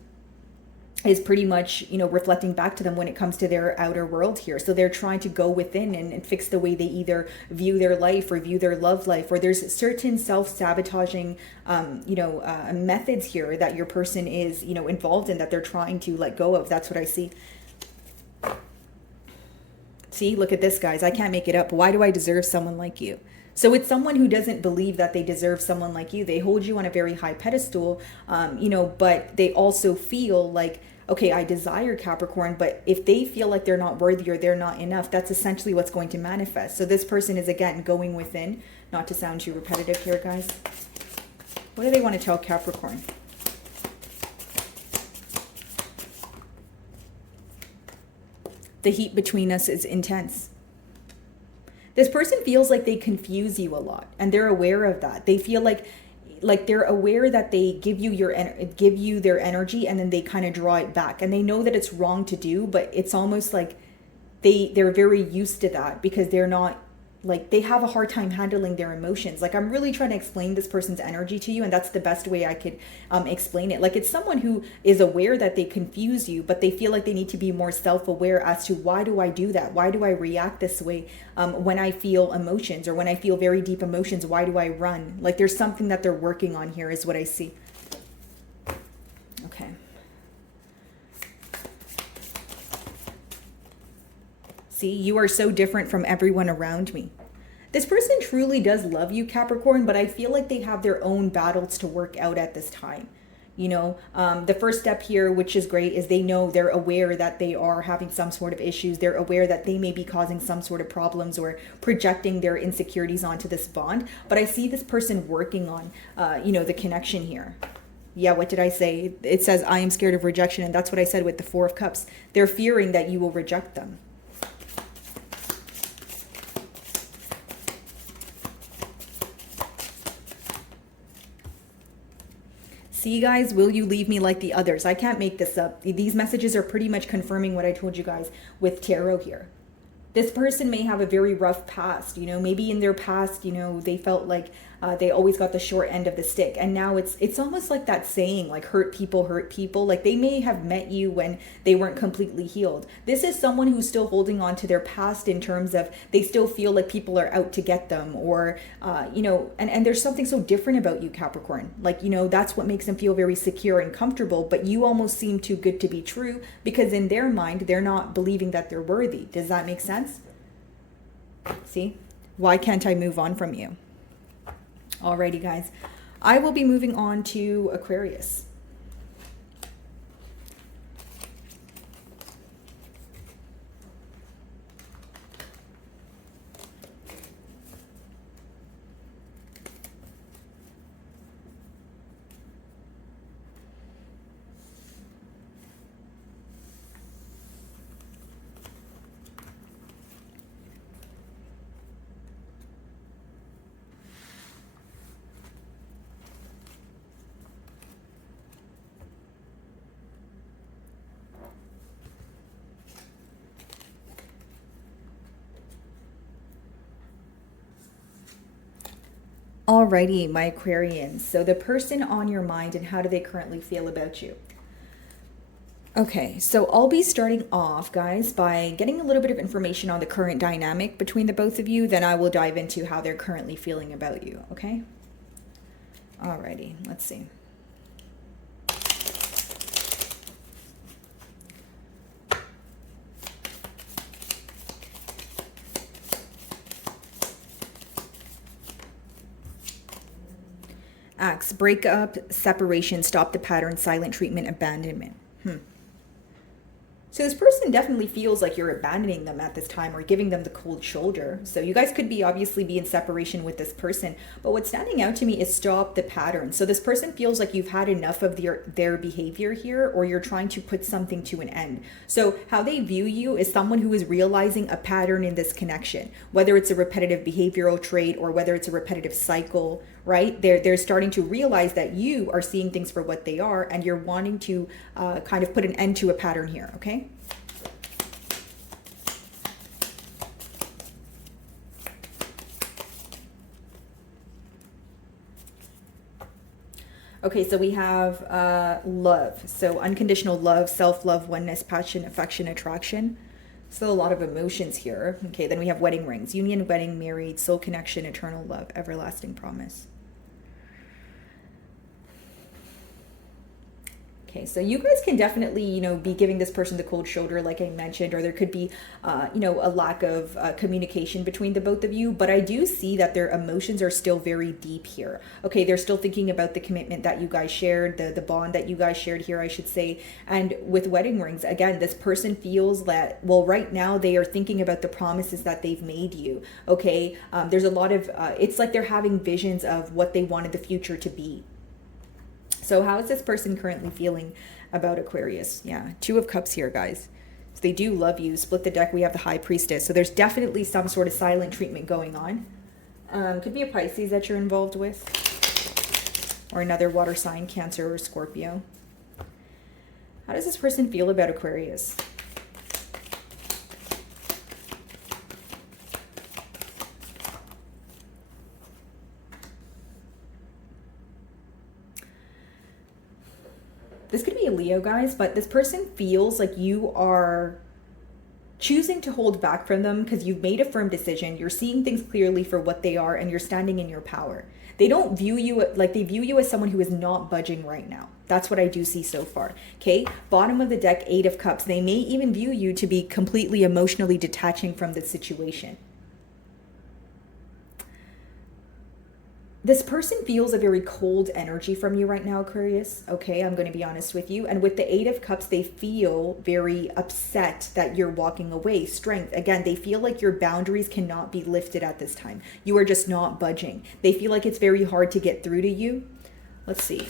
is pretty much, reflecting back to them when it comes to their outer world here. So they're trying to go within and fix the way they either view their life or view their love life, or there's certain self-sabotaging, methods here that your person is, involved in, that they're trying to let go of. That's what I see. See, look at this, guys. I can't make it up. Why do I deserve someone like you? So it's someone who doesn't believe that they deserve someone like you. They hold you on a very high pedestal, but they also feel like, okay, I desire Capricorn, but if they feel like they're not worthy or they're not enough, that's essentially what's going to manifest. So this person is, again, going within, not to sound too repetitive here, guys. What do they want to tell Capricorn? The heat between us is intense. This person feels like they confuse you a lot, and they're aware of that. They feel like they're aware that they give you their energy, and then they kind of draw it back. And they know that it's wrong to do, but it's almost like they're very used to that, because they're not, like, they have a hard time handling their emotions. Like, I'm really trying to explain this person's energy to you, and that's the best way I could explain it. Like, it's someone who is aware that they confuse you, but they feel like they need to be more self-aware as to, why do I do that? Why do I react this way when I feel emotions, or when I feel very deep emotions? Why do I run? Like, there's something that they're working on here is what I see. Okay. See, you are so different from everyone around me. This person truly does love you, Capricorn, but I feel like they have their own battles to work out at this time. The first step here, which is great, is they're aware that they are having some sort of issues. They're aware that they may be causing some sort of problems or projecting their insecurities onto this bond. But I see this person working on, the connection here. Yeah, what did I say? It says, I am scared of rejection. And that's what I said with the Four of Cups. They're fearing that you will reject them. See, guys, will you leave me like the others? I can't make this up. These messages are pretty much confirming what I told you guys with tarot here. This person may have a very rough past, maybe in their past, they felt like they always got the short end of the stick. And now it's almost like that saying, like hurt people. Like they may have met you when they weren't completely healed. This is someone who's still holding on to their past in terms of they still feel like people are out to get them or, and there's something so different about you, Capricorn. Like, that's what makes them feel very secure and comfortable, but you almost seem too good to be true because in their mind, they're not believing that they're worthy. Does that make sense? See? Why can't I move on from you? Alrighty, guys. I will be moving on to Aquarius. Alrighty, my Aquarians. So the person on your mind and how do they currently feel about you? Okay, so I'll be starting off, guys, by getting a little bit of information on the current dynamic between the both of you. Then I will dive into how they're currently feeling about you, okay? Alrighty, let's see. Acts, breakup, separation, stop the pattern, silent treatment, abandonment. So this person definitely feels like you're abandoning them at this time or giving them the cold shoulder. So you guys could obviously be in separation with this person. But what's standing out to me is stop the pattern. So this person feels like you've had enough of their behavior here, or you're trying to put something to an end. So how they view you is someone who is realizing a pattern in this connection, whether it's a repetitive behavioral trait or whether it's a repetitive cycle, right? They're starting to realize that you are seeing things for what they are and you're wanting to kind of put an end to a pattern here, okay? Okay, so we have love. So unconditional love, self-love, oneness, passion, affection, attraction. So a lot of emotions here. Okay, then we have wedding rings. Union, wedding, married, soul connection, eternal love, everlasting promise. Okay, so you guys can definitely, be giving this person the cold shoulder, like I mentioned, or there could be, a lack of communication between the both of you. But I do see that their emotions are still very deep here. Okay, they're still thinking about the commitment that you guys shared, the bond that you guys shared here, I should say. And with wedding rings, again, this person feels that, well, right now they are thinking about the promises that they've made you. Okay, there's a lot of, it's like they're having visions of what they wanted the future to be. So how is this person currently feeling about Aquarius? Yeah, Two of Cups here, guys. So they do love you. Split the deck, we have the High Priestess. So there's definitely some sort of silent treatment going on. Could be a Pisces that you're involved with. Or another water sign, Cancer or Scorpio. How does this person feel about Aquarius? This could be a Leo, guys, but this person feels like you are choosing to hold back from them because you've made a firm decision. You're seeing things clearly for what they are and you're standing in your power. They don't view you like they view you as someone who is not budging right now. That's what I do see so far. Okay, bottom of the deck, Eight of Cups. They may even view you to be completely emotionally detaching from the situation. This person feels a very cold energy from you right now, Aquarius. Okay, I'm going to be honest with you. And with the Eight of Cups, they feel very upset that you're walking away. Strength. Again, they feel like your boundaries cannot be lifted at this time. You are just not budging. They feel like it's very hard to get through to you. Let's see.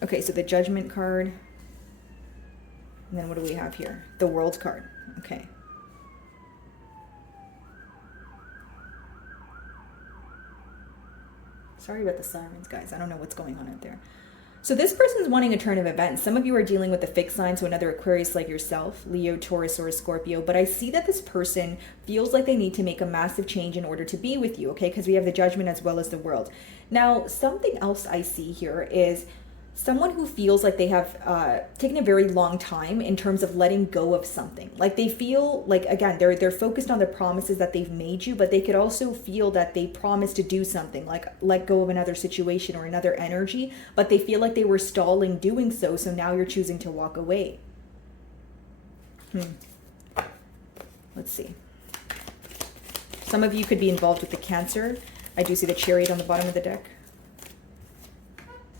Okay, so the Judgment card. And then what do we have here? The World card. Okay. Sorry about the sirens, guys. I don't know what's going on out there. So this person's wanting a turn of events. Some of you are dealing with a fixed sign, so another Aquarius like yourself, Leo, Taurus, or a Scorpio. But I see that this person feels like they need to make a massive change in order to be with you, okay? Because we have the Judgment as well as the World. Now, something else I see here is someone who feels like they have taken a very long time in terms of letting go of something. Like they feel like, again, they're focused on the promises that they've made you, but they could also feel that they promised to do something, like let go of another situation or another energy, but they feel like they were stalling doing so, so now you're choosing to walk away. Let's see. Some of you could be involved with the Cancer. I do see the Chariot on the bottom of the deck.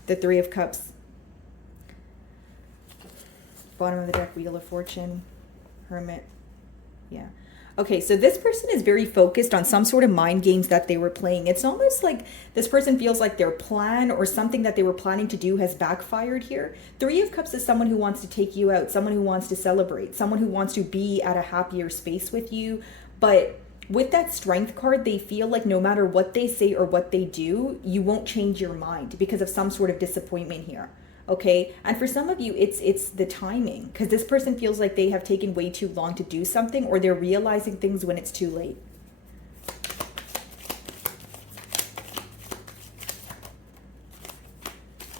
The Three of Cups. Bottom of the deck, Wheel of Fortune, Hermit. Yeah. Okay, so this person is very focused on some sort of mind games that they were playing. It's almost like this person feels like their plan or something that they were planning to do has backfired here. Three of Cups is someone who wants to take you out, someone who wants to celebrate, someone who wants to be at a happier space with you. But with that Strength card, they feel like no matter what they say or what they do, you won't change your mind because of some sort of disappointment here. Okay, and for some of you, it's the timing, because this person feels like they have taken way too long to do something, or they're realizing things when it's too late.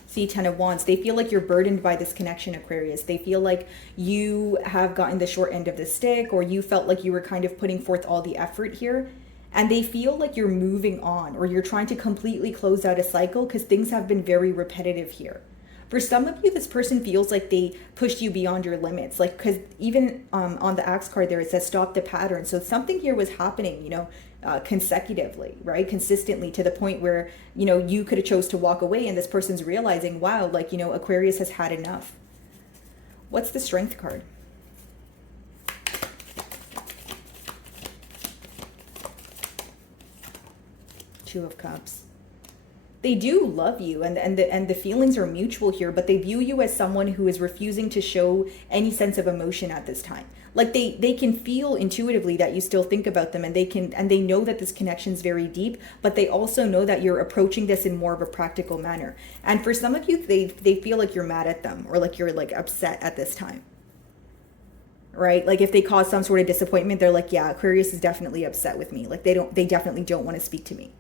See, Ten of Wands. They feel like you're burdened by this connection, Aquarius. They feel like you have gotten the short end of the stick, or you felt like you were kind of putting forth all the effort here. And they feel like you're moving on, or you're trying to completely close out a cycle because things have been very repetitive here. For some of you, this person feels like they pushed you beyond your limits. Like, because even on the Axe card there, it says stop the pattern. So something here was happening, consecutively, right? Consistently, to the point where, you could have chose to walk away, and this person's realizing, wow, Aquarius has had enough. What's the Strength card? Two of Cups. They do love you, and the feelings are mutual here, but they view you as someone who is refusing to show any sense of emotion at this time. Like they can feel intuitively that you still think about them, and they know that this connection is very deep, but they also know that you're approaching this in more of a practical manner. And for some of you, they feel like you're mad at them, or like you're like upset at this time. Right? Like if they cause some sort of disappointment, they're like, yeah, Aquarius is definitely upset with me. Like they definitely don't want to speak to me.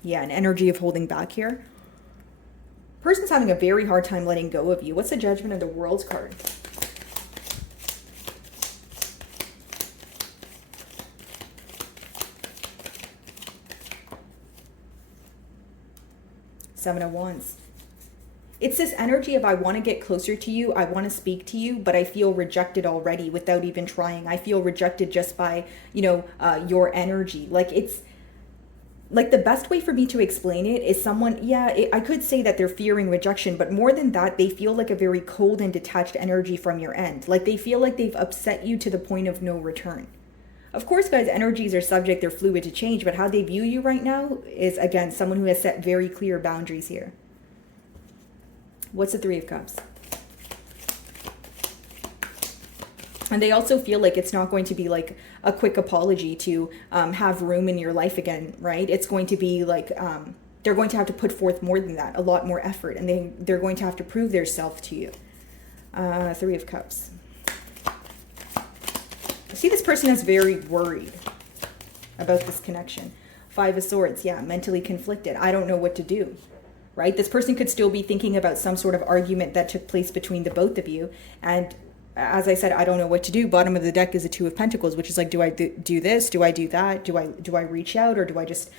Yeah, an energy of holding back here. Person's having a very hard time letting go of you. What's the Judgment of the World card? Seven of Wands. It's this energy of I want to get closer to you, I want to speak to you, but I feel rejected already without even trying. I feel rejected just by, your energy. Like the best way for me to explain it is someone, I could say that they're fearing rejection, but more than that, they feel like a very cold and detached energy from your end. Like they feel like they've upset you to the point of no return. Of course, guys, energies are subject, they're fluid to change, but how they view you right now is, again, someone who has set very clear boundaries here. What's the Three of Cups? And they also feel like it's not going to be like a quick apology to have room in your life again, right? It's going to be like they're going to have to put forth more than that, a lot more effort, and they're going to have to prove their self to you. Three of Cups. See, this person is very worried about this connection. Five of Swords, yeah, mentally conflicted. I don't know what to do, right? This person could still be thinking about some sort of argument that took place between the both of you, and as I said, I don't know what to do. Bottom of the deck is a Two of Pentacles, which is like, do I do this? Do I do that? Do I reach out, or do I just,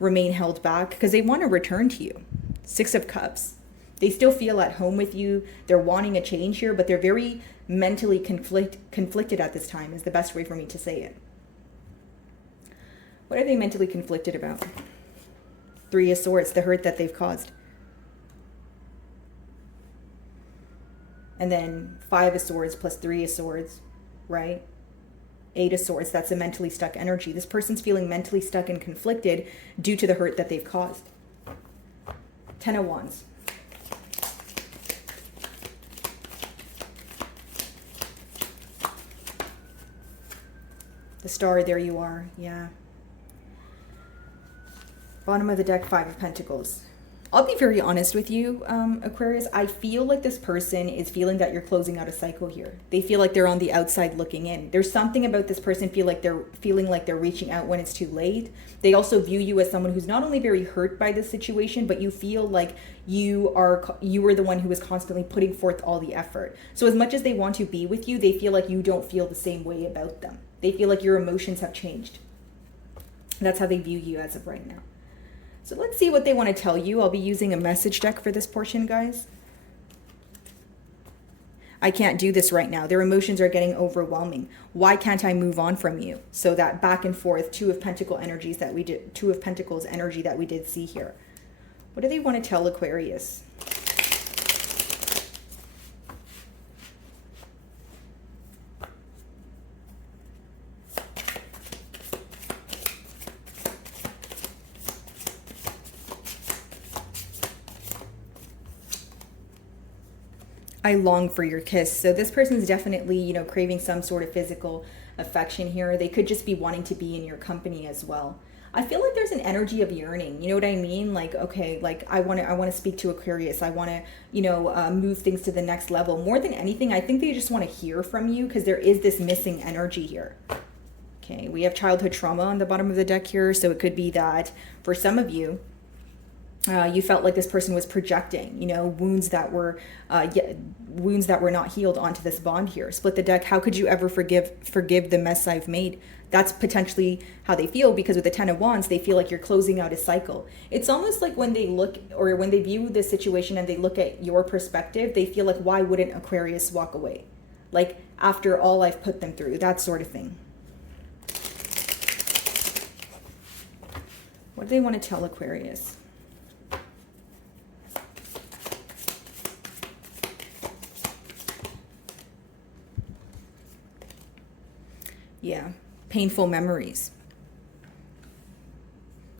remain held back? Because they want to return to you. Six of Cups. They still feel at home with you. They're wanting a change here, but they're very mentally conflicted at this time is the best way for me to say it. What are they mentally conflicted about? Three of Swords, the hurt that they've caused. And then Five of Swords plus Three of Swords, right? Eight of Swords, that's a mentally stuck energy. This person's feeling mentally stuck and conflicted due to the hurt that they've caused. Ten of Wands. The Star, there you are, yeah. Bottom of the deck, Five of Pentacles. I'll be very honest with you, Aquarius. I feel like this person is feeling that you're closing out a cycle here. They feel like they're on the outside looking in. There's something about this person feeling like they're reaching out when it's too late. They also view you as someone who's not only very hurt by this situation, but you feel like you were the one who was constantly putting forth all the effort. So as much as they want to be with you, they feel like you don't feel the same way about them. They feel like your emotions have changed. That's how they view you as of right now. So let's see what they want to tell you. I'll be using a message deck for this portion, guys. I can't do this right now. Their emotions are getting overwhelming. Why can't I move on from you? So that back and forth, Two of Pentacles energy that we did see here. What do they want to tell Aquarius? I long for your kiss. So this person's definitely, craving some sort of physical affection here. They could just be wanting to be in your company as well. I feel like there's an energy of yearning. You know what I mean? Like, okay, like I want to speak to Aquarius. I want to, move things to the next level. More than anything, I think they just want to hear from you because there is this missing energy here. Okay, we have childhood trauma on the bottom of the deck here. So it could be that for some of you, you felt like this person was projecting, wounds that were not healed onto this bond here. Split the deck. How could you ever forgive the mess I've made? That's potentially how they feel, because with the Ten of Wands, they feel like you're closing out a cycle. It's almost like when they look, or when they view the situation and they look at your perspective, they feel like, why wouldn't Aquarius walk away? Like, after all I've put them through, that sort of thing. What do they want to tell Aquarius? Yeah, painful memories.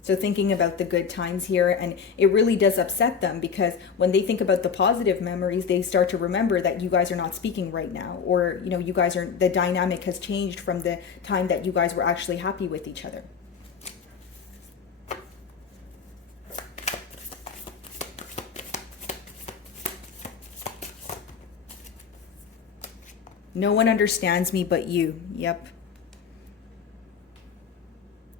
So thinking about the good times here, and it really does upset them, because when they think about the positive memories, they start to remember that you guys are not speaking right now, or, you guys are, the dynamic has changed from the time that you guys were actually happy with each other. No one understands me but you. Yep.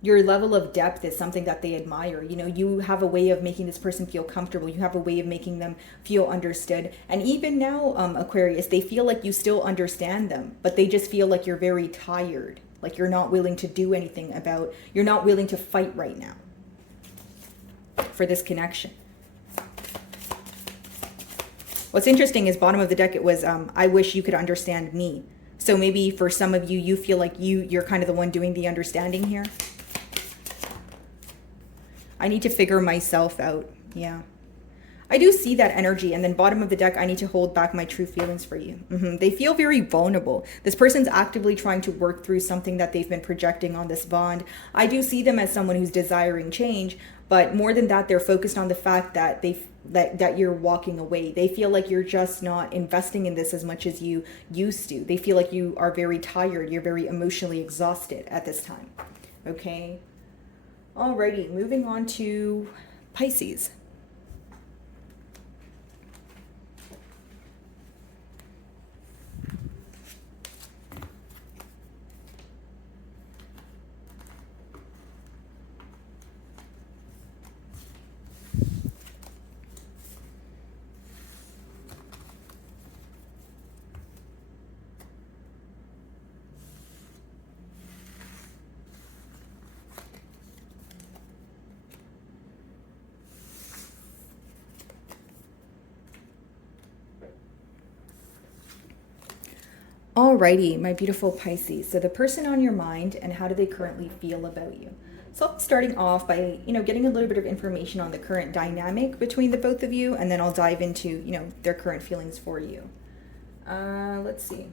Your level of depth is something that they admire. You have a way of making this person feel comfortable. You have a way of making them feel understood. And even now, Aquarius, they feel like you still understand them, but they just feel like you're very tired. Like you're not willing to do anything you're not willing to fight right now for this connection. What's interesting is bottom of the deck, it was, I wish you could understand me. So maybe for some of you, you feel like you're kind of the one doing the understanding here. I need to figure myself out. Yeah. I do see that energy. And then bottom of the deck, I need to hold back my true feelings for you. They feel very vulnerable. This person's actively trying to work through something that they've been projecting on this bond. I do see them as someone who's desiring change, but more than that, they're focused on the fact that that you're walking away. They feel like you're just not investing in this as much as you used to. They feel like you are very tired. You're very emotionally exhausted at this time. Okay. Alrighty, moving on to Pisces. Alrighty, my beautiful Pisces. So the person on your mind and how do they currently feel about you? So I'm starting off by, getting a little bit of information on the current dynamic between the both of you, and then I'll dive into, their current feelings for you. Let's see.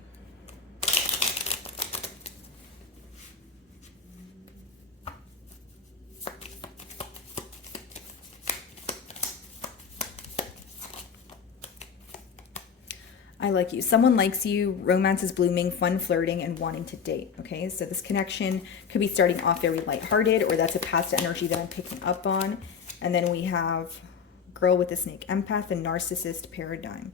I like you. Someone likes you, romance is blooming, fun flirting, and wanting to date. Okay, so this connection could be starting off very lighthearted, or that's a past energy that I'm picking up on. And then we have girl with the snake, empath, and narcissist paradigm.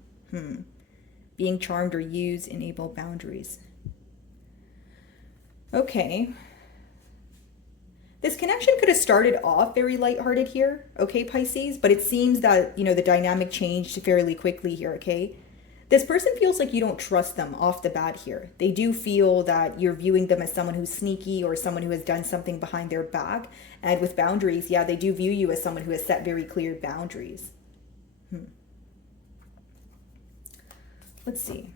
Being charmed or used, enable boundaries. Okay. This connection could have started off very lighthearted here, okay, Pisces, but it seems that, the dynamic changed fairly quickly here, okay? This person feels like you don't trust them off the bat here. They do feel that you're viewing them as someone who's sneaky or someone who has done something behind their back. And with boundaries, yeah, they do view you as someone who has set very clear boundaries. Let's see.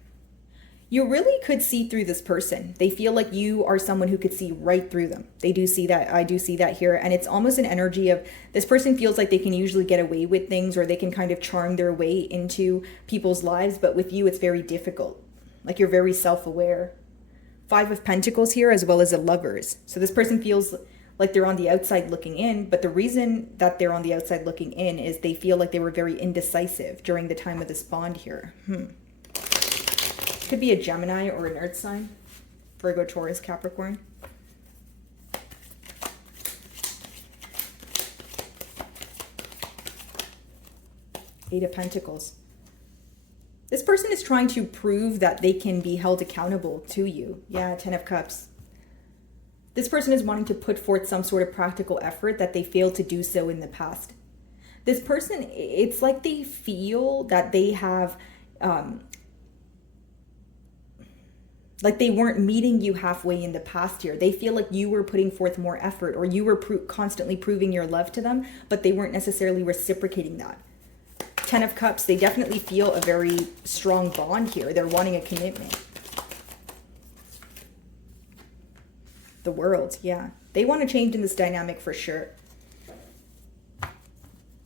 You really could see through this person. They feel like you are someone who could see right through them. They do see that. I do see that here. And it's almost an energy of this person feels like they can usually get away with things, or they can kind of charm their way into people's lives. But with you, it's very difficult. Like you're very self-aware. 5 of Pentacles here, as well as the Lovers. So this person feels like they're on the outside looking in. But the reason that they're on the outside looking in is they feel like they were very indecisive during the time of this bond here. Could be a Gemini or an earth sign. Virgo, Taurus, Capricorn. Eight of Pentacles. This person is trying to prove that they can be held accountable to you. Yeah, 10 of Cups. This person is wanting to put forth some sort of practical effort that they failed to do so in the past. This person, it's like they feel that they have... like they weren't meeting you halfway in the past year. They feel like you were putting forth more effort, or you were constantly proving your love to them, but they weren't necessarily reciprocating that. 10 of Cups, they definitely feel a very strong bond here. They're wanting a commitment. The World, yeah. They want to change in this dynamic for sure.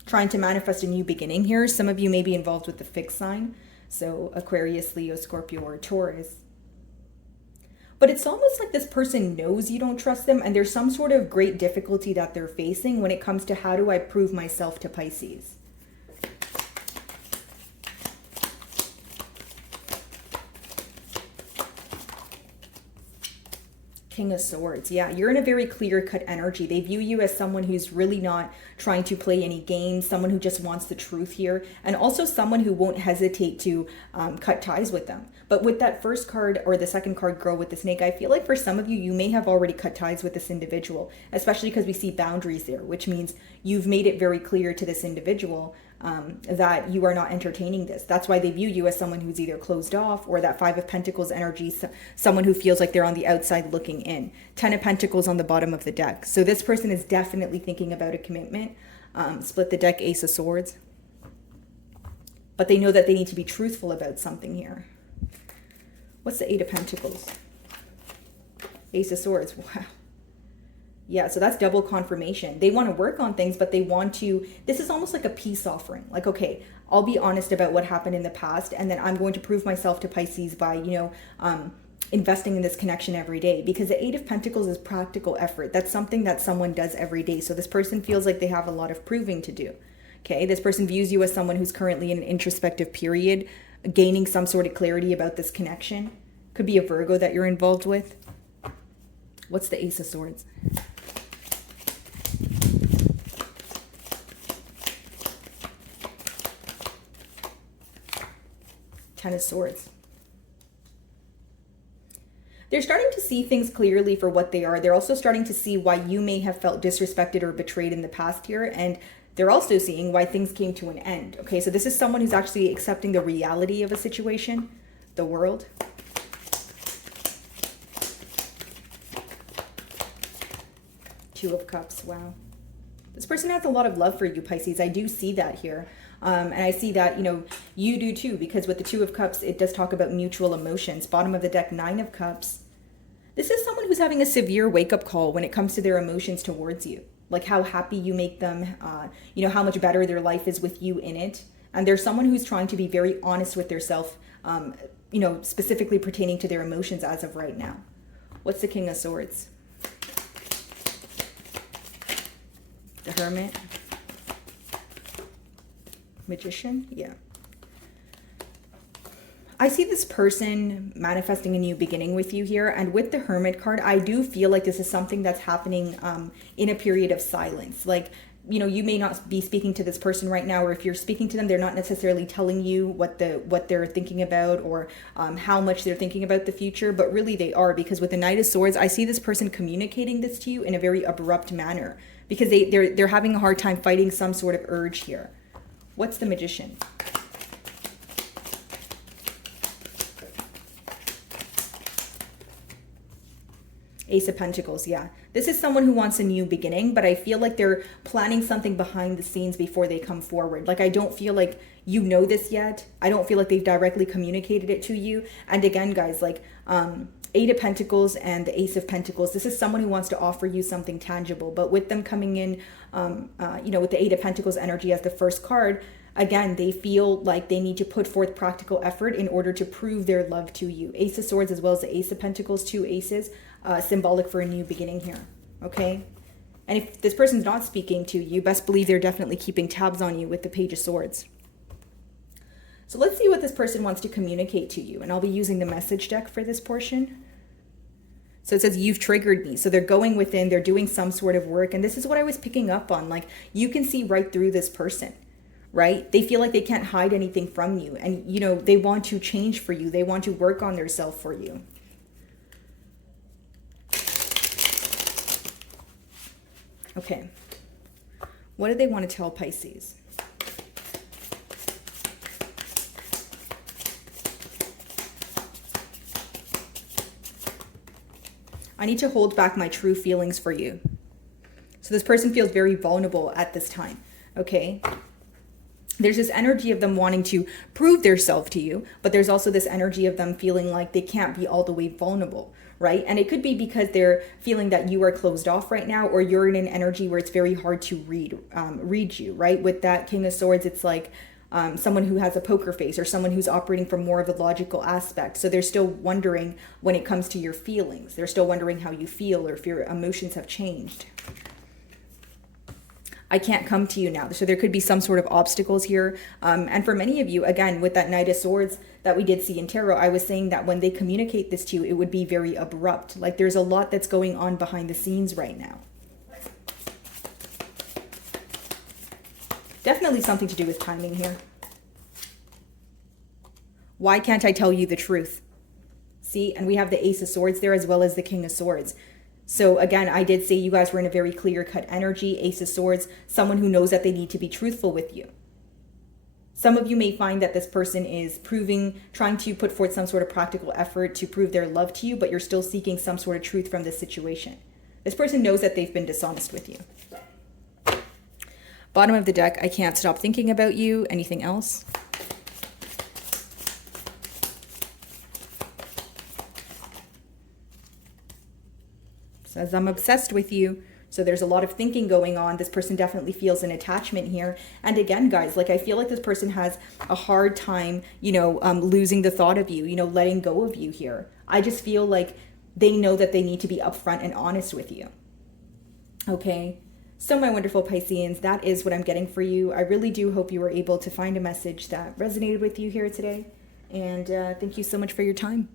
Trying to manifest a new beginning here. Some of you may be involved with the fixed sign. So Aquarius, Leo, Scorpio, or Taurus. But it's almost like this person knows you don't trust them, and there's some sort of great difficulty that they're facing when it comes to how do I prove myself to Pisces. King of Swords. Yeah, you're in a very clear-cut energy. They view you as someone who's really not trying to play any games, someone who just wants the truth here, and also someone who won't hesitate to cut ties with them. But with that first card, or the second card, Girl with the Snake, I feel like for some of you, you may have already cut ties with this individual, especially because we see boundaries there, which means you've made it very clear to this individual that you are not entertaining this. That's why they view you as someone who's either closed off, or that 5 of Pentacles energy, someone who feels like they're on the outside looking in. 10 of Pentacles on the bottom of the deck. So this person is definitely thinking about a commitment. Split the deck, Ace of Swords. But they know that they need to be truthful about something here. What's the 8 of Pentacles? Ace of Swords. Wow. Yeah, so that's double confirmation. They want to work on things, but they want to, this is almost like a peace offering. Like, okay, I'll be honest about what happened in the past, and then I'm going to prove myself to Pisces by, investing in this connection every day. Because the 8 of Pentacles is practical effort. That's something that someone does every day. So this person feels like they have a lot of proving to do. Okay, this person views you as someone who's currently in an introspective period, gaining some sort of clarity about this connection. Could be a Virgo that you're involved with. What's the Ace of Swords? Ten of Swords. They're starting to see things clearly for what they are. They're also starting to see why you may have felt disrespected or betrayed in the past here. And they're also seeing why things came to an end. Okay, so this is someone who's actually accepting the reality of a situation. The World. Two of Cups. Wow. This person has a lot of love for you, Pisces. I do see that here. And I see that, You do too, because with the Two of Cups, it does talk about mutual emotions. Bottom of the deck, Nine of Cups. This is someone who's having a severe wake-up call when it comes to their emotions towards you. Like how happy you make them, how much better their life is with you in it. And there's someone who's trying to be very honest with their self, specifically pertaining to their emotions as of right now. What's the King of Swords? The Hermit. Magician? Yeah. I see this person manifesting a new beginning with you here. And with the Hermit card, I do feel like this is something that's happening in a period of silence. Like, you may not be speaking to this person right now, or if you're speaking to them, they're not necessarily telling you what they're thinking about, or how much they're thinking about the future, but really they are, because with the Knight of Swords, I see this person communicating this to you in a very abrupt manner, because they're having a hard time fighting some sort of urge here. What's the Magician? Ace of Pentacles, yeah. This is someone who wants a new beginning, but I feel like they're planning something behind the scenes before they come forward. Like, I don't feel like you know this yet. I don't feel like they've directly communicated it to you. And again, guys, like, Eight of Pentacles and the Ace of Pentacles, this is someone who wants to offer you something tangible. But with them coming in, with the Eight of Pentacles energy as the first card, again, they feel like they need to put forth practical effort in order to prove their love to you. Ace of Swords as well as the Ace of Pentacles, two aces, symbolic for a new beginning here, okay? And if this person's not speaking to you, best believe they're definitely keeping tabs on you with the Page of Swords. So let's see what this person wants to communicate to you. And I'll be using the message deck for this portion. So it says, you've triggered me. So they're going within, they're doing some sort of work. And this is what I was picking up on. Like, you can see right through this person, right? They feel like they can't hide anything from you. And, they want to change for you. They want to work on their self for you. Okay. What do they want to tell Pisces? I need to hold back my true feelings for you. So this person feels very vulnerable at this time, okay? There's this energy of them wanting to prove their self to you, but there's also this energy of them feeling like they can't be all the way vulnerable, right? And it could be because they're feeling that you are closed off right now, or you're in an energy where it's very hard to read you, right? With that King of Swords, it's like someone who has a poker face, or someone who's operating from more of the logical aspect. So they're still wondering when it comes to your feelings. They're still wondering how you feel, or if your emotions have changed. I can't come to you now. So there could be some sort of obstacles here. And for many of you, again, with that Knight of Swords that we did see in tarot, I was saying that when they communicate this to you, it would be very abrupt. Like, there's a lot that's going on behind the scenes right now. Definitely something to do with timing here. Why can't I tell you the truth? See, and we have the Ace of Swords there as well as the King of Swords. So again, I did say you guys were in a very clear-cut energy. Ace of Swords, someone who knows that they need to be truthful with you. Some of you may find that this person is trying to put forth some sort of practical effort to prove their love to you, but you're still seeking some sort of truth from this situation. This person knows that they've been dishonest with you. Bottom of the deck, I can't stop thinking about you. Anything else? Says, I'm obsessed with you. So there's a lot of thinking going on. This person definitely feels an attachment here. And again, guys, like, I feel like this person has a hard time, losing the thought of you, letting go of you here. I just feel like they know that they need to be upfront and honest with you. Okay. So my wonderful Pisceans, that is what I'm getting for you. I really do hope you were able to find a message that resonated with you here today. And thank you so much for your time.